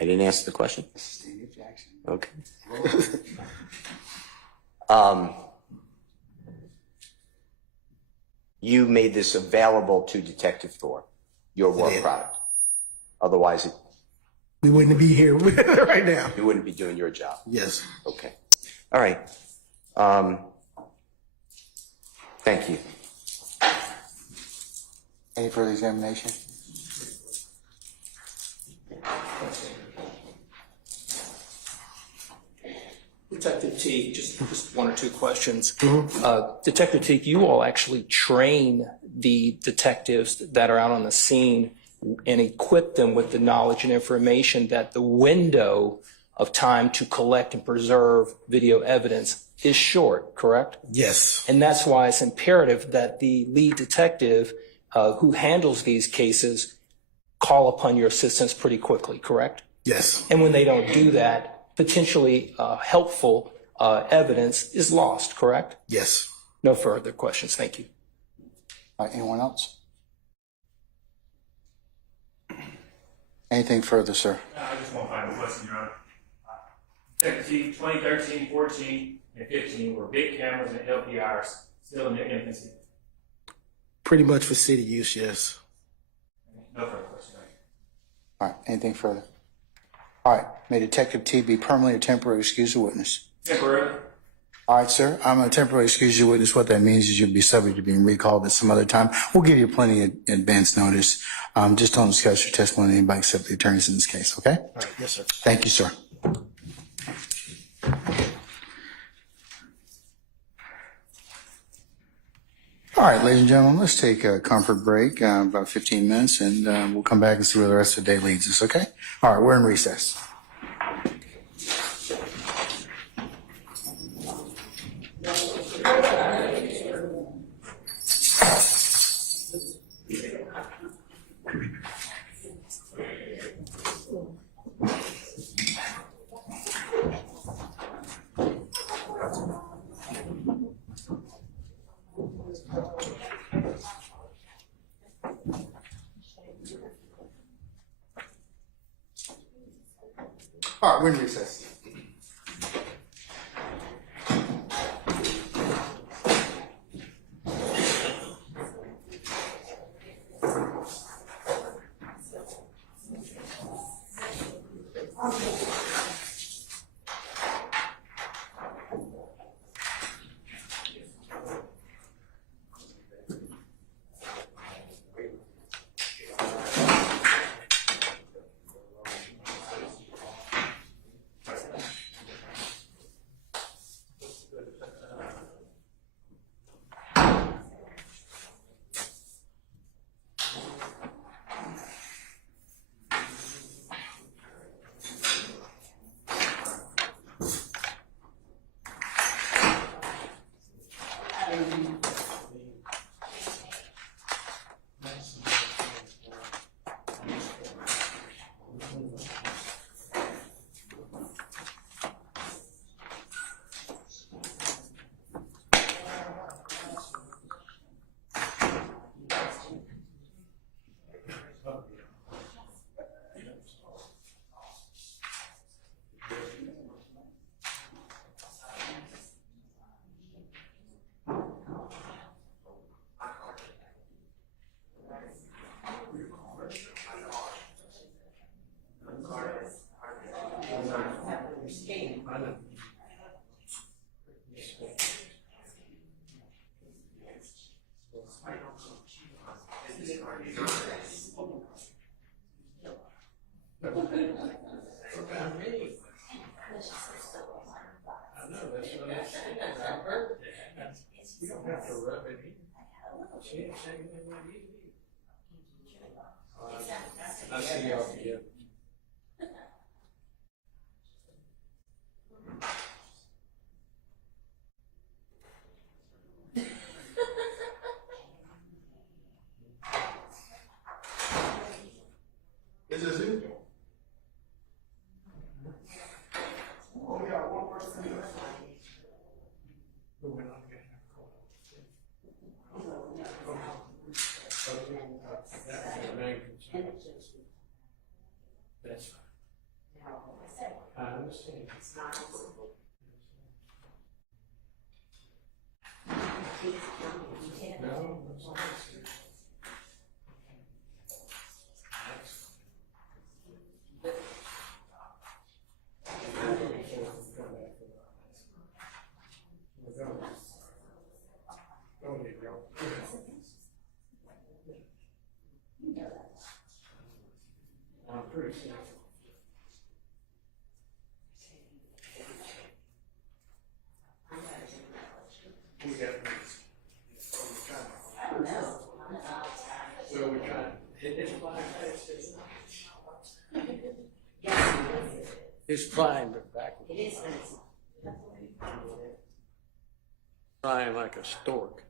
I didn't answer the question? I sustain the objection. Okay. You made this available to Detective Thorpe, your work did. product. Otherwise, We wouldn't be here right now. you wouldn't be doing your job. Yes. Okay. All right. Thank you. Any further examination? Detective Teague, just one or two questions. Detective Teague, you all actually train the detectives that are out on the scene and equip them with the knowledge and information that the window of time to collect and preserve video evidence is short, correct? Yes. And that's why it's imperative that the lead detective who handles these cases call upon your assistance pretty quickly, correct? Yes. And when they don't do that, potentially helpful evidence is lost, correct? Yes. No further questions. Thank you. All right, anyone else? Anything further, sir? I just want to find a question, Your Honor. Detective 2013, 14, and 15 were big cameras and LPRs still in their infancy. Pretty much for city use, yes. No further questions. All right, anything further? All right, may Detective T be permanently or temporarily excused as a witness? Temporary. All right, sir, I'm going to temporarily excuse you as a witness. What that means is you'll be subject to being recalled at some other time. We'll give you plenty of advance notice. Just don't discuss your testimony with anybody except the attorneys in this case, okay? All right. Yes, sir. Thank you, sir. All right, ladies and gentlemen, let's take a comfort break, about 15 minutes, and we'll come back and see where the rest of the day leads us, okay? All right, we're in recess. right, we're in recess. Is this it? That's I understand. No, that's not it. I'm pretty sure. So we're trying. It's flying, but backwards. It is. Flying like a stork.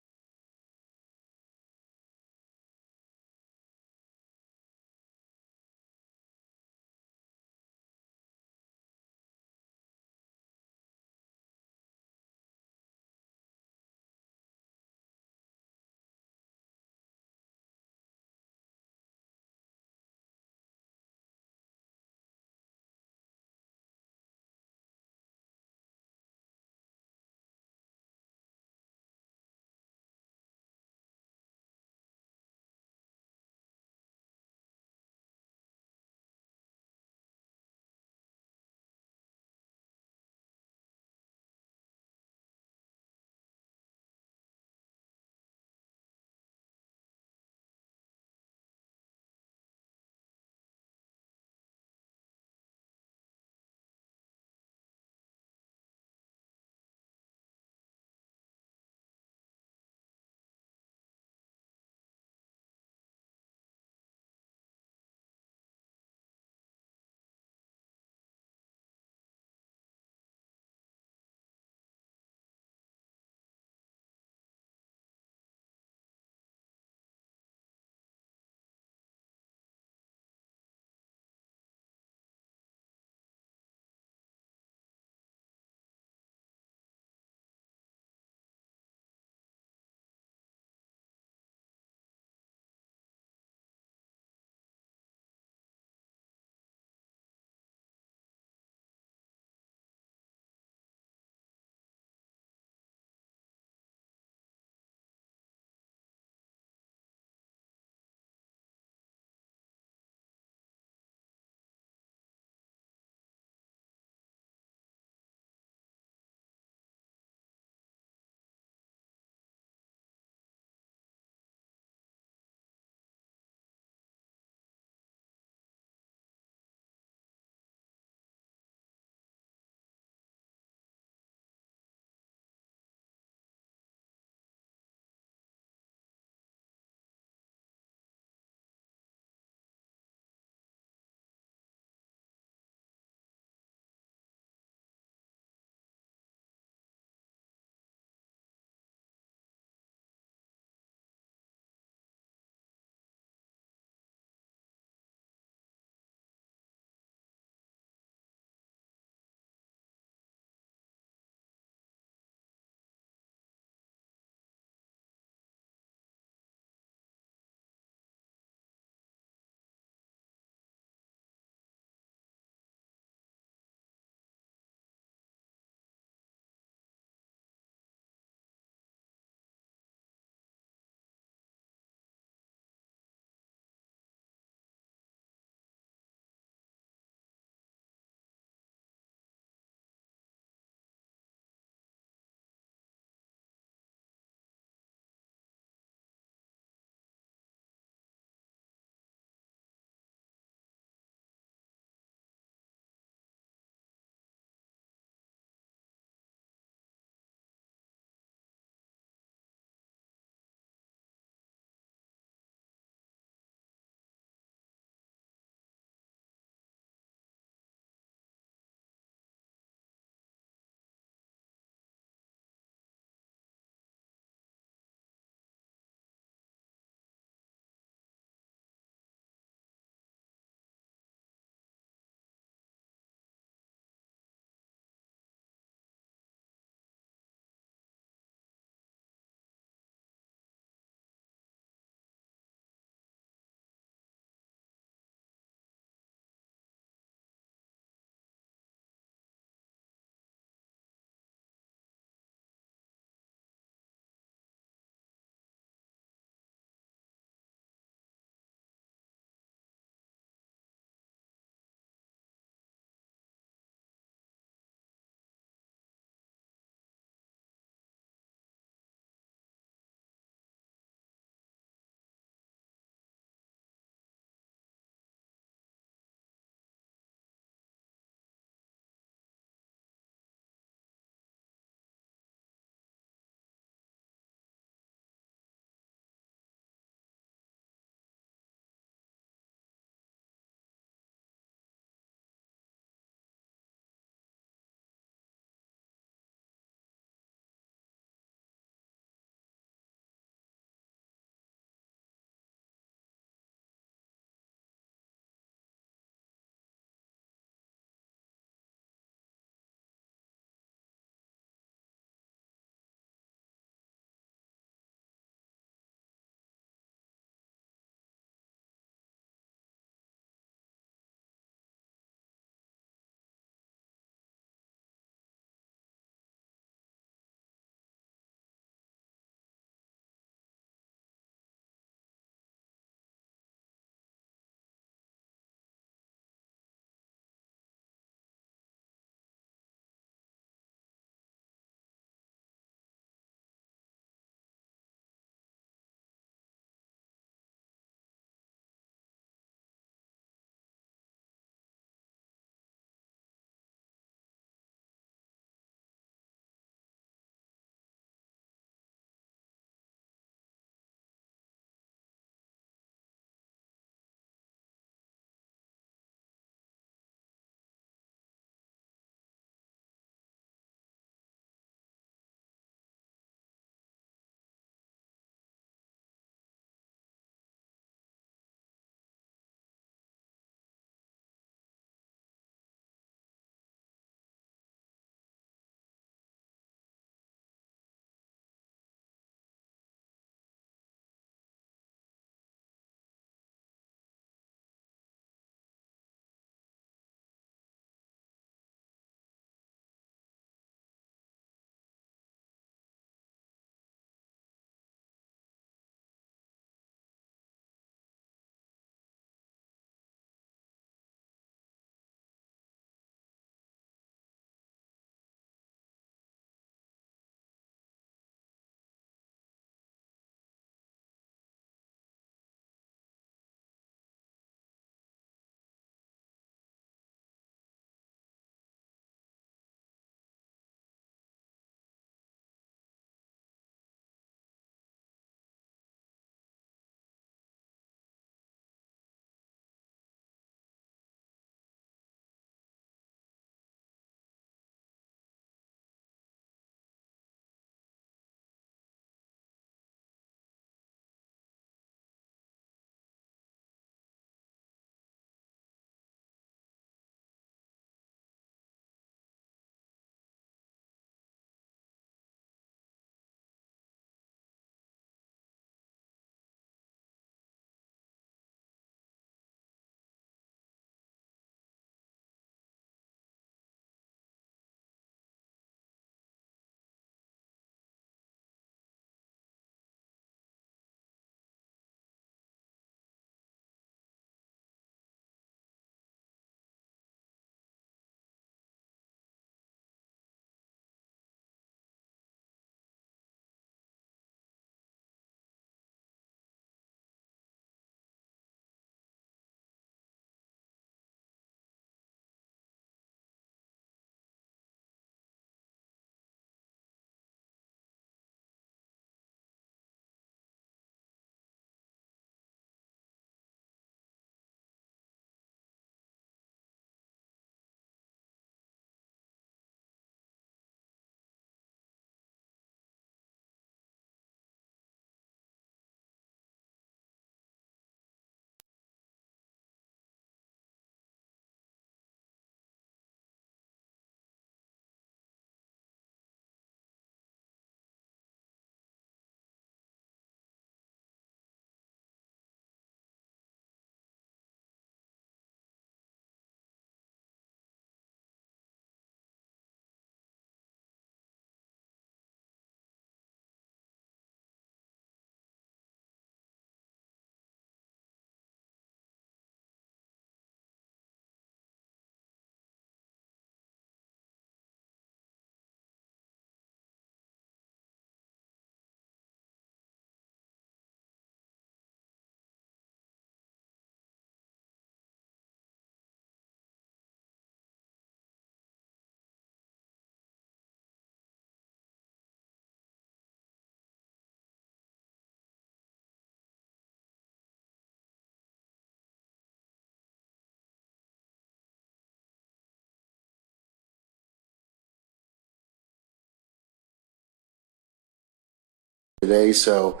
today, so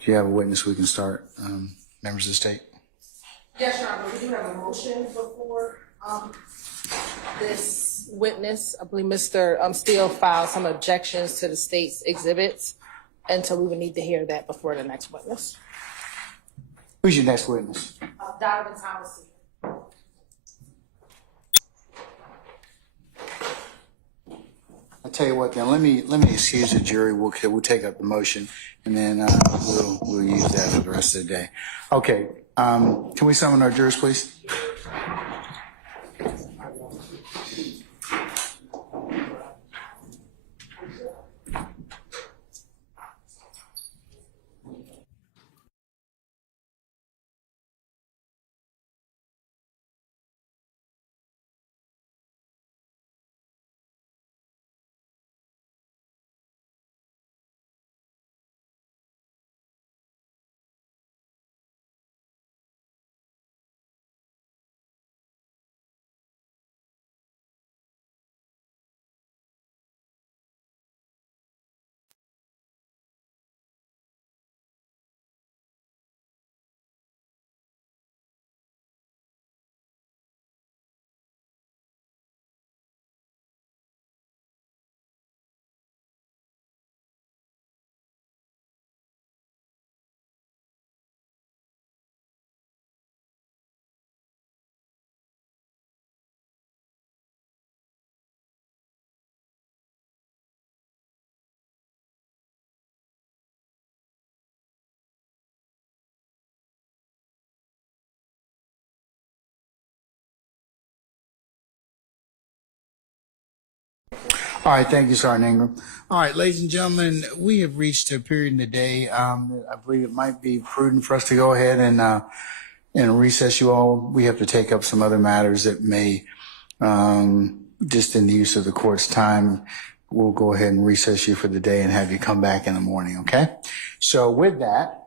if you have a witness, we can start. Members of the state. Yes, Your Honor, we do have a motion before, this witness. I believe Mr. Steele filed some objections to the state's exhibits, and so we would need to hear that before the next witness. Who's your next witness? Donovan Thomas. I'll tell you what, then let me excuse the jury. We'll take up the motion, and then we'll use that for the rest of the day. Okay. Can we summon our jurors, please? All right, thank you, Sergeant Ingram. All right, ladies and gentlemen, we have reached a period in the day. I believe it might be prudent for us to go ahead and recess you all. We have to take up some other matters that may, just in the use of the court's time, we'll go ahead and recess you for the day and have you come back in the morning, okay? So with that,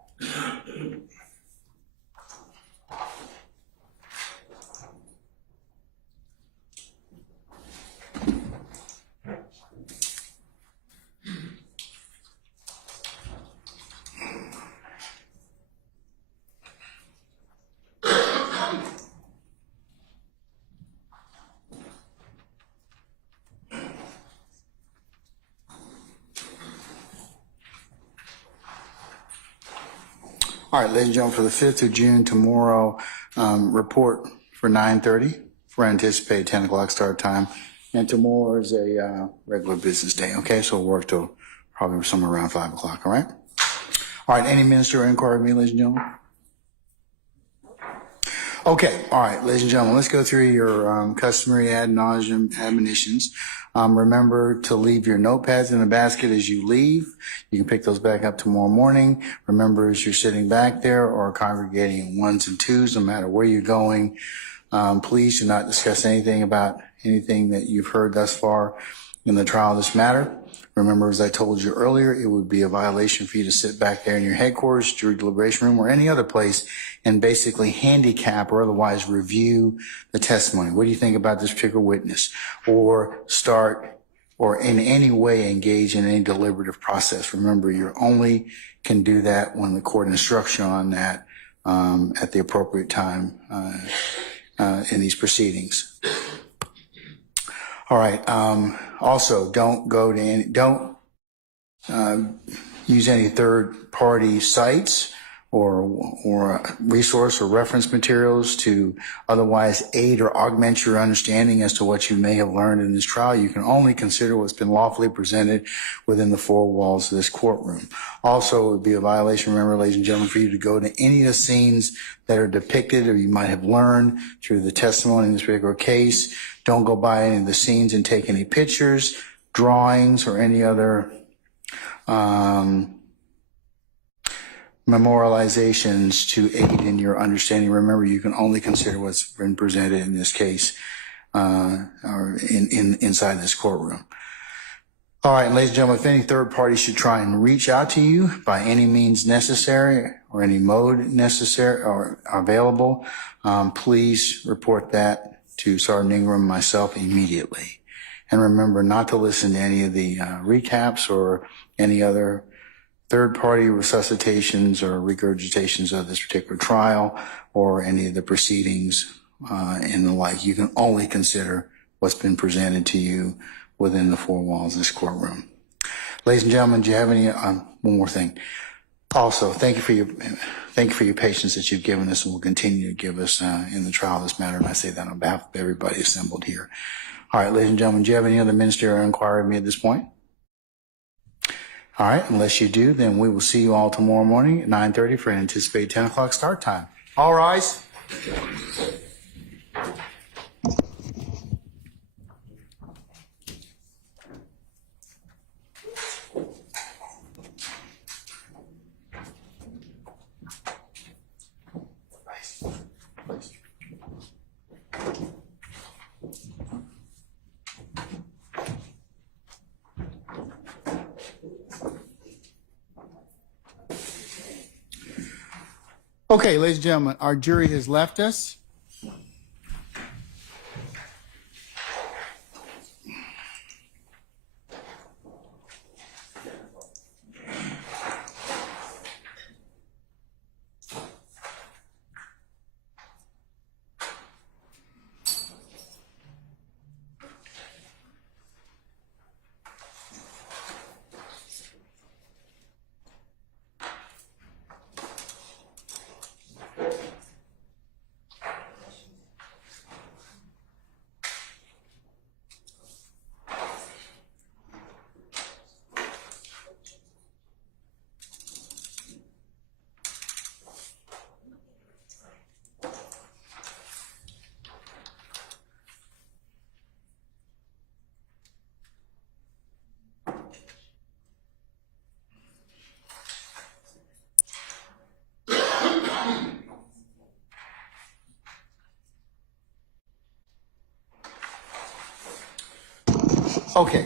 all right, ladies and gentlemen, for the 5th of June, tomorrow, report for 9:30 for anticipated 10 o'clock start time. And tomorrow is a regular business day, okay? So we'll work till probably somewhere around 5 o'clock, all right? All right, any ministerial inquiry with me, ladies and gentlemen? Okay, all right, ladies and gentlemen, let's go through your customary ad nauseum admonitions. Remember to leave your notepads in the basket as you leave. You can pick those back up tomorrow morning. Remember, as you're sitting back there or congregating in ones and twos, no matter where you're going, please do not discuss anything about anything that you've heard thus far in the trial of this matter. Remember, as I told you earlier, it would be a violation for you to sit back there in your headquarters, jury deliberation room, or any other place and basically handicap or otherwise review the testimony. What do you think about this particular witness? Or start or in any way engage in any deliberative process. Remember, you only can do that when the court instructs you on that at the appropriate time in these proceedings. All right. Also, don't use any third-party sites or resource or reference materials to otherwise aid or augment your understanding as to what you may have learned in this trial. You can only consider what's been lawfully presented within the four walls of this courtroom. Also, it would be a violation, remember, ladies and gentlemen, for you to go to any of the scenes that are depicted or you might have learned through the testimony in this particular case. Don't go by any of the scenes and take any pictures, drawings, or any other memorializations to aid in your understanding. Remember, you can only consider what's been presented in this case or inside this courtroom. All right, ladies and gentlemen, if any third party should try and reach out to you by any means necessary or any mode necessary or available, please report that to Sergeant Ingram and myself immediately. And remember not to listen to any of the recaps or any other third-party resuscitations or regurgitations of this particular trial or any of the proceedings and the like. You can only consider what's been presented to you within the four walls of this courtroom. Ladies and gentlemen, do you have any, one more thing. Also, thank you for your patience that you've given us and will continue to give us in the trial of this matter. And I say that on behalf of everybody assembled here. All right, ladies and gentlemen, do you have any other ministerial inquiry of me at this point? All right, unless you do, then we will see you all tomorrow morning at 9:30 for an anticipated 10 o'clock start time. All rise. Okay, ladies and gentlemen, our jury has left us. Okay.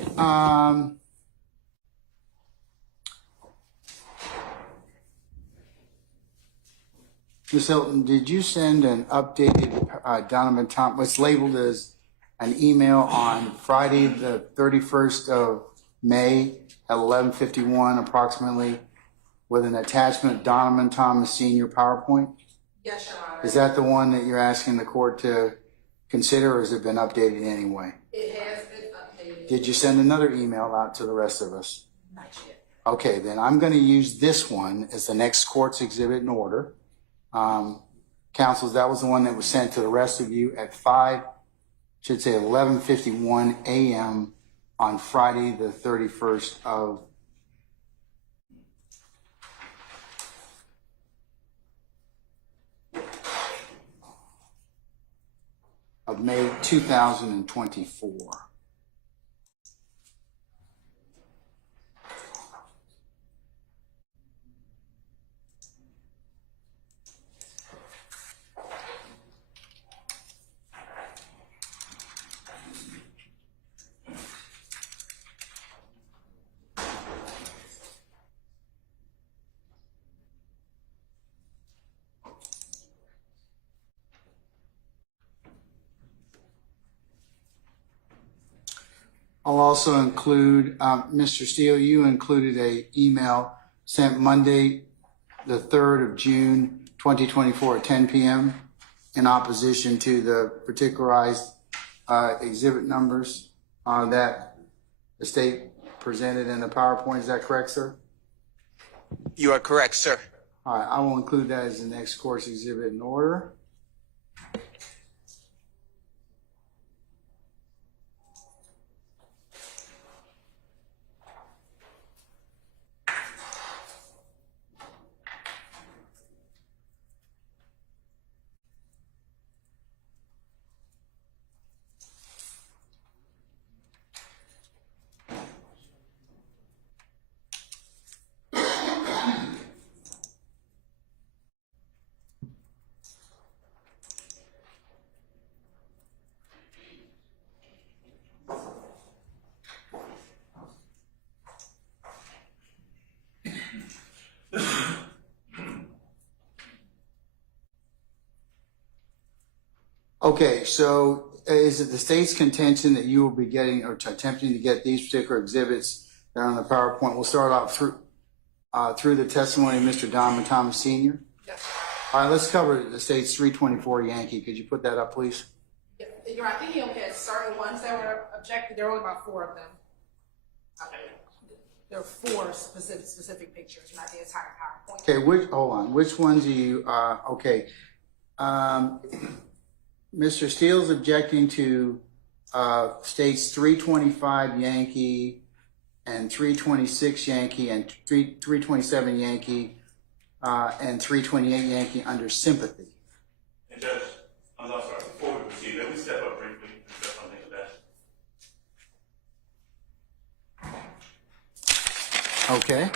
Ms. Hilton, did you send an updated Donovan Thomas, what's labeled as an email on Friday, the 31st of May at 11:51 approximately with an attachment Donovan Thomas Senior PowerPoint? Yes, Your Honor. Is that the one that you're asking the court to consider, or has it been updated anyway? It has been updated. Did you send another email out to the rest of us? Not yet. Okay, then I'm going to use this one as the next court's exhibit in order. Counsels, that was the one that was sent to the rest of you at 11:51 a.m. on Friday, the 31st of May 2024. I'll also include, Mr. Steele, you included a email sent Monday, the 3rd of June, 2024 at 10 p.m. in opposition to the particularized exhibit numbers that the state presented in the PowerPoint. Is that correct, sir? You are correct, sir. All right, I will include that as the next course exhibit in order. Okay, so is it the state's contention that you will be getting or attempting to get these particular exhibits that are on the PowerPoint? We'll start off through. through the testimony of Mr. Donovan Thomas Sr.? Yes. All right, let's cover the state's 324 Yankee. Could you put that up, please? You're right. I think he only had certain ones that were objected. There were only about 4 of them. Okay. There were 4 specific pictures, not the entire PowerPoint. Okay, hold on. Which ones are you, okay. Mr. Steele's objecting to states 325 Yankee and 326 Yankee and 327 Yankee and 328 Yankee under sympathy. And Judge, I'm sorry, before we proceed, let me step up briefly and say something to that. Okay.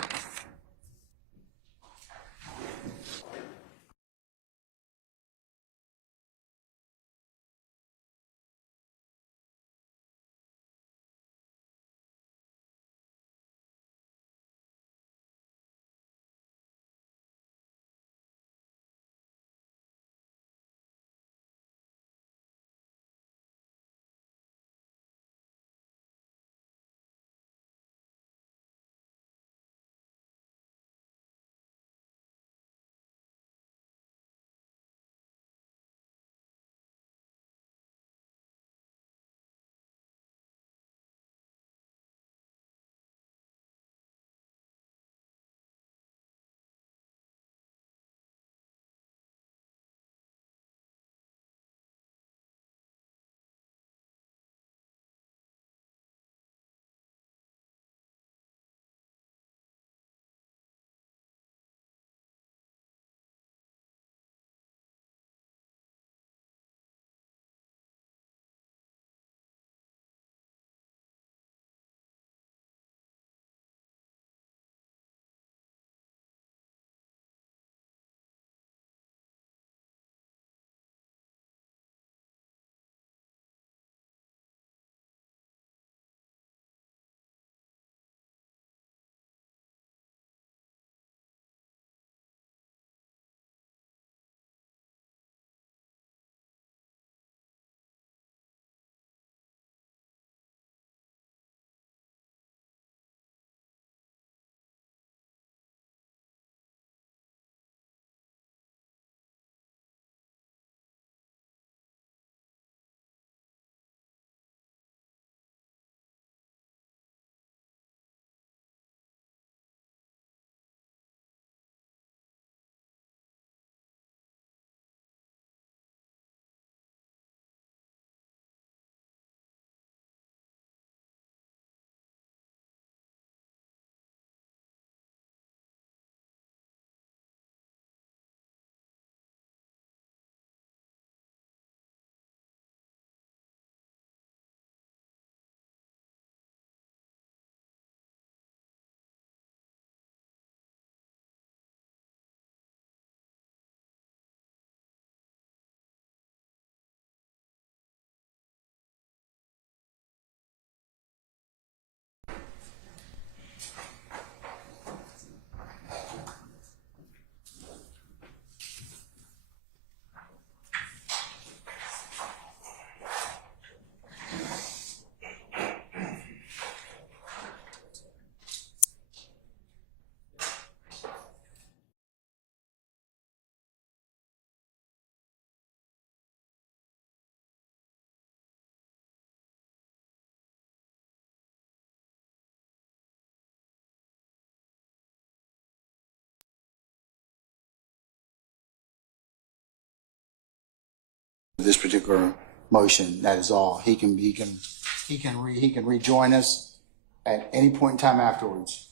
This particular motion, that is all. He can rejoin us at any point in time afterwards.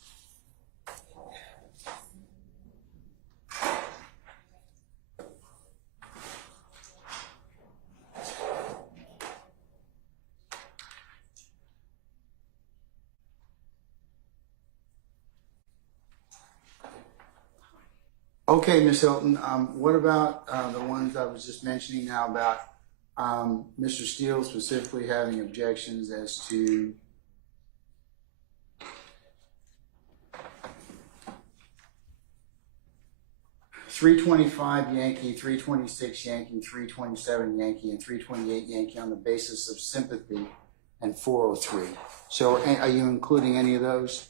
Okay, Ms. Hilton, what about the ones I was just mentioning now about Mr. Steele specifically having objections as to .325 Yankee, 326 Yankee, 327 Yankee, and 328 Yankee on the basis of sympathy and 403. So are you including any of those?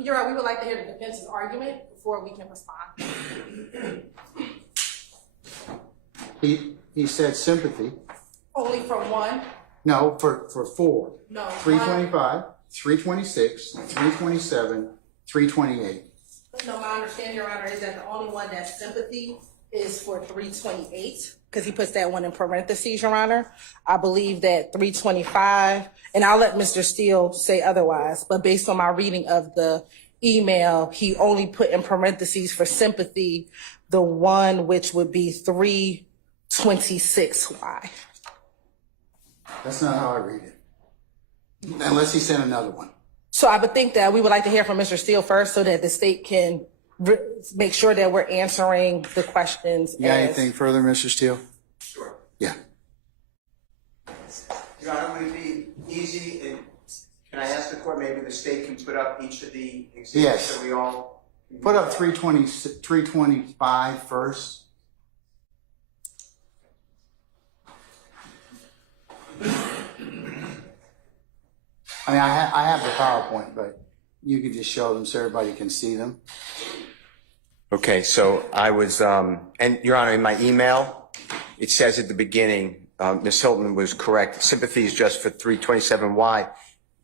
You're right, we would like to hear the defense's argument before we can respond. He said sympathy. Only for one? No, for four. No. 325, 326, 327, 328. No, my understanding, Your Honor, is that the only one that's sympathy is for 328, because he puts that one in parentheses, Your Honor. I believe that 325, and I'll let Mr. Steele say otherwise, but based on my reading of the email, he only put in parentheses for sympathy the one which would be 326Y. That's not how I read it. Unless he sent another one. So I would think that we would like to hear from Mr. Steele first so that the state can make sure that we're answering the questions. You got anything further, Mr. Steele? Sure. Yeah. Your Honor, would it be easy, and can I ask the court, maybe the state can put up each of the exhibits Yes. so we all? Put up 325 first. I mean, I have the PowerPoint, but you could just show them so everybody can see them. Okay, so I was, and Your Honor, in my email, it says at the beginning, Ms. Hilton was correct, sympathy is just for 327Y.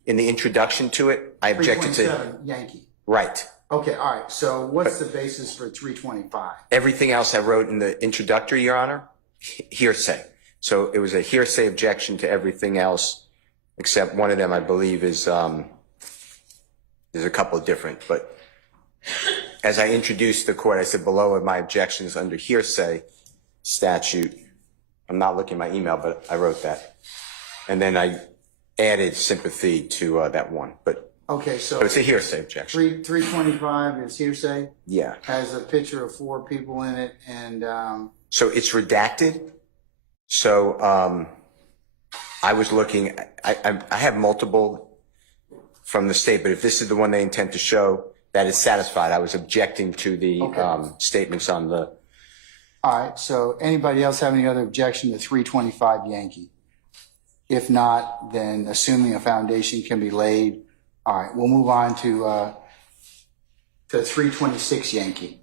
In the introduction to it, I objected to. 327 Yankee. Right. Okay, all right. So what's the basis for 325? Everything else I wrote in the introductory, Your Honor, hearsay. So it was a hearsay objection to everything else, except one of them, I believe, is, there's a couple of different, but as I introduced the court, I said below are my objections under hearsay statute. I'm not looking at my email, but I wrote that. And then I added sympathy to that one, but Okay, so it's a hearsay objection. 325 is hearsay, Yeah. has a picture of four people in it, and So it's redacted. So I was looking, I have multiple from the state, but if this is the one they intend to show, that is satisfied. I was objecting to the Okay. statements on the. all right. So anybody else have any other objection to 325 Yankee? If not, then assuming a foundation can be laid, all right, we'll move on to 326 Yankee.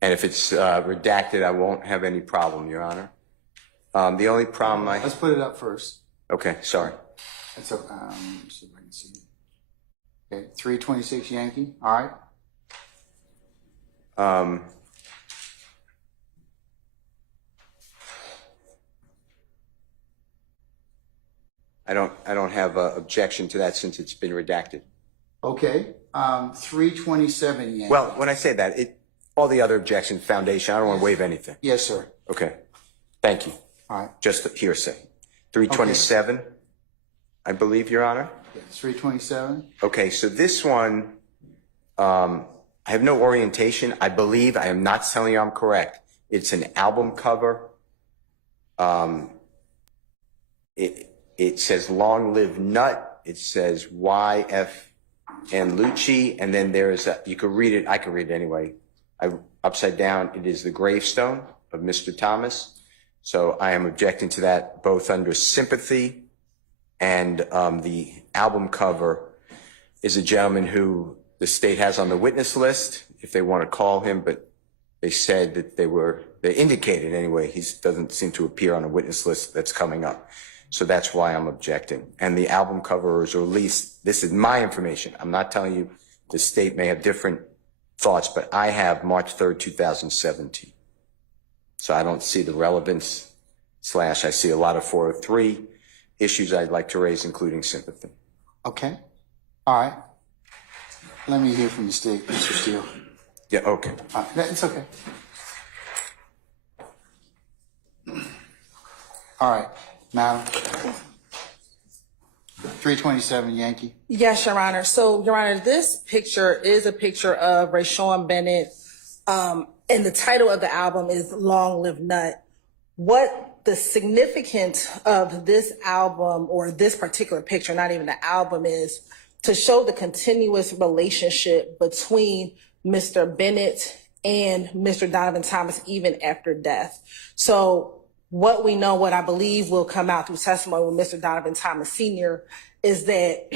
And if it's redacted, I won't have any problem, Your Honor. The only problem Let's put it up first. okay, sorry. That's see if I can see it. Okay, 326 Yankee. All right. I don't have an objection to that since it's been redacted. Okay. 327 Yankee. Well, when I say that, all the other objections, foundation, I don't want to waive anything. Yes, sir. Okay, thank you. All right. Just the hearsay. 327, I believe, Your Honor. Yeah, 327. Okay, so this one, I have no orientation. I believe, I am not telling you I'm correct. It's an album cover. It says Long Live Nut. It says YF and Lucci. And then there's you could read it. I can read it anyway. Upside down, it is the gravestone of Mr. Thomas. So I am objecting to that both under sympathy and the album cover is a gentleman who the state has on the witness list if they want to call him, but they said that they indicated anyway, he doesn't seem to appear on a witness list that's coming up. So that's why I'm objecting. And the album cover is released, this is my information. I'm not telling you the state may have different thoughts, but I have March 3rd, 2017. So I don't see the relevance / I see a lot of 403 issues I'd like to raise, including sympathy. Okay. All right. Let me hear from the state, Mr. Steele. Yeah, okay. It's okay. All right. Madam. 327 Yankee. Yes, Your Honor. So, Your Honor, this picture is a picture of Rayshawn Bennett, and the title of the album is Long Live Nut. What the significance of this album or this particular picture, not even the album, is to show the continuous relationship between Mr. Bennett and Mr. Donovan Thomas even after death. So what we know, what I believe will come out through testimony with Mr. Donovan Thomas Sr. is that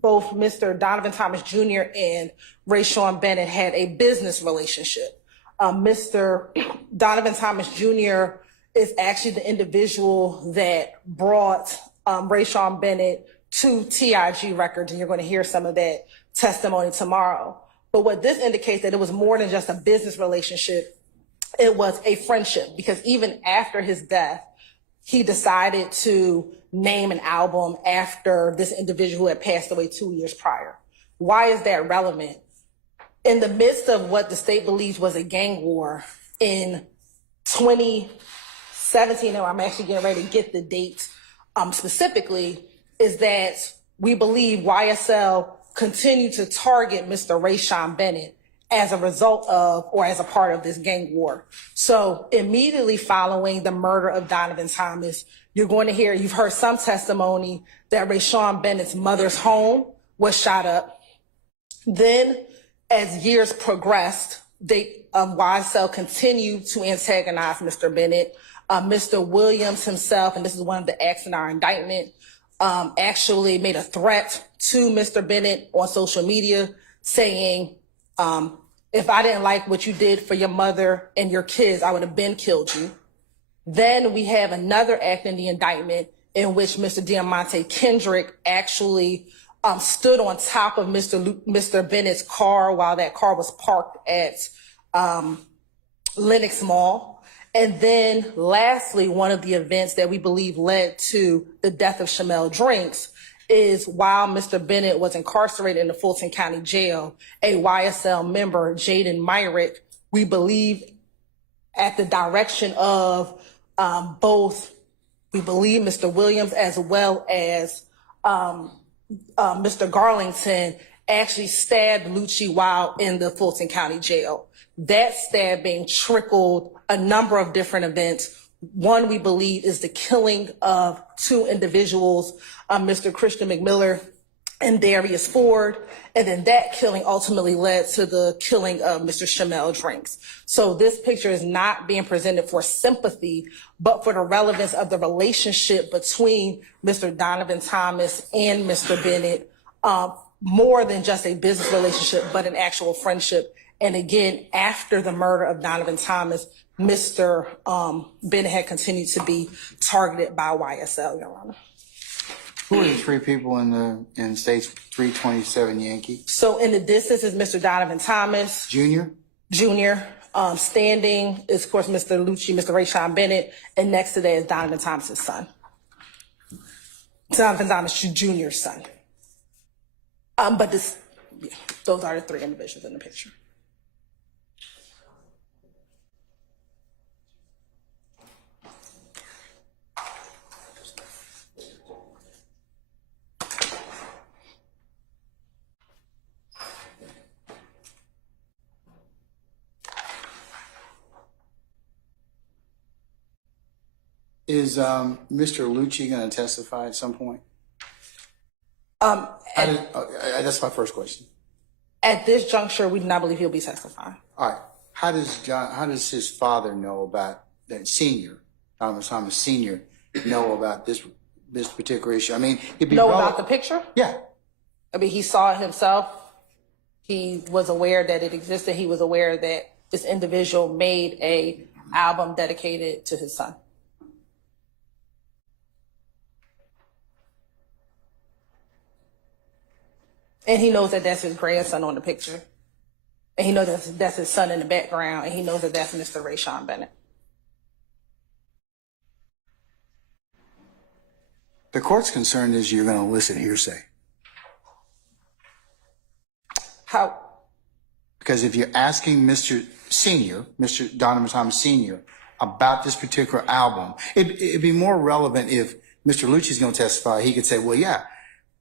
both Mr. Donovan Thomas Jr. and Rayshawn Bennett had a business relationship. Mr. Donovan Thomas Jr. is actually the individual that brought Rayshawn Bennett to TIG Records, and you're going to hear some of that testimony tomorrow. But what this indicates that it was more than just a business relationship, it was a friendship, because even after his death, he decided to name an album after this individual who had passed away 2 years prior. Why is that relevant? In the midst of what the state believes was a gang war in 2017, and I'm actually getting ready to get the date specifically, is that we believe YSL continued to target Mr. Rayshawn Bennett as a result of, or as a part of this gang war. So immediately following the murder of Donovan Thomas, you're going to hear, you've heard some testimony that Rayshawn Bennett's mother's home was shot up. Then as years progressed, YSL continued to antagonize Mr. Bennett. Mr. Williams himself, and this is one of the acts in our indictment, actually made a threat to Mr. Bennett on social media saying, if I didn't like what you did for your mother and your kids, I would have been killed you. Then we have another act in the indictment in which Mr. Diamante Kendrick actually stood on top of Mr. Bennett's car while that car was parked at Lenox Mall. And then lastly, one of the events that we believe led to the death of Shamel Drinks is while Mr. Bennett was incarcerated in the Fulton County Jail, a YSL member, Jaden Myrick, we believe at the direction of both, we believe Mr. Williams as well as Mr. Garlington, actually stabbed Lucci while in the Fulton County Jail. That stabbing trickled a number of different events. One, we believe, is the killing of two individuals, Mr. Christian McMiller and Darius Ford. And then that killing ultimately led to the killing of Mr. Shamel Drinks. So this picture is not being presented for sympathy, but for the relevance of the relationship between Mr. Donovan Thomas and Mr. Bennett, more than just a business relationship, but an actual friendship. And again, after the murder of Donovan Thomas, Mr. Bennett had continued to be targeted by YSL, Your Honor. Who are the three people in State's 327 Yankee? So in the distance is Mr. Donovan Thomas Junior? Jr. Standing is, of course, Mr. Lucci, Mr. Rayshawn Bennett, and next to that is Donovan Thomas's son. Donovan Thomas Jr.'s son. But those are the three individuals in the picture. Is Mr. Lucci going to testify at some point? That's my first question. At this juncture, we do not believe he'll be testifying. All right. How does his father know about that senior, Donovan Thomas Sr., know about this particular issue? I mean, he'd be about the picture? Yeah. I mean, he saw it himself. He was aware that it existed. He was aware that this individual made a album dedicated to his son. And he knows that that's his grandson on the picture. And he knows that that's his son in the background. And he knows that that's Mr. Rayshawn Bennett. The court's concern is you're going to elicit hearsay. How? Because if you're asking Mr. Donovan Thomas Sr., about this particular album, it'd be more relevant if Mr. Lucci's going to testify. He could say, well, yeah,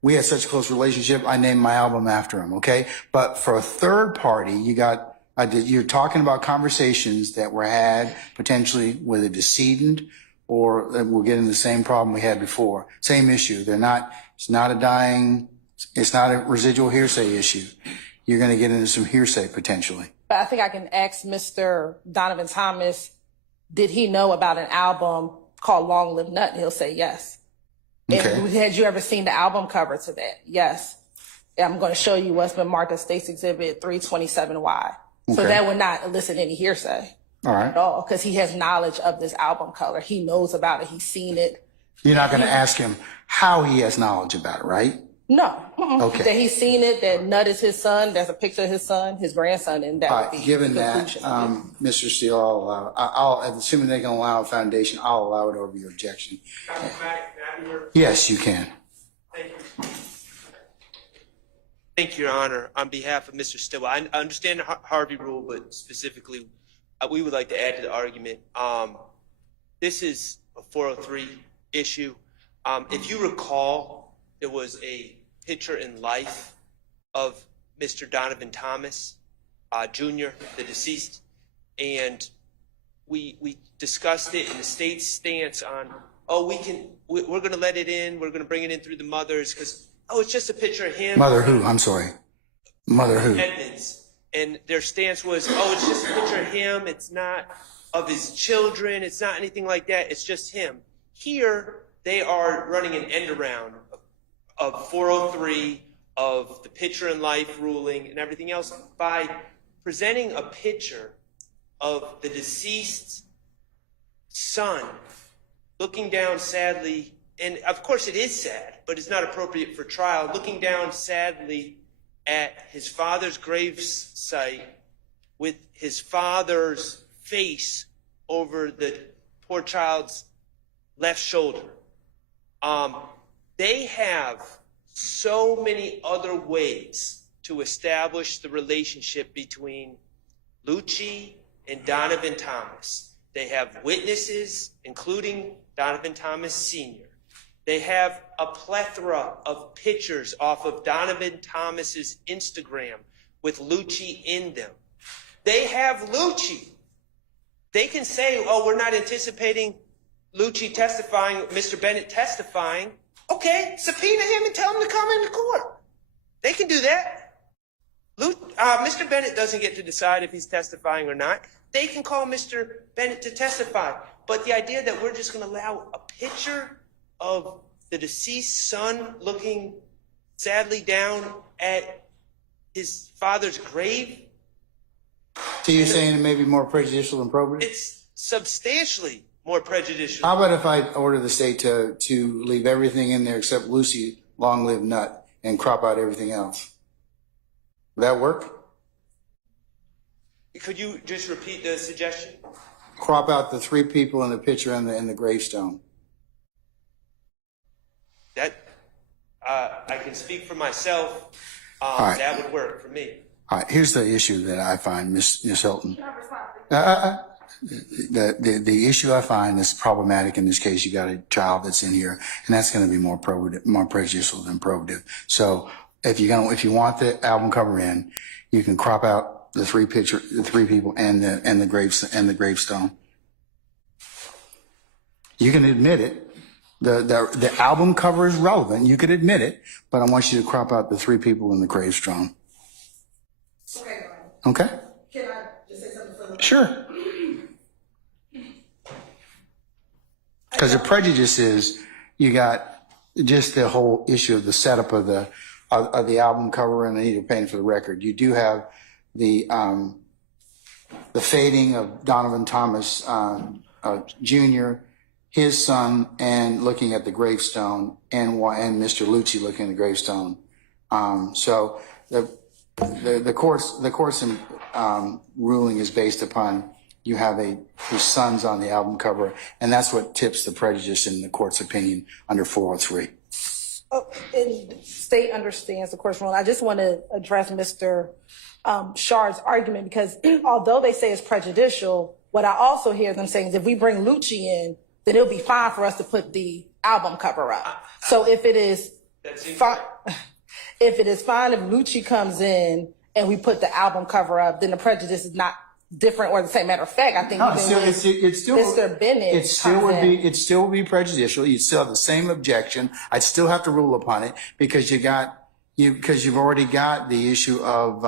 we had such a close relationship, I named my album after him, okay? But for a third party, you're talking about conversations that were had potentially with a decedent, or we're getting the same problem we had before. Same issue. It's not a residual hearsay issue. You're going to get into some hearsay potentially. But I think I can ask Mr. Donovan Thomas did he know about an album called Long Live Nut? He'll say yes. Okay. And had you ever seen the album cover to that? Yes. I'm going to show you what's been marked as State's Exhibit 327Y. So Okay. that would not elicit any hearsay All right. at all, because he has knowledge of this album color. He knows about it. He's seen it. You're not going to ask him how he has knowledge about it, right? No. Okay. That he's seen it, that Nut is his son. There's a picture of his son, his grandson, and that All would be right. Given the that, conclusion of it. Mr. Steele, I'll assuming they can allow a foundation, I'll allow it over your objection. Yes, you can. Thank you, Your Honor. On behalf of Mr. Stillwell, I understand the Harvey rule, but specifically, we would like to add to the argument. This is a 403 issue. If you recall, there was a picture in life of Mr. Donovan Thomas, Jr., the deceased, and we discussed it in the state's stance on, we're going to let it in, we're going to bring it in through the mothers, because, it's just a picture of him. Mother who? I'm sorry. Mother who? Edmonds. And their stance was, it's just a picture of him. It's not of his children. It's not anything like that. It's just him. Here, they are running an end around of 403, of the picture in life ruling and everything else by presenting a picture of the deceased son looking down sadly. And of course it is sad, but it's not appropriate for trial, looking down sadly at his father's grave site with his father's face over the poor child's left shoulder. They have so many other ways to establish the relationship between Lucci and Donovan Thomas. They have witnesses, including Donovan Thomas Sr. They have a plethora of pictures off of Donovan Thomas's Instagram with Lucci in them. They have Lucci. They can say, we're not anticipating Lucci testifying, Mr. Bennett testifying. Okay, subpoena him and tell him to come into court. They can do that. Mr. Bennett doesn't get to decide if he's testifying or not. They can call Mr. Bennett to testify. But the idea that we're just going to allow a picture of the deceased son looking sadly down at his father's grave. So you're saying it may be more prejudicial than probative? It's substantially more prejudicial. How about if I order the state to leave everything in there except Lucy Long Live Nut and crop out everything else? Would that work? Could you just repeat the suggestion? Crop out the three people in the picture and the gravestone. That I can speak for myself. right. That would work for me. All right, here's the issue that I find, Ms. Hilton. The issue I find is problematic in this case. You got a child that's in here, and that's going to be more prejudicial than probative. So if you want the album cover in, you can crop out the three people and the gravestone. You can admit it. The album cover is relevant. You could admit it, but I want you to crop out the three people in the gravestone. Okay. Okay? Can I just say something further? Sure. Because the prejudice is you got just the whole issue of the setup of the album cover, and I need to paint for the record. You do have the fading of Donovan Thomas Jr., his son, and looking at the gravestone, and Mr. Lucci looking at the gravestone. So the court's ruling is based upon you have your son's on the album cover, and that's what tips the prejudice in the court's opinion under 403. And the state understands the court's ruling. I just want to address Mr. Shard's argument, because although they say it's prejudicial, what I also hear them saying is if we bring Lucci in, then it'll be fine for us to put the album cover up. So if it is fine, if Lucci comes in and we put the album cover up, then the prejudice is not different or the same. Matter of fact, I think It's still Mr. Bennett it still would be prejudicial. You'd still have the same objection. I'd still have to rule upon it because you've already got the issue of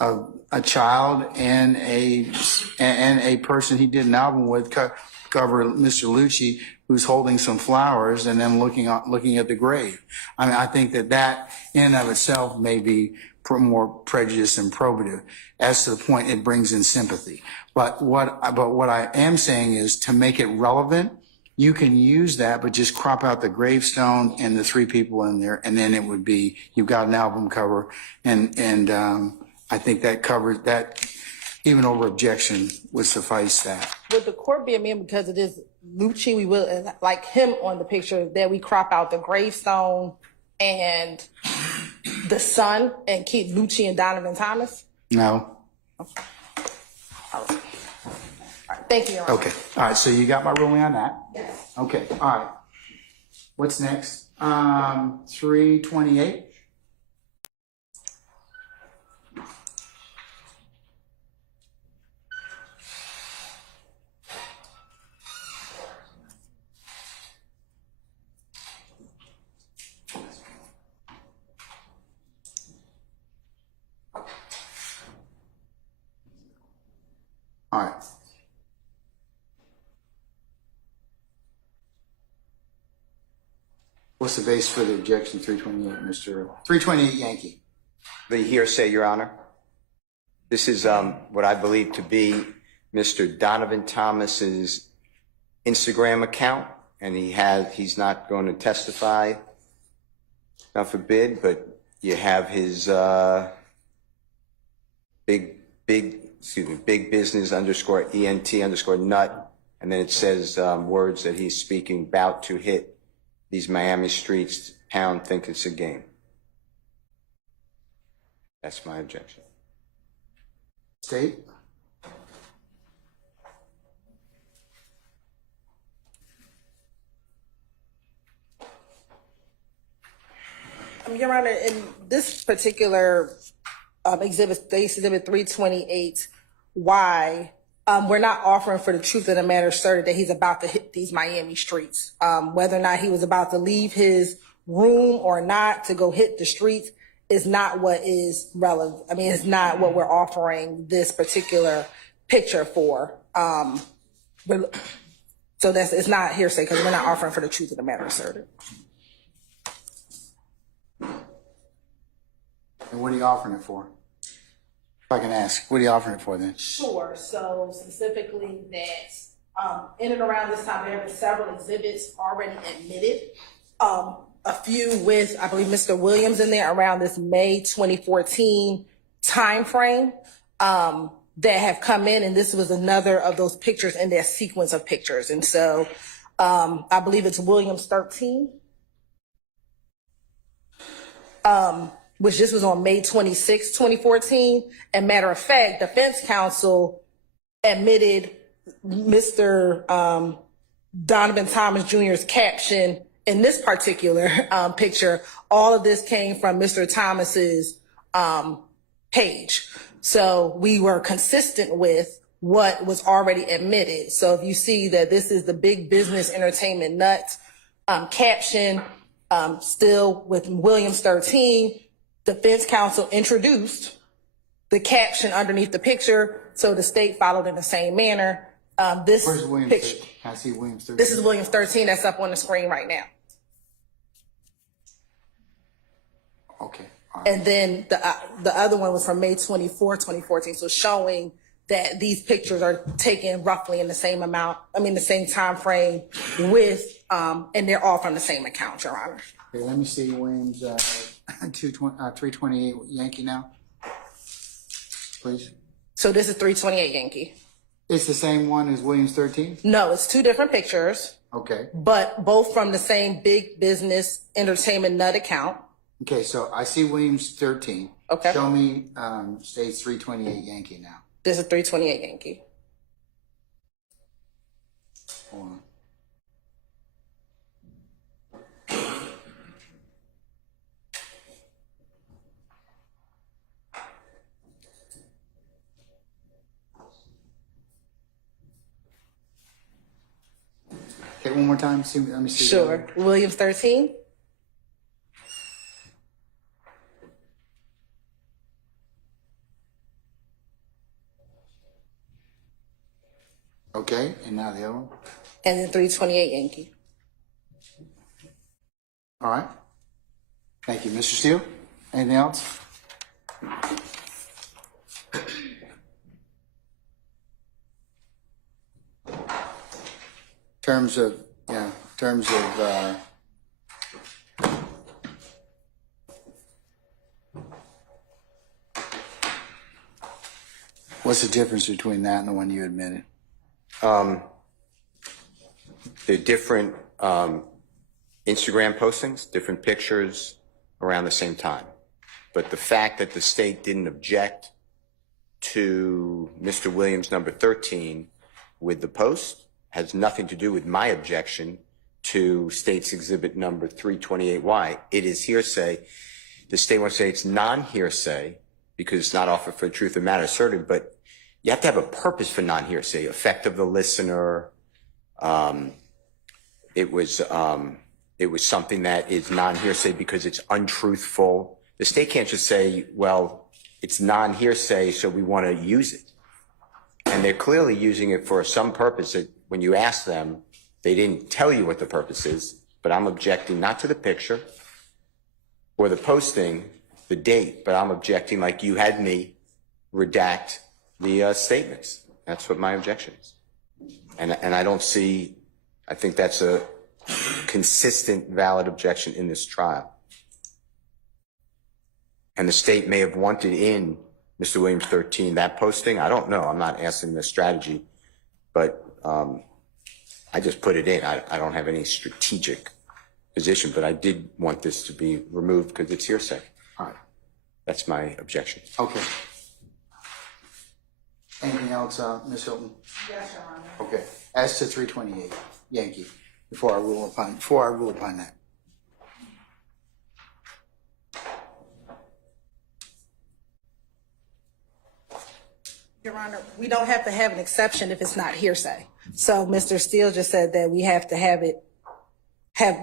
a child and a person he did an album with cover Mr. Lucci, who's holding some flowers and then looking at the grave. I mean, I think that in and of itself may be more prejudice and probative, as to the point it brings in sympathy. But what I am saying is, to make it relevant, you can use that, but just crop out the gravestone and the three people in there, and then it would be, you've got an album cover, and I think that covers that. Even over objection would suffice that. Would the court be amenable, because it is Lucci, we will, like him on the picture, that we crop out the gravestone and the son and keep Lucci and Donovan Thomas? No? All right. Thank you, Your Honor. Okay. All right, so you got my ruling on that? Yes. Okay, all right. What's next? 328? All right. What's the base for the objection, 328, Mr. 328 Yankee? The hearsay, Your Honor. This is what I believe to be Mr. Donovan Thomas's Instagram account, and he's not going to testify, God forbid, but you have his big business _ ENT _ nut, and then it says words that he's speaking about to hit these Miami streets, pound, think it's a game. That's my objection. State? Your Honor, in this particular exhibit 328, why we're not offering for the truth of the matter asserted that he's about to hit these Miami streets. Whether or not he was about to leave his room or not to go hit the streets is not what is relevant. I mean, it's not what we're offering this particular picture for. So it's not hearsay, because we're not offering for the truth of the matter asserted. And what are you offering it for? If I can ask, what are you offering it for then? Sure. So specifically that in and around this time, there have been several exhibits already admitted. A few with, I believe, Mr. Williams in there around this May 2014 timeframe that have come in, and this was another of those pictures in their sequence of pictures. And so I believe it's Williams 13. Which this was on May 26, 2014. And matter of fact, defense counsel admitted Mr. Donovan Thomas Jr.'s caption in this particular picture. All of this came from Mr. Thomas's page. So we were consistent with what was already admitted. So if you see that this is the big business entertainment nuts caption, still with Williams 13, defense counsel introduced the caption underneath the picture, so the state followed in the same manner. This Where's Williams picture, 13? Can I see Williams 13? this is Williams 13 that's up on the screen right now. Okay. All right. And then the other one was from May 24, 2014, so showing that these pictures are taken roughly in the same amount, the same time frame with, and they're all from the same account, Your Honor. Okay, let me see Williams 328 Yankee now, please. So this is 328 Yankee. It's the same one as Williams 13? No, it's two different pictures, Okay. but both from the same big business entertainment nut account. Okay, so I see Williams 13. Okay. Show me states 328 Yankee now. This is 328 Yankee. Hold on. Okay, one more time. Let me see. Sure. Williams 13. Okay, and now the other one. and then 328 Yankee. All right. Thank you. Mr. Steele, anything else? Terms of, what's the difference between that and the one you admitted? They're different Instagram postings, different pictures around the same time. But the fact that the state didn't object to Mr. Williams' number 13 with the post has nothing to do with my objection to state's exhibit number 328Y. It is hearsay. The state wants to say it's non-hearsay because it's not offered for truth of matter asserted, but you have to have a purpose for non-hearsay, effect of the listener. It was something that is non-hearsay because it's untruthful. The state can't just say, well, it's non-hearsay, so we want to use it. And they're clearly using it for some purpose that when you ask them, they didn't tell you what the purpose is, but I'm objecting not to the picture or the posting, the date, but I'm objecting like you had me redact the statements. That's what my objection is. And I don't see, I think that's a consistent, valid objection in this trial. And the state may have wanted in Mr. Williams 13, that posting. I don't know. I'm not asking the strategy, but I just put it in. I don't have any strategic position, but I did want this to be removed because it's hearsay. All right. That's my objection. Okay. Anything else, Ms. Hilton? Yes, Your Honor. Okay. As to 328 Yankee, before I rule upon that. Your Honor, we don't have to have an exception if it's not hearsay. So Mr. Steele just said that we have to have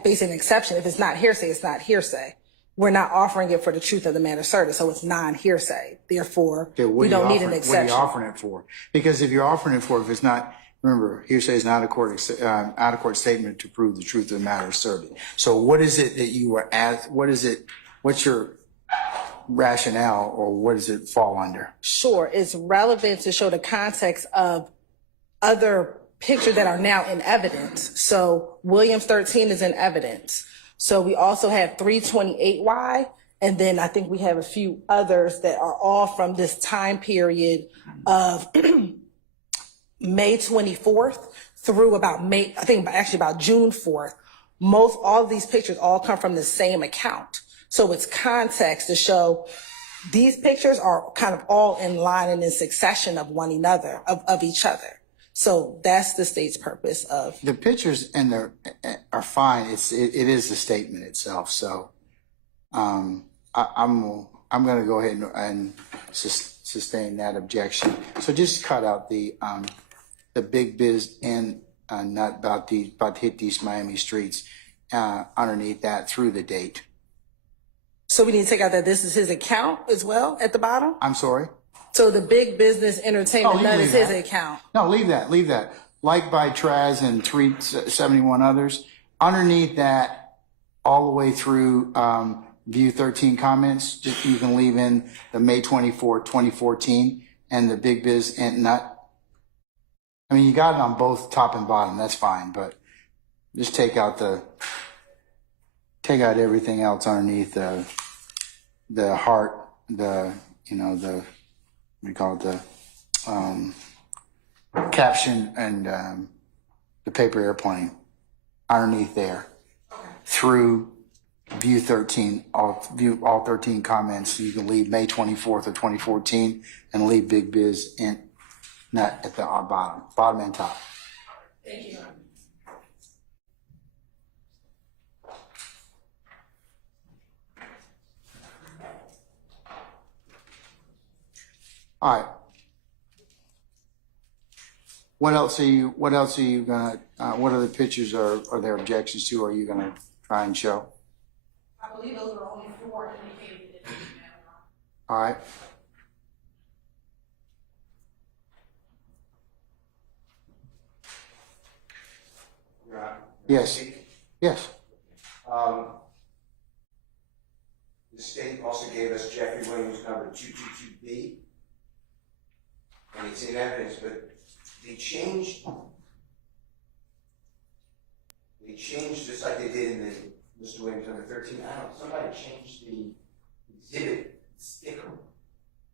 basically an exception. If it's not hearsay, it's not hearsay. We're not offering it for the truth of the matter asserted, so it's non-hearsay. Therefore, we don't need an exception. What are you offering it for? Because if you're offering it for, if it's not, remember, hearsay is an out-of-court statement to prove the truth of the matter asserted. So what is it that you were asked, what's your rationale, or what does it fall under? Sure, it's relevant to show the context of other pictures that are now in evidence. So Williams 13 is in evidence. So we also have 328Y, and then I think we have a few others that are all from this time period of May 24th through about about June 4th. All of these pictures all come from the same account. So it's context to show these pictures are kind of all in line and in succession of one another, of each other. So that's the state's purpose of. The pictures are fine. It is the statement itself. So I'm going to go ahead and sustain that objection. So just cut out the big biz and not about to hit these Miami streets underneath that through the date. So we need to take out that this is his account as well at the bottom? I'm sorry? So the big business entertainment, none is his account. No, leave that. Like by Traz and 371 others. Underneath that, all the way through view 13 comments, just you can leave in the May 24, 2014 and the big biz and nut. I mean, you got it on both top and bottom. That's fine, but just take out everything else underneath the heart, we call it the caption and the paper airplane underneath there through view 13, all 13 comments. You can leave May 24th of 2014 and leave big biz and nut at the bottom and top. Thank you. All right. What else are you gonna, what other pictures are there objections to, are you gonna try and show? I believe those are only 4 indicated. All right. Yes, yes. The state also gave us Jeffrey Williams number 222B. And it's in evidence, but they changed just like they did in the Mr. Williams number 13. I don't know, somebody changed the exhibit sticker.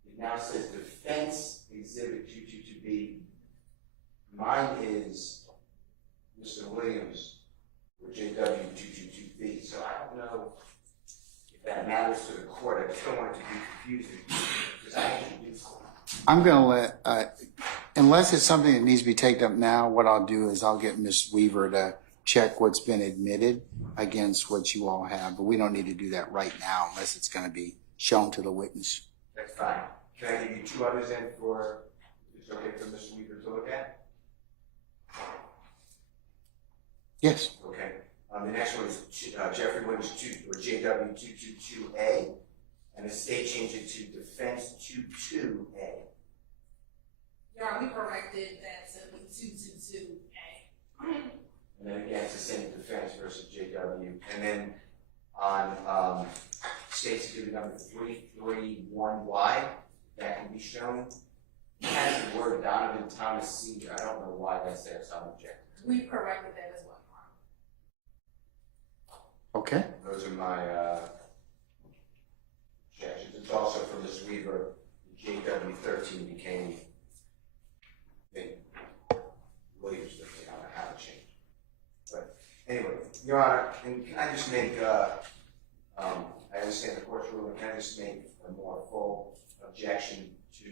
It now says defense exhibit 222B. Mine is Mr. Williams or JW 222B. So I don't know if that matters to the court. I just don't want it to be confusing because I actually do. I'm going to let, unless it's something that needs to be taken up now, what I'll do is I'll get Ms. Weaver to check what's been admitted against what you all have, but we don't need to do that right now unless it's going to be shown to the witness. That's fine. Can I give you two others in for, it's okay for Mr. Weaver to look at? Yes. Okay. The next one is Jeffrey Williams 2 or JW 222A, and the state changed it to defense 22A. Yeah, we corrected that to be 222A. And then again, it's the same defense versus JW. And then on state's exhibit number 331Y, that can be shown. It has the word Donovan Thomas Sr. I don't know why that's there, so I'm objecting. We've corrected that as well. Okay. Those are my objections. It's also for Ms. Weaver, the JW 13 became Williams 13. I don't know how it changed. But anyway, Your Honor, and can I just make, I understand the court's ruling, can I just make a more full objection to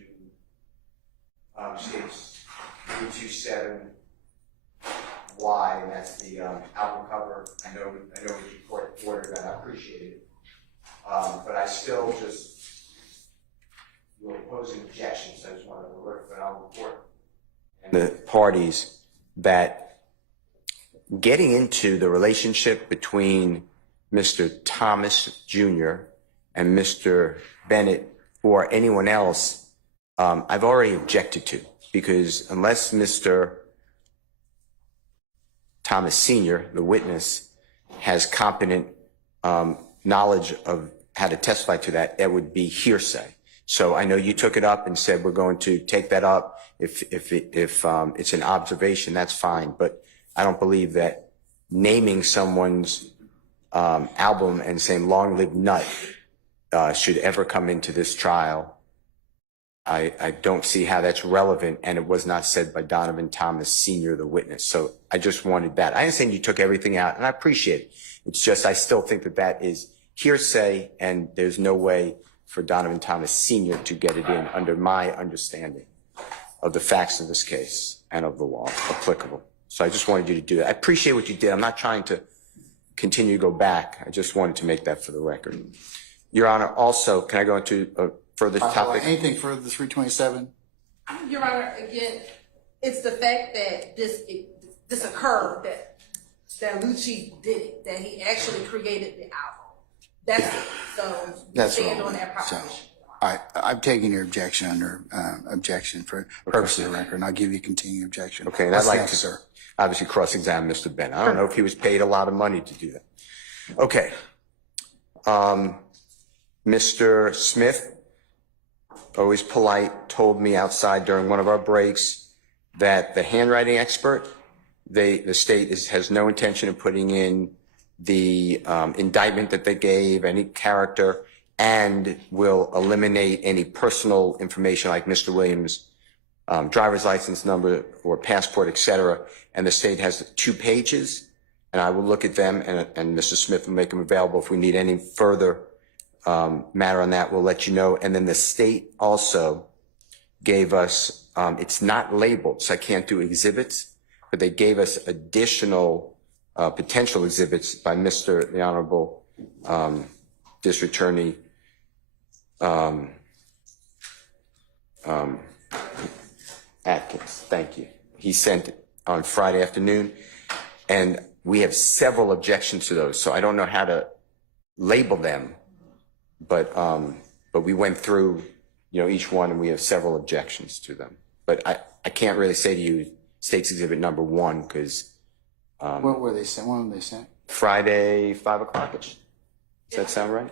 states 327Y, and that's the album cover. I know the court ordered that, I appreciate it. But I still just will pose an objection, so I just wanted to alert, but I'll report. The parties that getting into the relationship between Mr. Thomas Jr. and Mr. Bennett or anyone else, I've already objected to, because unless Mr. Thomas Sr., the witness, has competent knowledge of how to testify to that, that would be hearsay. So I know you took it up and said we're going to take that up. If it's an observation, that's fine. But I don't believe that naming someone's album and saying "Long Live Nut" should ever come into this trial. I don't see how that's relevant, and it was not said by Donovan Thomas Sr., the witness. So I just wanted that. I understand you took everything out, and I appreciate it. It's just I still think that that is hearsay, and there's no way for Donovan Thomas Sr. to get it in under my understanding of the facts of this case and of the law applicable. So I just wanted you to do that. I appreciate what you did. I'm not trying to continue to go back. I just wanted to make that for the record. Your Honor, also, can I go into a further topic? Anything further, the 327? Your Honor, again, it's the fact that this occurred, that Lucci did it, that he actually created the album. That's it. So That's stand wrong. on that proposition. So, I'm taking your objection under objection for purposes of the record, and I'll give you a continuing objection. Okay, and I'd like to sir. obviously cross-examine Mr. Bennett. I don't know if he was paid a lot of money to do that. Okay. Mr. Smith, always polite, told me outside during one of our breaks that the handwriting expert, the state has no intention of putting in the indictment that they gave, any character, and will eliminate any personal information like Mr. Williams' driver's license number or passport, etc. And the state has 2 pages, and I will look at them, and Mr. Smith will make them available. If we need any further matter on that, we'll let you know. And then the state also gave us, it's not labeled, so I can't do exhibits, but they gave us additional potential exhibits by the Honorable District Attorney Atkins. Thank you. He sent it on Friday afternoon, and we have several objections to those, so I don't know how to label them, but we went through, each one, and we have several objections to them. But I can't really say to you State's Exhibit number 1 because What were they sent? When were they sent? Friday, 5 o'clock-ish. Does that sound right?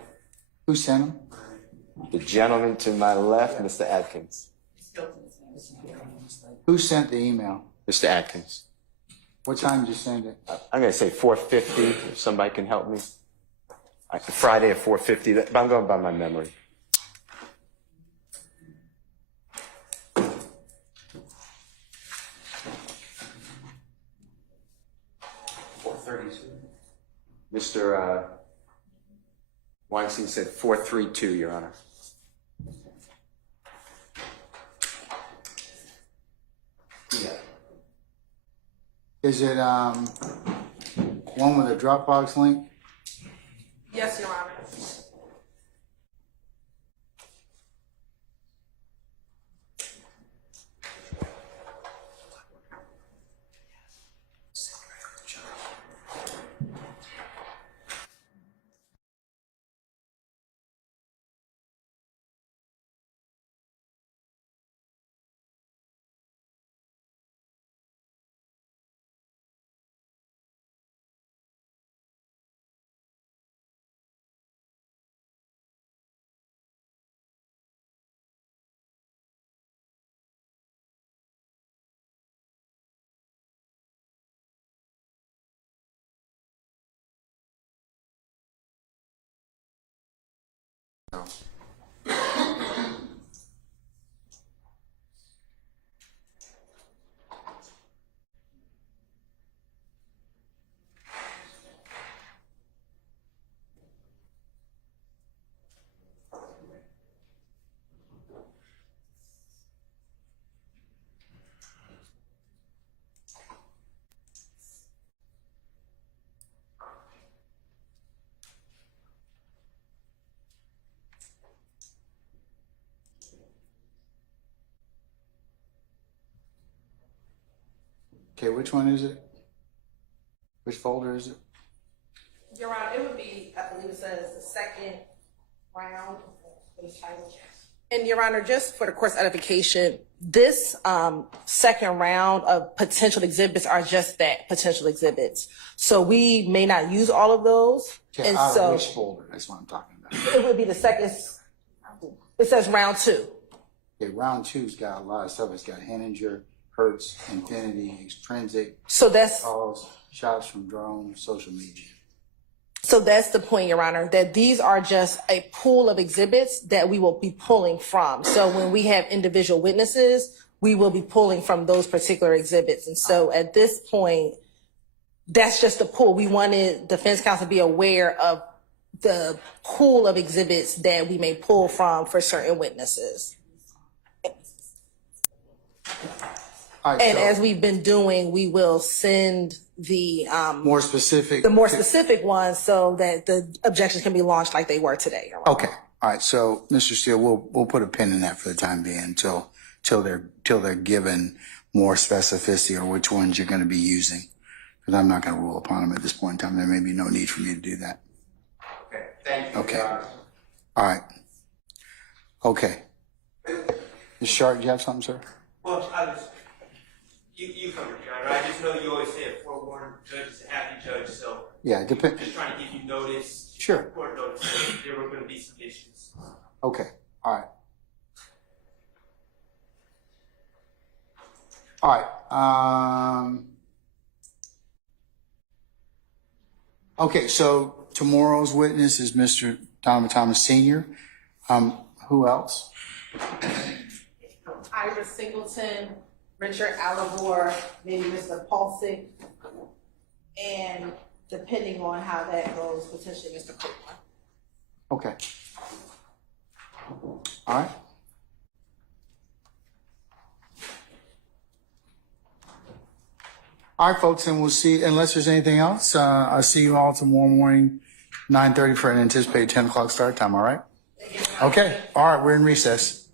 Who sent them? The gentleman to my left, Mr. Atkins. Who sent the email? Mr. Atkins. What time did you send it? I'm going to say 4:50, if somebody can help me. Friday at 4:50, but I'm going by my memory. Mr. Weinstein said 432, Your Honor. Is it one with a Dropbox link? Yes, Your Honor. Okay, which one is it? Which folder is it? Your Honor, it would be, I believe it says the second round for the title. And Your Honor, just for the court's edification, this second round of potential exhibits are just that, potential exhibits. So we may not use all of those. Okay, And out of so which folder? That's what I'm talking about. it would be the second, it says round 2. Okay, round 2's got a lot of stuff. It's got Henninger, Hertz, Infinity, Extrinsic, So that's calls, shots from drones, social media. So that's the point, Your Honor, that these are just a pool of exhibits that we will be pulling from. So when we have individual witnesses, we will be pulling from those particular exhibits. And so at this point, that's just a pool. We wanted defense counsel to be aware of the pool of exhibits that we may pull from for certain witnesses. All right, And so as we've been doing, we will send the more specific. more specific ones so that the objections can be launched like they were today, Your Honor. Okay. All right. So, Mr. Steele, we'll put a pin in that for the time being until they're given more specificity or which ones you're going to be using. Because I'm not going to rule upon them at this point in time. There may be no need for me to do that. Okay, thank you. Okay. Your Honor. All right. Okay. Ms. Sharp, do you have something, sir? Well, you covered it, Your Honor. I just know you always say a forewarned judge is a happy judge, so Yeah. just trying to give you notice. Sure. Court notice that there were going to be some issues. Okay. All right. All right. Okay. So tomorrow's witness is Mr. Donovan Thomas Sr. Who else? Ira Singleton, Richard Alivor, maybe Mr. Paulsick, and depending on how that goes, potentially Mr. Copeland. Okay. All right. All right, folks, and we'll see, unless there's anything else, I'll see you all tomorrow morning, 9:30 for an anticipated 10 o'clock start time, all right? Okay. All right, we're in recess.